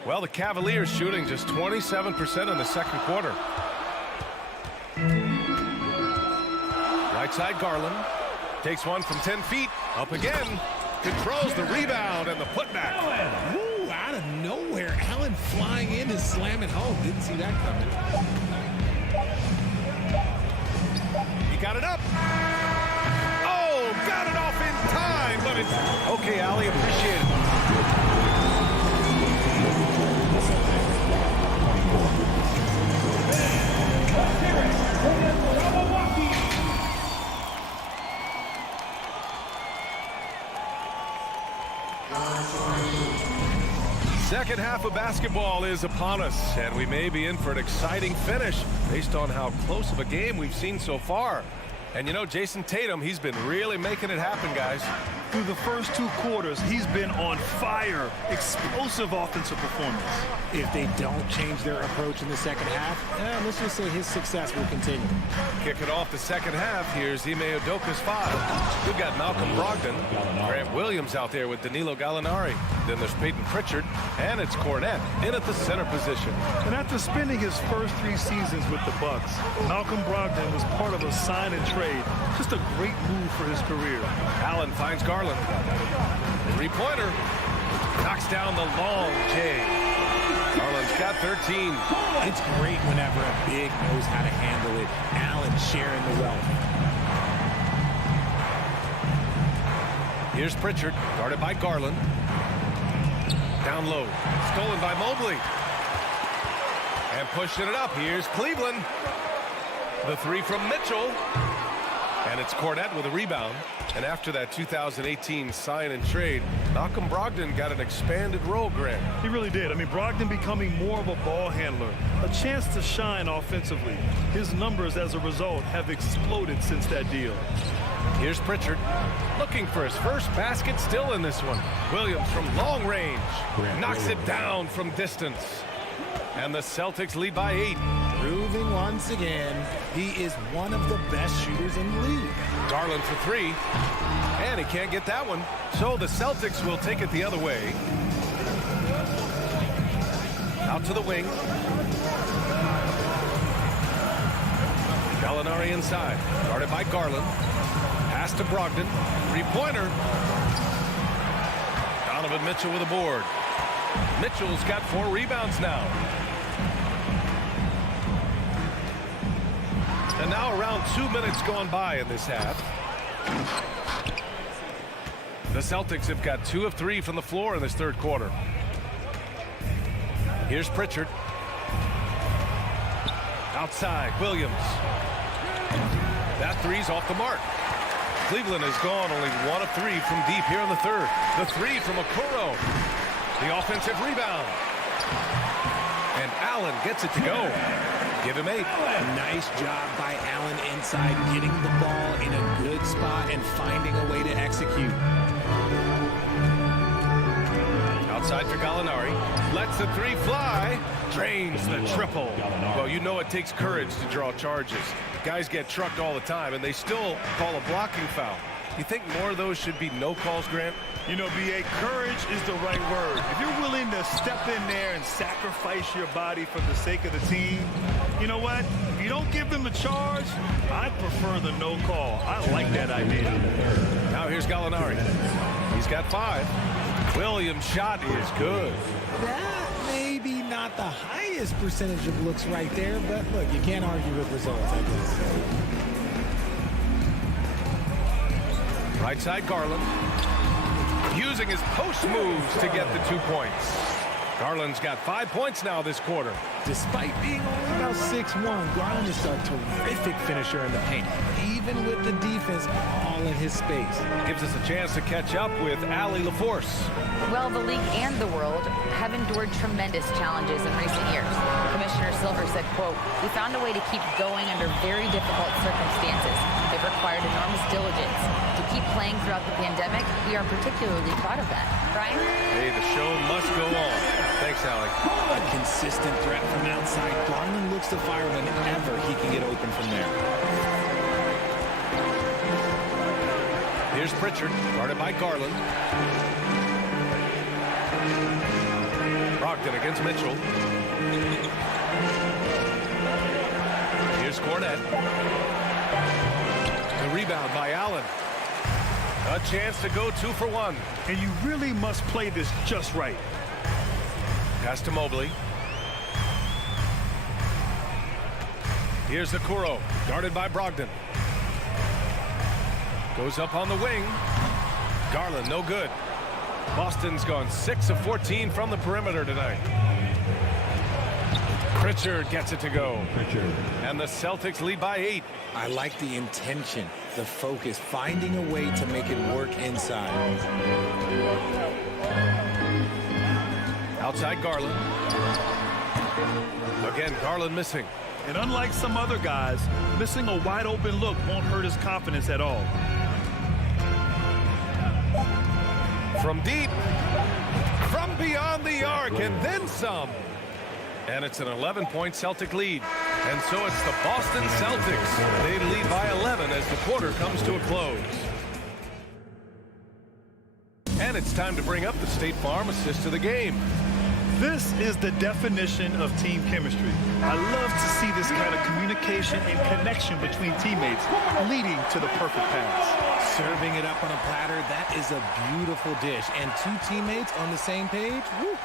Well, the Cavaliers shooting just 27% in the second quarter. Right side, Garland. Takes one from 10 feet. Up again. Controls the rebound and the putback. Woo, out of nowhere. Allen flying in to slam it home. Didn't see that coming. He got it up. Oh, got it off in time, but it's okay, Allie, appreciate it. Second half of basketball is upon us, and we may be in for an exciting finish based on how close of a game we've seen so far. And you know, Jason Tatum, he's been really making it happen, guys. Through the first 2 quarters, he's been on fire. Explosive offensive performance. If they don't change their approach in the second half, let's just say his success will continue. Kicking off the second half, here's Ime Udoka's 5. We've got Malcolm Brogdon, Grant Williams out there with Danilo Gallinari. Then there's Peyton Pritchard, and it's Cornette in at the center position. And after spending his first 3 seasons with the Bucks, Malcolm Brogdon was part of a sign and trade. Just a great move for his career. Allen finds Garland. Three-pointer. Knocks down the long J. Garland's got 13. It's great whenever a big knows how to handle it. Allen sharing the wealth. Here's Pritchard, guarded by Garland. Down low. Stolen by Mobley. And pushing it up. Here's Cleveland. The 3 from Mitchell. And it's Cornette with a rebound. And after that 2018 sign and trade, Malcolm Brogdon got an expanded role, Grant. He really did. I mean, Brogdon becoming more of a ball handler, a chance to shine offensively. His numbers as a result have exploded since that deal. Here's Pritchard, looking for his first basket, still in this one. Williams from long range, knocks it down from distance. And the Celtics lead by 8. Proving once again, he is one of the best shooters in the league. Garland for 3. And he can't get that one. So the Celtics will take it the other way. Out to the wing. Gallinari inside. Guarded by Garland. Pass to Brogdon. 3-pointer. Donovan Mitchell with a board. Mitchell's got 4 rebounds now. And now around 2 minutes gone by in this half. The Celtics have got 2 of 3 from the floor in this third quarter. Here's Pritchard. Outside, Williams. That three's off the mark. Cleveland has gone only 1 of 3 from deep here in the third. The three from Okoro. The offensive rebound. And Allen gets it to go. Give him 8. Nice job by Allen inside, getting the ball in a good spot and finding a way to execute. Outside for Gallinari. Lets the three fly. Drains the triple. Well, you know it takes courage to draw charges. Guys get trucked all the time, and they still call a blocking foul. You think more of those should be no calls, Grant? You know, B.A., courage is the right word. If you're willing to step in there and sacrifice your body for the sake of the team, you know what? If you don't give them a charge, I prefer the no call. I like that idea. Now here's Gallinari. He's got 5. Williams' shot is good. That maybe not the highest percentage of looks right there, but look, you can't argue with results, I guess. Right side, Garland. Using his post moves to get the 2 points. Garland's got 5 points now this quarter. Despite being only about 6'1", Garland is a terrific finisher in the paint, even with the defense all in his space. Gives us a chance to catch up with Allie LaForce. Well, the league and the world have endured tremendous challenges in recent years. Commissioner Silver said, quote, "We found a way to keep going under very difficult circumstances. They've required enormous diligence. To keep playing throughout the pandemic, we are particularly proud of that." Brian? Hey, the show must go on. Thanks, Allie. A consistent threat from outside. Garland looks to fire whenever he can get open from there. Here's Pritchard, guarded by Garland. Brogdon against Mitchell. Here's Cornette. The rebound by Allen. A chance to go 2 for 1. And you really must play this just right. Pass to Mobley. Here's Okoro, guarded by Brogdon. Goes up on the wing. Garland, no good. Boston's gone 6 of 14 from the perimeter tonight. Pritchard gets it to go. And the Celtics lead by 8. I like the intention, the focus, finding a way to make it work inside. Outside Garland. Again, Garland missing. And unlike some other guys, missing a wide open look won't hurt his confidence at all. From deep. From beyond the arc, and then some. And it's an 11-point Celtic lead. And so it's the Boston Celtics. They lead by 11 as the quarter comes to a close. And it's time to bring up the State Farm assist of the game. This is the definition of team chemistry. I love to see this kind of communication and connection between teammates leading to the perfect pass. Serving it up on a platter, that is a beautiful dish. And 2 teammates on the same page, woo.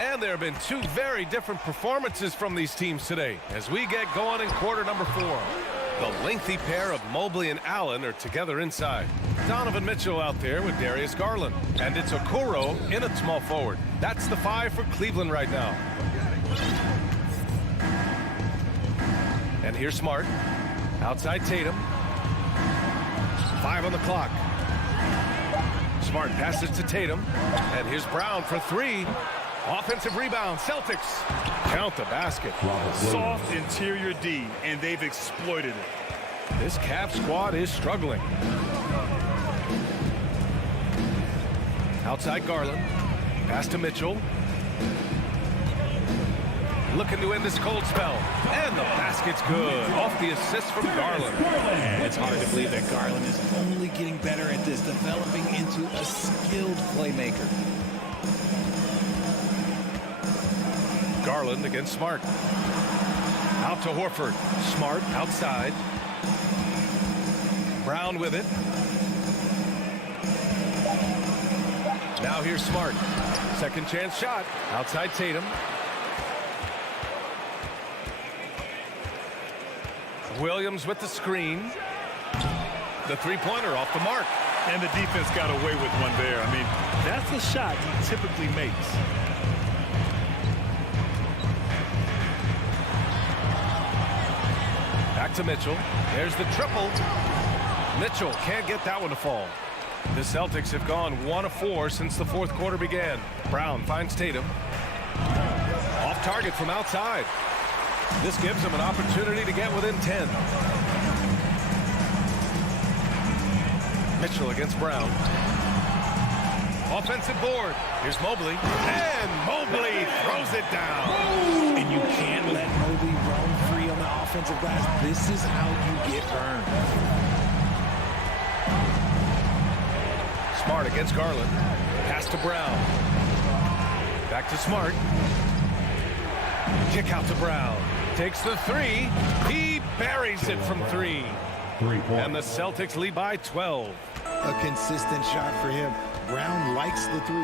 And there have been 2 very different performances from these teams today as we get going in quarter number 4. The lengthy pair of Mobley and Allen are together inside. Donovan Mitchell out there with Darius Garland. And it's Okoro in at small forward. That's the 5 for Cleveland right now. And here's Smart. Outside Tatum. 5 on the clock. Smart passes to Tatum. And here's Brown for 3. Offensive rebound, Celtics. Count the basket. Soft interior D, and they've exploited it. This Cavs squad is struggling. Outside Garland. Pass to Mitchell. Looking to end this cold spell. And the basket's good. Off the assist from Garland. It's hard to believe that Garland is only getting better at this, developing into a skilled playmaker. Garland against Smart. Out to Horford. Smart outside. Brown with it. Now here's Smart. Second chance shot. Outside Tatum. Williams with the screen. The three-pointer off the mark. And the defense got away with one there. I mean, that's a shot he typically makes. Back to Mitchell. There's the triple. Mitchell can't get that one to fall. The Celtics have gone 1 of 4 since the fourth quarter began. Brown finds Tatum. Off target from outside. This gives him an opportunity to get within 10. Mitchell against Brown. Offensive board. Here's Mobley. And Mobley throws it down. And you can't let Mobley roam free on the offensive glass. This is how you get burned. Smart against Garland. Pass to Brown. Back to Smart. Kick out to Brown. Takes the three. He buries it from 3. 3 points. And the Celtics lead by 12. A consistent shot for him. Brown likes the 3.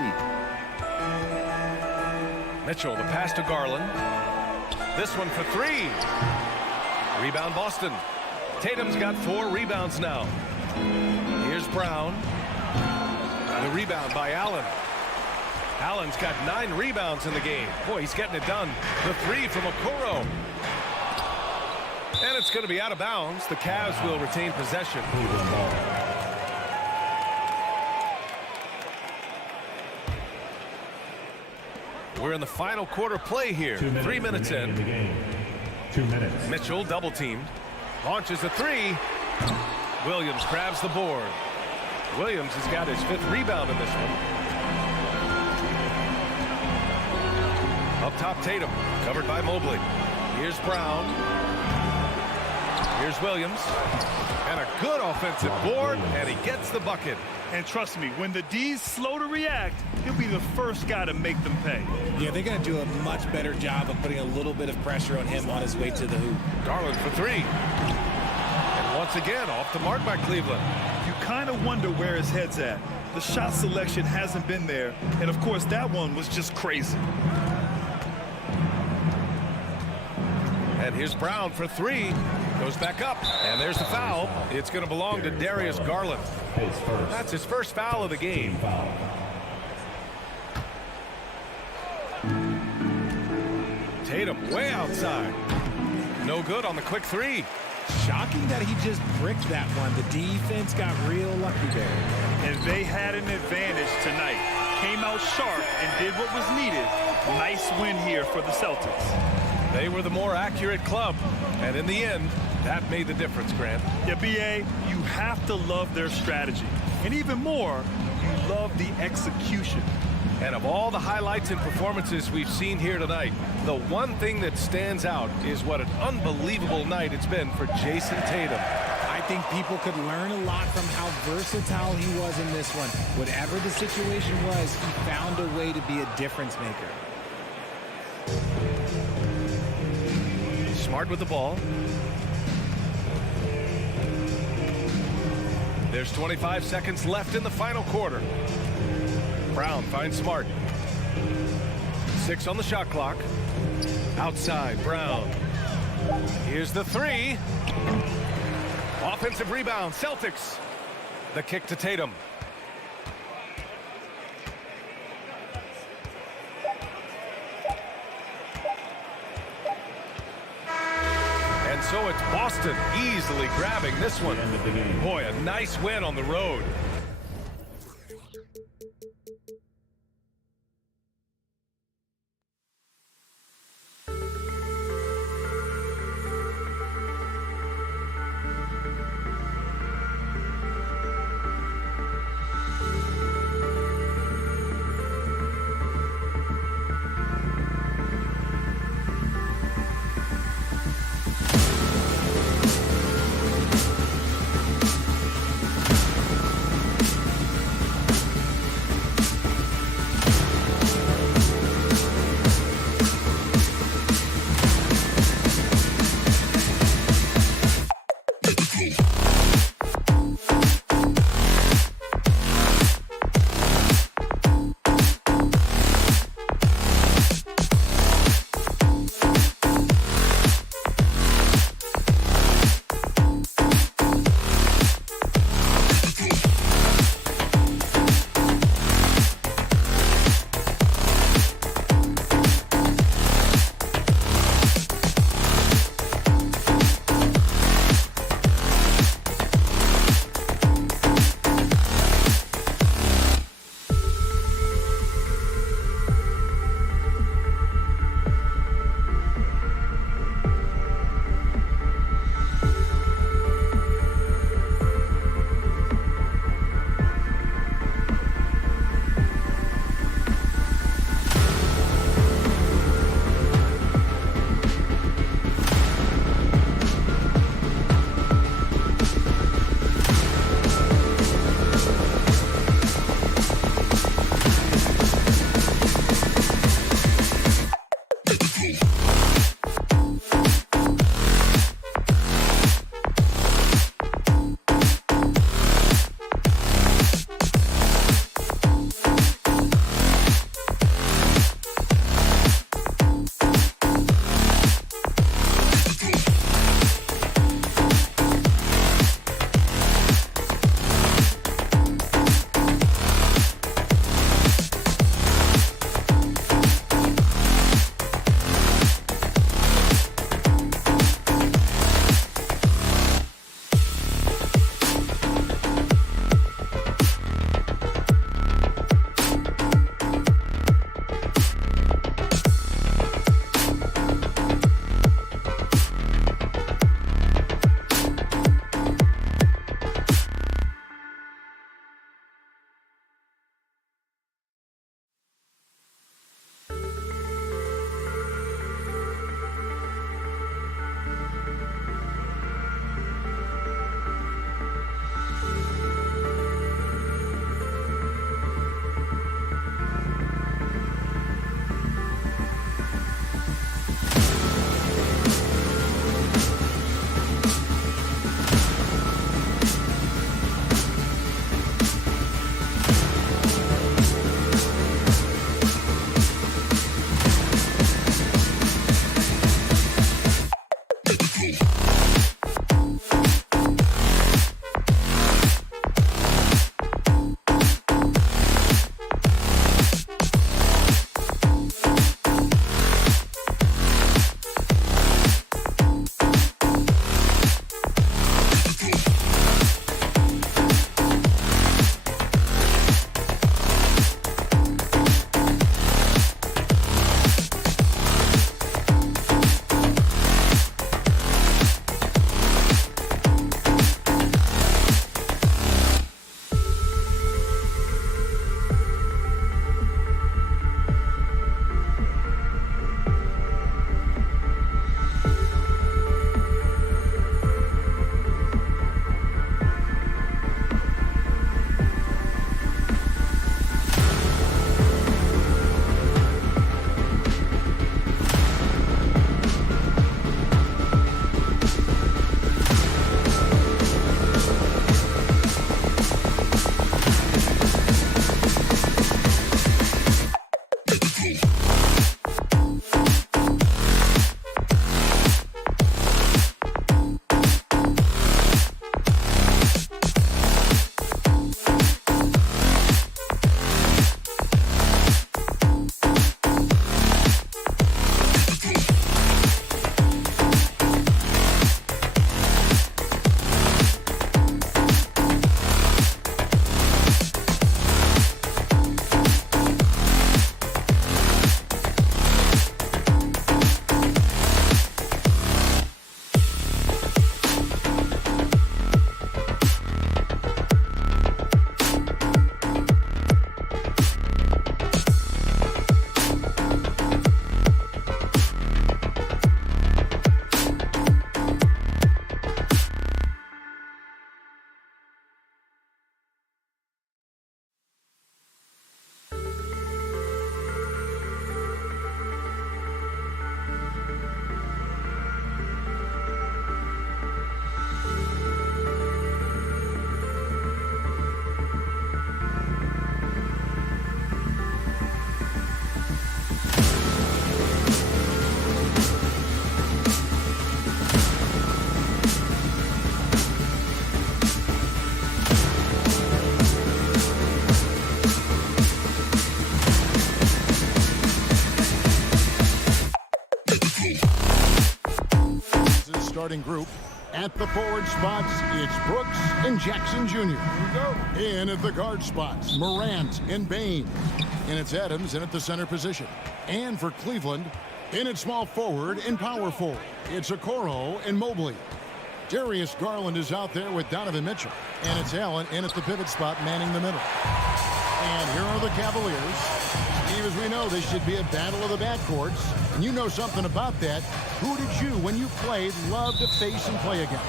Mitchell, the pass to Garland. This one for 3. Rebound Boston. Tatum's got 4 rebounds now. Here's Brown. The rebound by Allen. Allen's got 9 rebounds in the game. Boy, he's getting it done. The 3 from Okoro. And it's going to be out of bounds. The Cavs will retain possession. We're in the final quarter play here. 3 minutes in. The game. 2 minutes. Mitchell double teamed. Launches a 3. Williams grabs the board. Williams has got his 5th rebound in this one. Up top, Tatum, covered by Mobley. Here's Brown. Here's Williams. And a good offensive board, and he gets the bucket. And trust me, when the D's slow to react, he'll be the first guy to make them pay. Yeah, they're going to do a much better job of putting a little bit of pressure on him on his way to the hoop. Garland for 3. And once again, off the mark by Cleveland. You kind of wonder where his head's at. The shot selection hasn't been there. And, of course, that one was just crazy. And here's Brown for 3. Goes back up. And there's the foul. It's going to belong to Darius Garland. That's his first foul of the game. Tatum way outside. No good on the quick 3. Shocking that he just bricked that one. The defense got real lucky there. And they had an advantage tonight. Came out sharp and did what was needed. Nice win here for the Celtics. They were the more accurate club. And in the end, that made the difference, Grant. Yeah, B.A., you have to love their strategy. And even more, you love the execution. And of all the highlights and performances we've seen here tonight, the one thing that stands out is what an unbelievable night it's been for Jason Tatum. I think people could learn a lot from how versatile he was in this one. Whatever the situation was, he found a way to be a difference maker. Smart with the ball. There's 25 seconds left in the final quarter. Brown finds Smart. 6 on the shot clock. Outside, Brown. Here's the 3. Offensive rebound, Celtics. The kick to Tatum. And so it's Boston easily grabbing this one. Boy, a nice win on the road. starting group. At the forward spots, it's Brooks and Jackson Jr. In at the guard spots, Morant and Bain. And it's Adams in at the center position. And for Cleveland, in at small forward and power forward, it's Okoro and Mobley. Darius Garland is out there with Donovan Mitchell. And it's Allen in at the pivot spot, manning the middle. And here are the Cavaliers. Steve, as we know, this should be a battle of the backcourts. And you know something about that. Who did you, when you played, love to face and play against?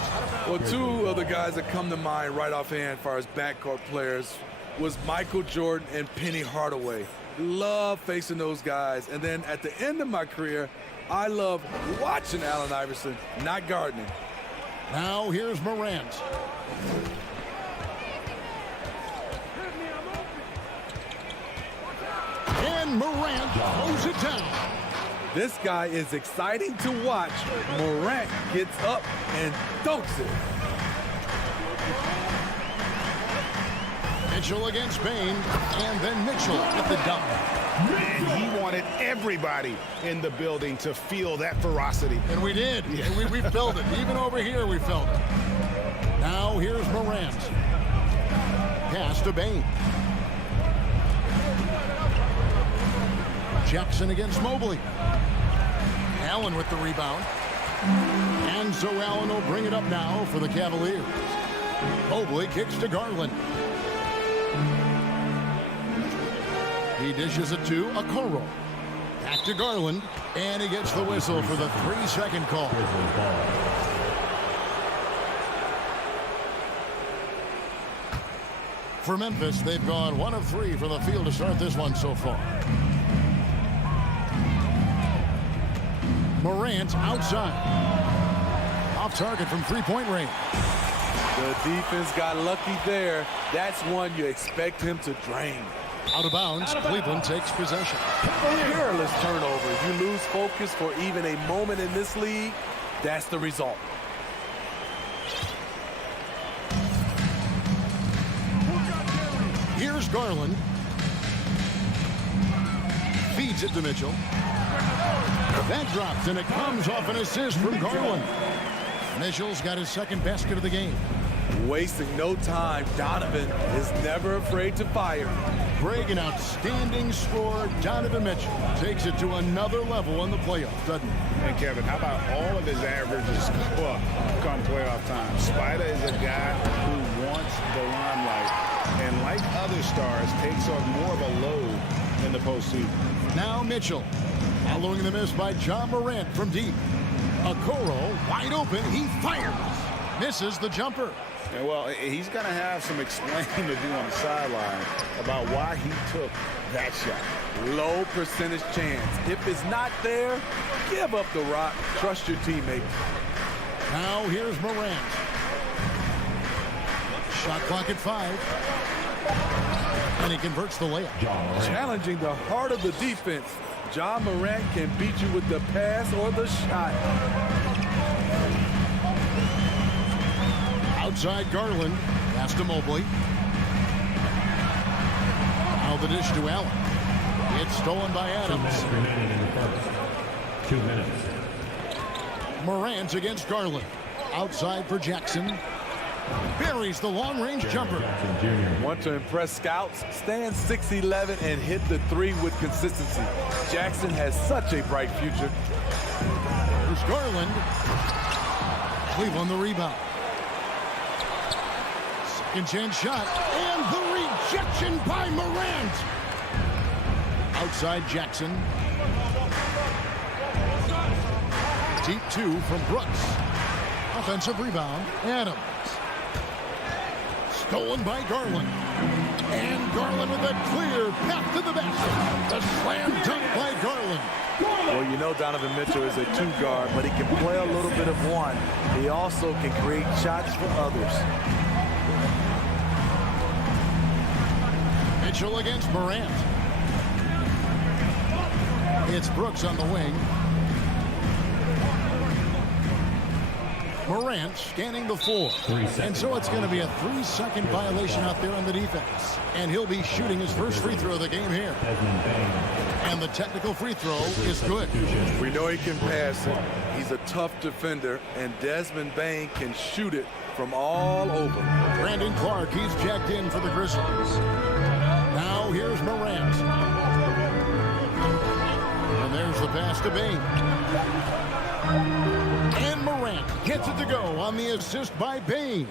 Well, two of the guys that come to mind right offhand as far as backcourt players was Michael Jordan and Penny Hardaway. Love facing those guys. And then at the end of my career, I love watching Allen Iverson, not guarding. Now here's Morant. And Morant throws it down. This guy is exciting to watch. Morant gets up and dunks it. Mitchell against Bain, and then Mitchell at the dunk. And he wanted everybody in the building to feel that ferocity. And we did. Yeah. We felt it. Even over here, we felt it. Now here's Morant. Pass to Bain. Jackson against Mobley. Allen with the rebound. And so Allen will bring it up now for the Cavaliers. Mobley kicks to Garland. He dishes it to Okoro. Back to Garland. And he gets the whistle for the 3-second call. For Memphis, they've gone 1 of 3 from the field to start this one so far. Morant outside. Off target from three-point range. The defense got lucky there. That's one you expect him to drain. Out of bounds, Cleveland takes possession. Careless turnover. You lose focus for even a moment in this league, that's the result. Here's Garland. Feeds it to Mitchell. That drops, and it comes off an assist from Garland. Mitchell's got his second basket of the game. Wasting no time. Donovan is never afraid to fire. Greg, an outstanding scorer. Donovan Mitchell takes it to another level in the playoffs, doesn't he? And Kevin, how about all of his averages come playoff time? Spider is a guy who wants the limelight, and like other stars, takes on more of a load in the postseason. Now Mitchell, following the miss by John Morant from deep. Okoro wide open. He fires. Misses the jumper. And well, he's going to have some explaining to do on the sideline about why he took that shot. Low percentage chance. If it's not there, give up the rock. Trust your teammate. Now here's Morant. Shot clock at 5. And he converts the layup. Challenging the heart of the defense. John Morant can beat you with the pass or the shot. Outside Garland. Pass to Mobley. Now the dish to Allen. It's stolen by Adams. 2 minutes. Morant against Garland. Outside for Jackson. Buries the long-range jumper. Want to impress scouts? Stand 6'11" and hit the 3 with consistency. Jackson has such a bright future. There's Garland. Cleveland the rebound. Second chance shot. And the rejection by Morant. Outside Jackson. Deep 2 from Brooks. Offensive rebound. Adams. Stolen by Garland. And Garland with a clear path to the basket. The slam dunk by Garland. Well, you know Donovan Mitchell is a 2 guard, but he can play a little bit of 1. He also can create shots for others. Mitchell against Morant. It's Brooks on the wing. Morant scanning the floor. And so it's going to be a 3-second violation out there on the defense. And he'll be shooting his first free throw of the game here. And the technical free throw is good. We know he can pass it. He's a tough defender, and Desmond Bane can shoot it from all over. Brandon Clark, he's checked in for the Grizzlies. Now here's Morant. And there's the pass to Bane. And Morant gets it to go on the assist by Bane.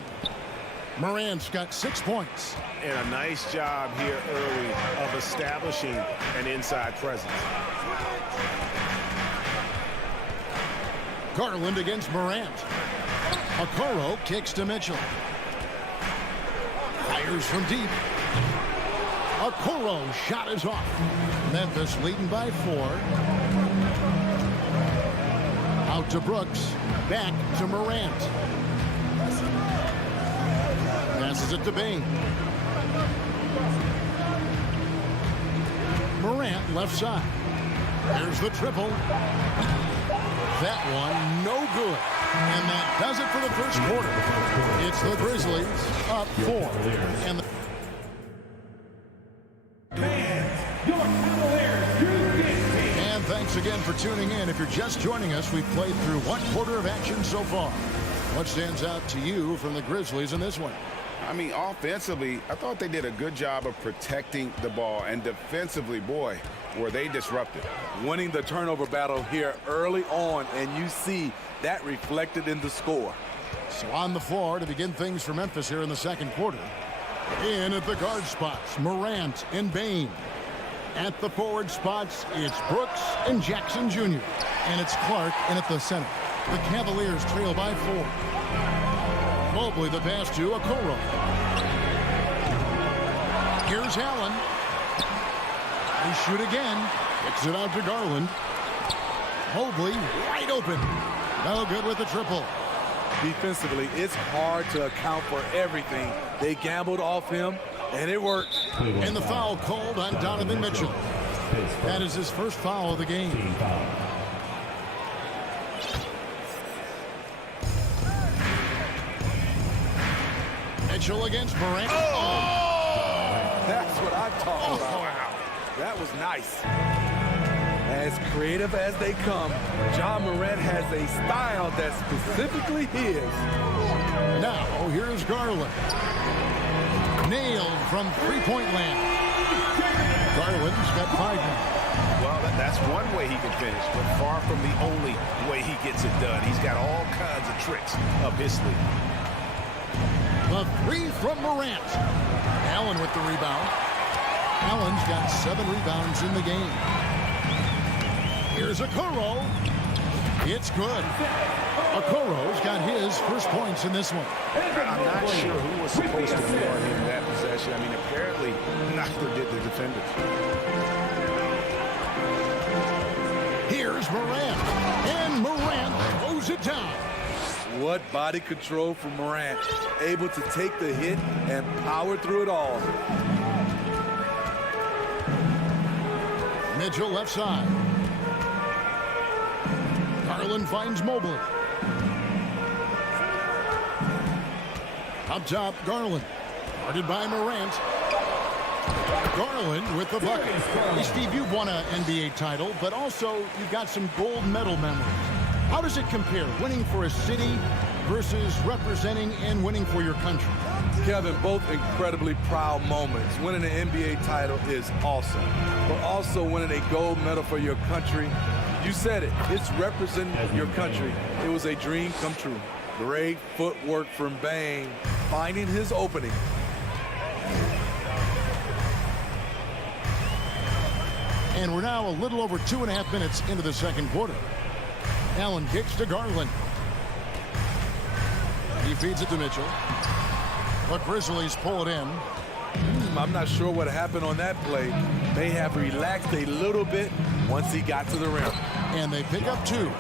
Morant's got 6 points. And a nice job here early of establishing an inside presence. Garland against Morant. Okoro kicks to Mitchell. Fires from deep. Okoro shot is off. Memphis leading by 4. Out to Brooks. Back to Morant. Passes it to Bane. Morant left side. There's the triple. That one no good. And that does it for the first quarter. It's the Grizzlies up 4. And the And thanks again for tuning in. If you're just joining us, we've played through 1 quarter of action so far. What stands out to you from the Grizzlies in this one? I mean, offensively, I thought they did a good job of protecting the ball. And defensively, boy, were they disrupted. Winning the turnover battle here early on, and you see that reflected in the score. So on the floor to begin things for Memphis here in the second quarter. In at the guard spots, Morant and Bane. At the forward spots, it's Brooks and Jackson Jr. And it's Clark in at the center. The Cavaliers trail by 4. Mobley the pass to Okoro. Here's Allen. They shoot again. Kicks it out to Garland. Mobley wide open. No good with the triple. Defensively, it's hard to account for everything. They gambled off him, and it worked. And the foul called on Donovan Mitchell. That is his first foul of the game. Mitchell against Morant. That's what I'm talking about. Wow. That was nice. As creative as they come, Ja Morant has a style that's specifically his. Now, here's Garland. Nailed from three-point land. Garland's got 5 now. Well, that's one way he can finish, but far from the only way he gets it done. He's got all kinds of tricks up his sleeve. The 3 from Morant. Allen with the rebound. Allen's got 7 rebounds in the game. Here's Okoro. It's good. Okoro's got his first points in this one. I'm not sure who was supposed to guard him in that possession. I mean, apparently neither did the defenders. Here's Morant. And Morant throws it down. What body control from Morant. Able to take the hit and power through it all. Mitchell left side. Garland finds Mobley. Up top, Garland. Guarded by Morant. Garland with the bucket. Hey, Steve, you've won an NBA title, but also you've got some gold medal memories. How does it compare, winning for a city versus representing and winning for your country? Kevin, both incredibly proud moments. Winning an NBA title is awesome, but also winning a gold medal for your country. You said it. It's representing your country. It was a dream come true. Great footwork from Bane, finding his opening. And we're now a little over 2.5 minutes into the second quarter. Allen kicks to Garland. He feeds it to Mitchell. The Grizzlies pull it in. I'm not sure what happened on that play. They have relaxed a little bit once he got to the rim. And they pick up 2.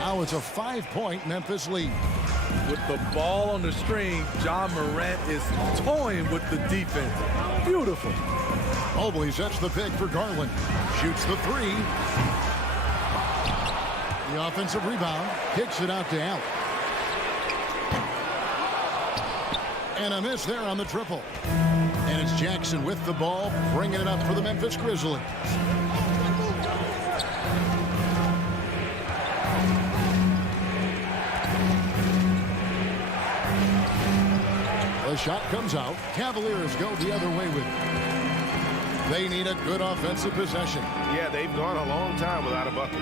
Now it's a 5-point Memphis lead. With the ball on the string, Ja Morant is toying with the defense. Beautiful. Mobley sets the pick for Garland. Shoots the 3. The offensive rebound. Kicks it out to Allen. And a miss there on the triple. And it's Jackson with the ball, bringing it up for the Memphis Grizzlies. The shot comes out. Cavaliers go the other way with it. They need a good offensive possession. Yeah, they've gone a long time without a bucket.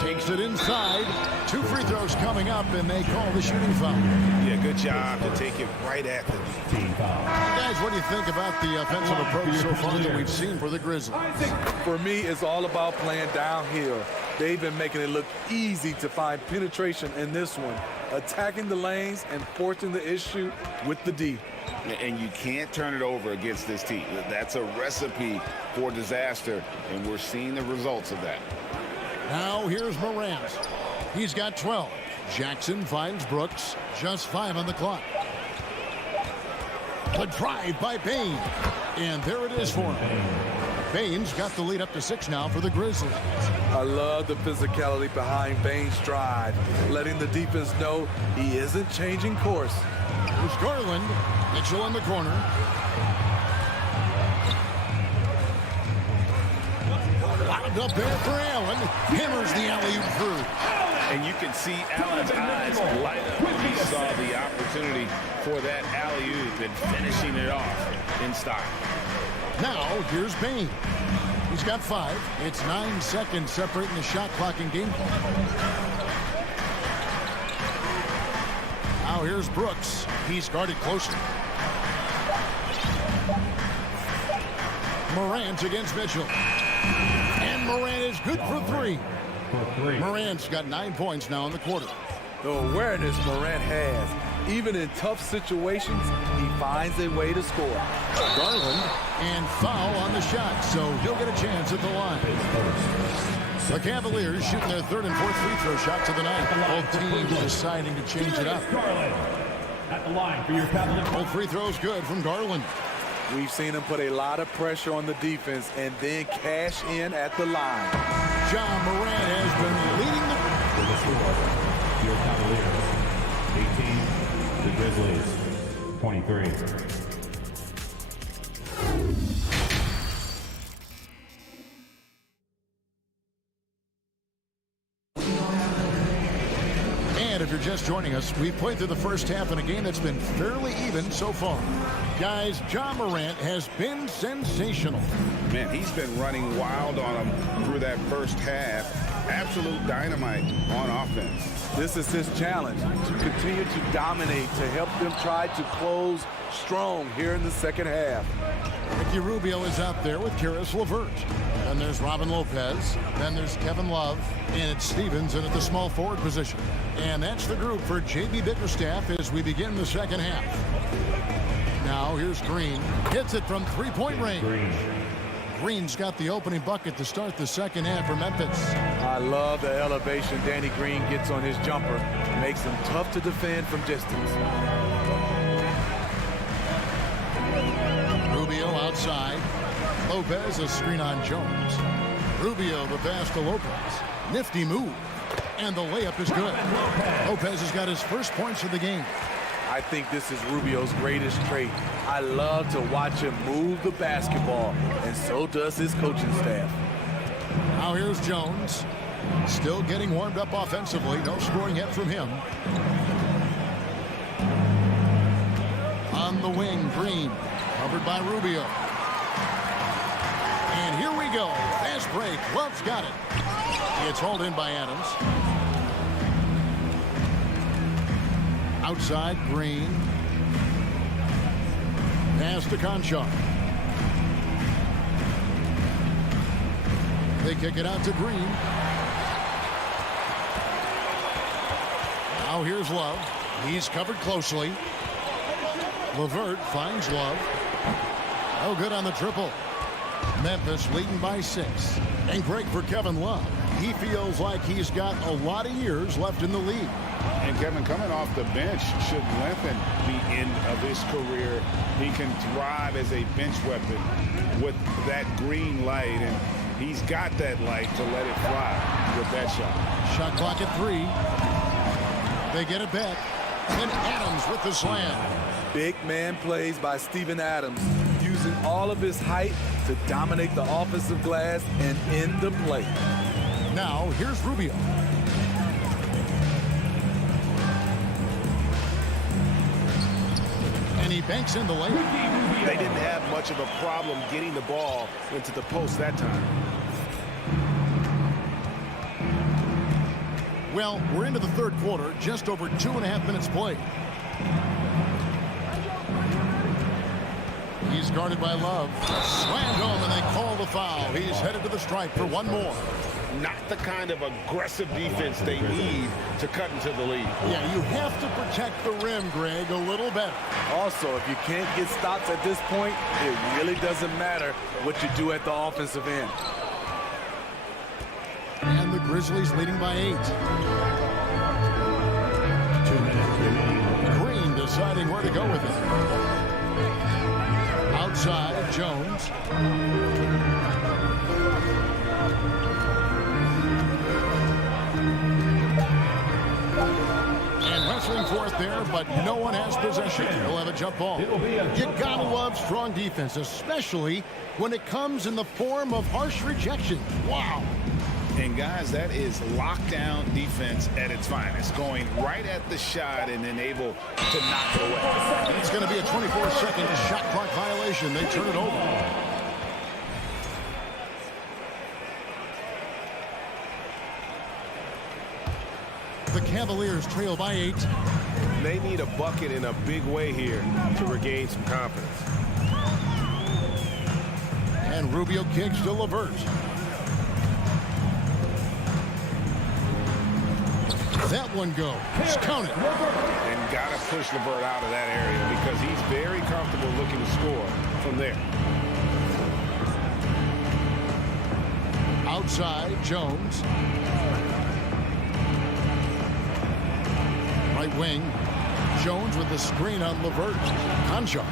Takes it inside. 2 free throws coming up, and they call the shooting foul. Yeah, good job to take it right at the team. Guys, what do you think about the offensive approach so far that we've seen for the Grizzlies? For me, it's all about playing downhill. They've been making it look easy to find penetration in this one, attacking the lanes and forcing the issue with the D. And you can't turn it over against this team. That's a recipe for disaster, and we're seeing the results of that. Now here's Morant. He's got 12. Jackson finds Brooks. Just 5 on the clock. The drive by Bain. And there it is for him. Bain's got the lead up to 6 now for the Grizzlies. I love the physicality behind Bain's drive, letting the defense know he isn't changing course. There's Garland. Mitchell in the corner. Lobbed up there for Allen. Hammers the alley-oop through. And you can see Allen's eyes light up when he saw the opportunity for that alley-oop and finishing it off in style. Now here's Bain. He's got 5. It's 9 seconds separating the shot clock and game clock. Now here's Brooks. He's guarded closely. Morant against Mitchell. And Morant is good for 3. Morant's got 9 points now in the quarter. The awareness Morant has, even in tough situations, he finds a way to score. Garland, and foul on the shot, so he'll get a chance at the line. The Cavaliers shooting their 3rd and 4th free throw shots of the night. Both teams deciding to change it up. At the line for your Cavaliers. Both free throws good from Garland. We've seen him put a lot of pressure on the defense and then cash in at the line. John Morant has been leading the... For the score, your Cavaliers, 18, the Grizzlies, 23. And if you're just joining us, we've played through the first half in a game that's been fairly even so far. Guys, John Morant has been sensational. Man, he's been running wild on him through that first half. Absolute dynamite on offense. This is his challenge, to continue to dominate, to help them try to close strong here in the second half. Ricky Rubio is out there with Karis LeVert. Then there's Robin Lopez. Then there's Kevin Love. And it's Stevens in at the small forward position. And that's the group for J.B. Bickerstaff as we begin the second half. Now here's Green. Hits it from 3-point range. Green's got the opening bucket to start the second half for Memphis. I love the elevation Danny Green gets on his jumper. Makes him tough to defend from distance. Rubio outside. Lopez a screen on Jones. Rubio the pass to Lopez. Nifty move. And the layup is good. Lopez has got his first points of the game. I think this is Rubio's greatest trait. I love to watch him move the basketball, and so does his coaching staff. Now here's Jones. Still getting warmed up offensively. No scoring yet from him. On the wing, Green. Covered by Rubio. And here we go. Fast break. Love's got it. It's hauled in by Adams. Outside, Green. Pass to Conchar. They kick it out to Green. Now here's Love. He's covered closely. LeVert finds Love. No good on the triple. Memphis leading by 6. And great for Kevin Love. He feels like he's got a lot of years left in the league. And Kevin, coming off the bench should lengthen the end of his career. He can thrive as a bench weapon with that green light, and he's got that light to let it fly with that shot. Shot clock at 3. They get it back. And Adams with the slam. Big man plays by Steven Adams, using all of his height to dominate the offensive glass and end the play. Now, here's Rubio. And he banks in the lane. They didn't have much of a problem getting the ball into the post that time. Well, we're into the third quarter, just over 2.5 minutes played. He's guarded by Love. Slammed home, and they call the foul. He's headed to the stripe for one more. Not the kind of aggressive defense they need to cut into the lead. Yeah, you have to protect the rim, Greg, a little better. Also, if you can't get stops at this point, it really doesn't matter what you do at the offensive end. And the Grizzlies leading by 8. Green deciding where to go with it. Outside, Jones. And wrestling for it there, but no one has possession. He'll have a jump ball. You gotta love strong defense, especially when it comes in the form of harsh rejection. Wow. And guys, that is lockdown defense at its finest, going right at the shot and then able to knock it away. It's going to be a 24-second shot clock violation. They turn it over. The Cavaliers trail by 8. They need a bucket in a big way here to regain some confidence. And Rubio kicks to LeVert. That one goes. Count it. And got to push LeVert out of that area because he's very comfortable looking to score from there. Outside, Jones. Right wing. Jones with the screen on LeVert. Conchar.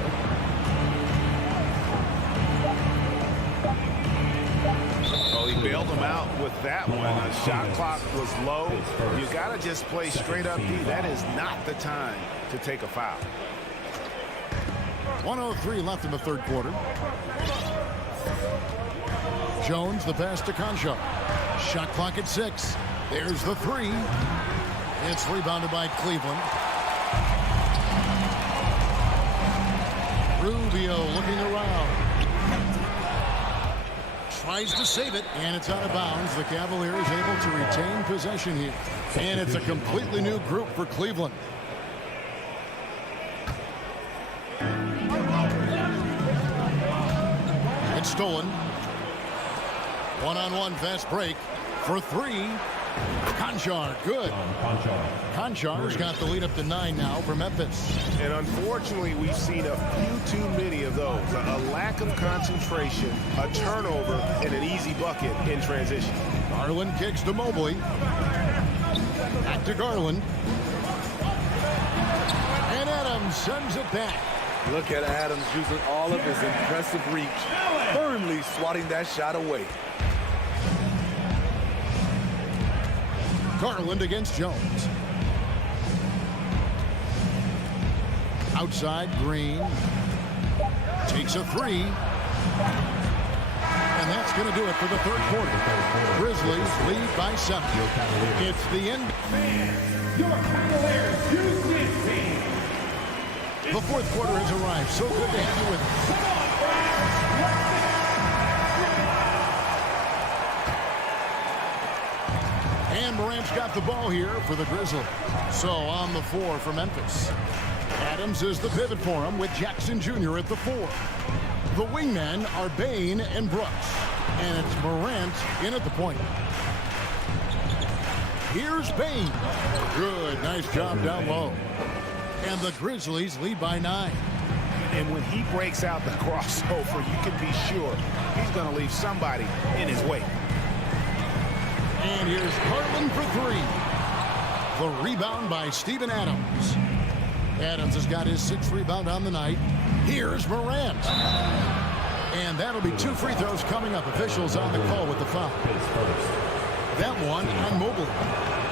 He bailed him out with that one. The shot clock was low. You got to just play straight up D. That is not the time to take a foul. 1:03 left in the third quarter. Jones, the pass to Conchar. Shot clock at 6. There's the 3. It's rebounded by Cleveland. Rubio looking around. Tries to save it, and it's out of bounds. The Cavaliers able to retain possession here. And it's a completely new group for Cleveland. It's stolen. One-on-one fast break for 3. Conchar, good. Conchar's got the lead up to 9 now for Memphis. And unfortunately, we've seen a few too many of those. A lack of concentration, a turnover, and an easy bucket in transition. Garland kicks to Mobley. Back to Garland. And Adams sends it back. Look at Adams using all of his impressive reach, firmly swatting that shot away. Garland against Jones. Outside, Green. Takes a 3. And that's going to do it for the third quarter. Grizzlies lead by 7. It's the end. Your Cavaliers Houston team. The fourth quarter has arrived. So good to have you with us. And Morant's got the ball here for the Grizzlies. So on the 4 for Memphis. Adams is the pivot for him with Jackson Jr. at the 4. The wingmen are Bain and Brooks. And it's Morant in at the point. Here's Bain. Good, nice job down low. And the Grizzlies lead by 9. And when he breaks out the crossover, you can be sure he's going to leave somebody in his way. And here's Garland for 3. The rebound by Steven Adams. Adams has got his 6th rebound on the night. Here's Morant. And that'll be 2 free throws coming up. Officials on the call with the foul. That one on Mobley.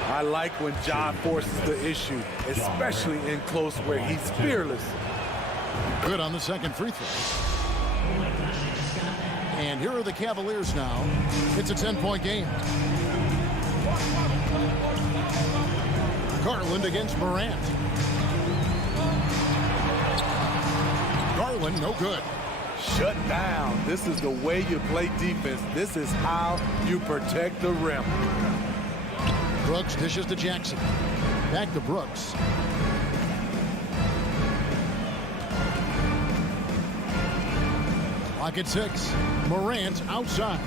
I like when Ja forces the issue, especially in close where he's fearless. Good on the second free throw. And here are the Cavaliers now. It's a 10-point game. Garland against Morant. Garland, no good. Shut down. This is the way you play defense. This is how you protect the rim. Brooks dishes to Jackson. Back to Brooks. Lock at 6. Morant outside.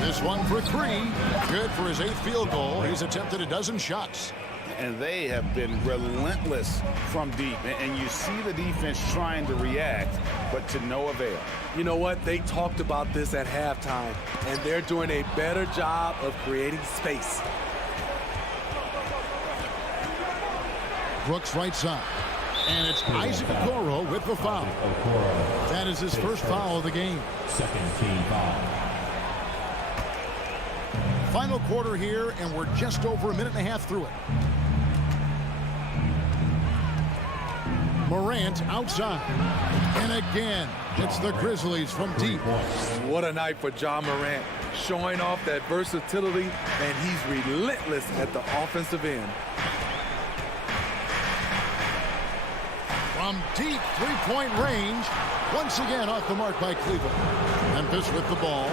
This one for 3. Good for his 8th field goal. He's attempted a dozen shots. And they have been relentless from deep. And you see the defense trying to react, but to no avail. You know what? They talked about this at halftime, and they're doing a better job of creating space. Brooks right side. And it's Isaac Okoro with the foul. That is his first foul of the game. Second team foul. Final quarter here, and we're just over a minute and a half through it. Morant outside. And again, it's the Grizzlies from deep. What a night for Ja Morant, showing off that versatility, and he's relentless at the offensive end. From deep three-point range, once again off the mark by Cleveland. Memphis with the ball.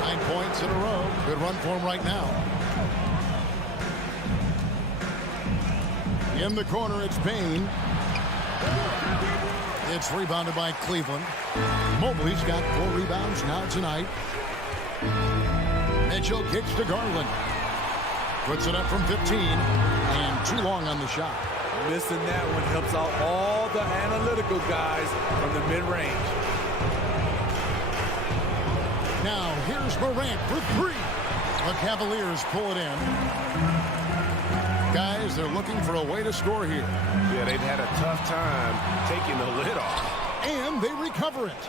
9 points in a row. Good run for him right now. In the corner, it's Payne. It's rebounded by Cleveland. Mobley's got 4 rebounds now tonight. Mitchell kicks to Garland. Puts it up from 15, and too long on the shot. Missing that one helps out all the analytical guys from the mid-range. Now, here's Morant for 3. The Cavaliers pull it in. Guys, they're looking for a way to score here. Yeah, they've had a tough time taking the lid off. And they recover it.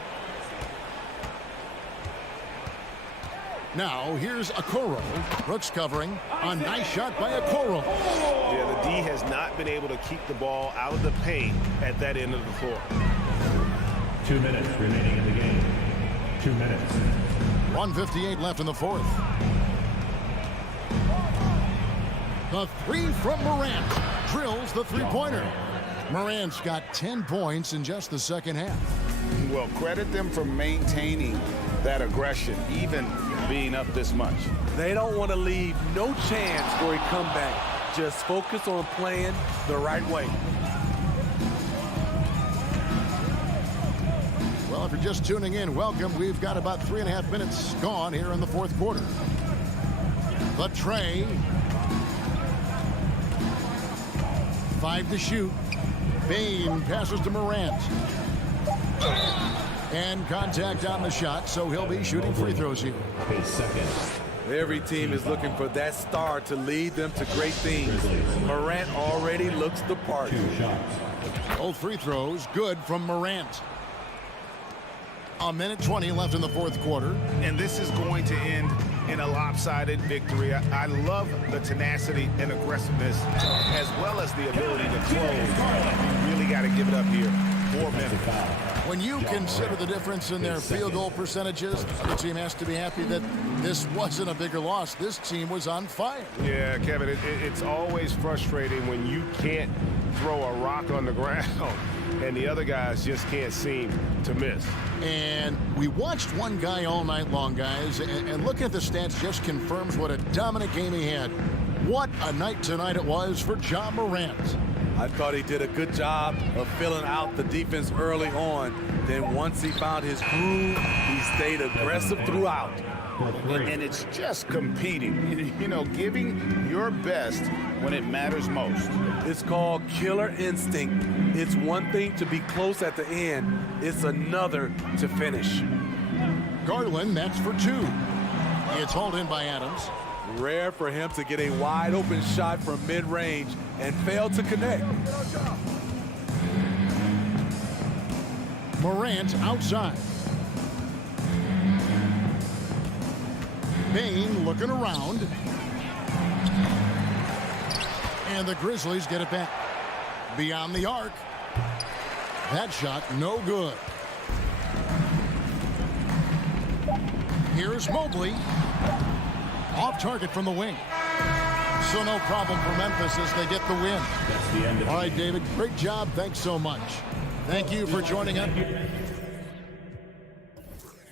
Now, here's Okoro. Brooks covering. A nice shot by Okoro. Yeah, the D has not been able to keep the ball out of the paint at that end of the floor. 2 minutes remaining in the game. 2 minutes. 1:58 left in the fourth. The 3 from Morant drills the three-pointer. Morant's got 10 points in just the second half. Well, credit them for maintaining that aggression, even being up this much. They don't want to leave no chance for a comeback. Just focus on playing the right way. Well, if you're just tuning in, welcome. We've got about 3.5 minutes gone here in the fourth quarter. The tray. 5 to shoot. Payne passes to Morant. And contact on the shot, so he'll be shooting free throws here. Every team is looking for that star to lead them to great things. Morant already looks the part. Both free throws good from Morant. 1:20 left in the fourth quarter. And this is going to end in a lopsided victory. I love the tenacity and aggressiveness, as well as the ability to close. You really got to give it up here. 4 minutes. When you consider the difference in their field goal percentages, the team has to be happy that this wasn't a bigger loss. This team was on fire. Yeah, Kevin, it's always frustrating when you can't throw a rock on the ground and the other guys just can't seem to miss. And we watched one guy all night long, guys, and looking at the stats just confirms what a dominant game he had. What a night tonight it was for Ja Morant. I thought he did a good job of filling out the defense early on. Then once he found his groove, he stayed aggressive throughout. And it's just competing, you know, giving your best when it matters most. It's called killer instinct. It's one thing to be close at the end. It's another to finish. Garland, that's for 2. It's hauled in by Adams. Rare for him to get a wide open shot from mid-range and fail to connect. Morant outside. Payne looking around. And the Grizzlies get it back. Beyond the arc. That shot, no good. Here's Mobley. Off target from the wing. So no problem for Memphis as they get the win. All right, David, great job. Thanks so much. Thank you for joining us.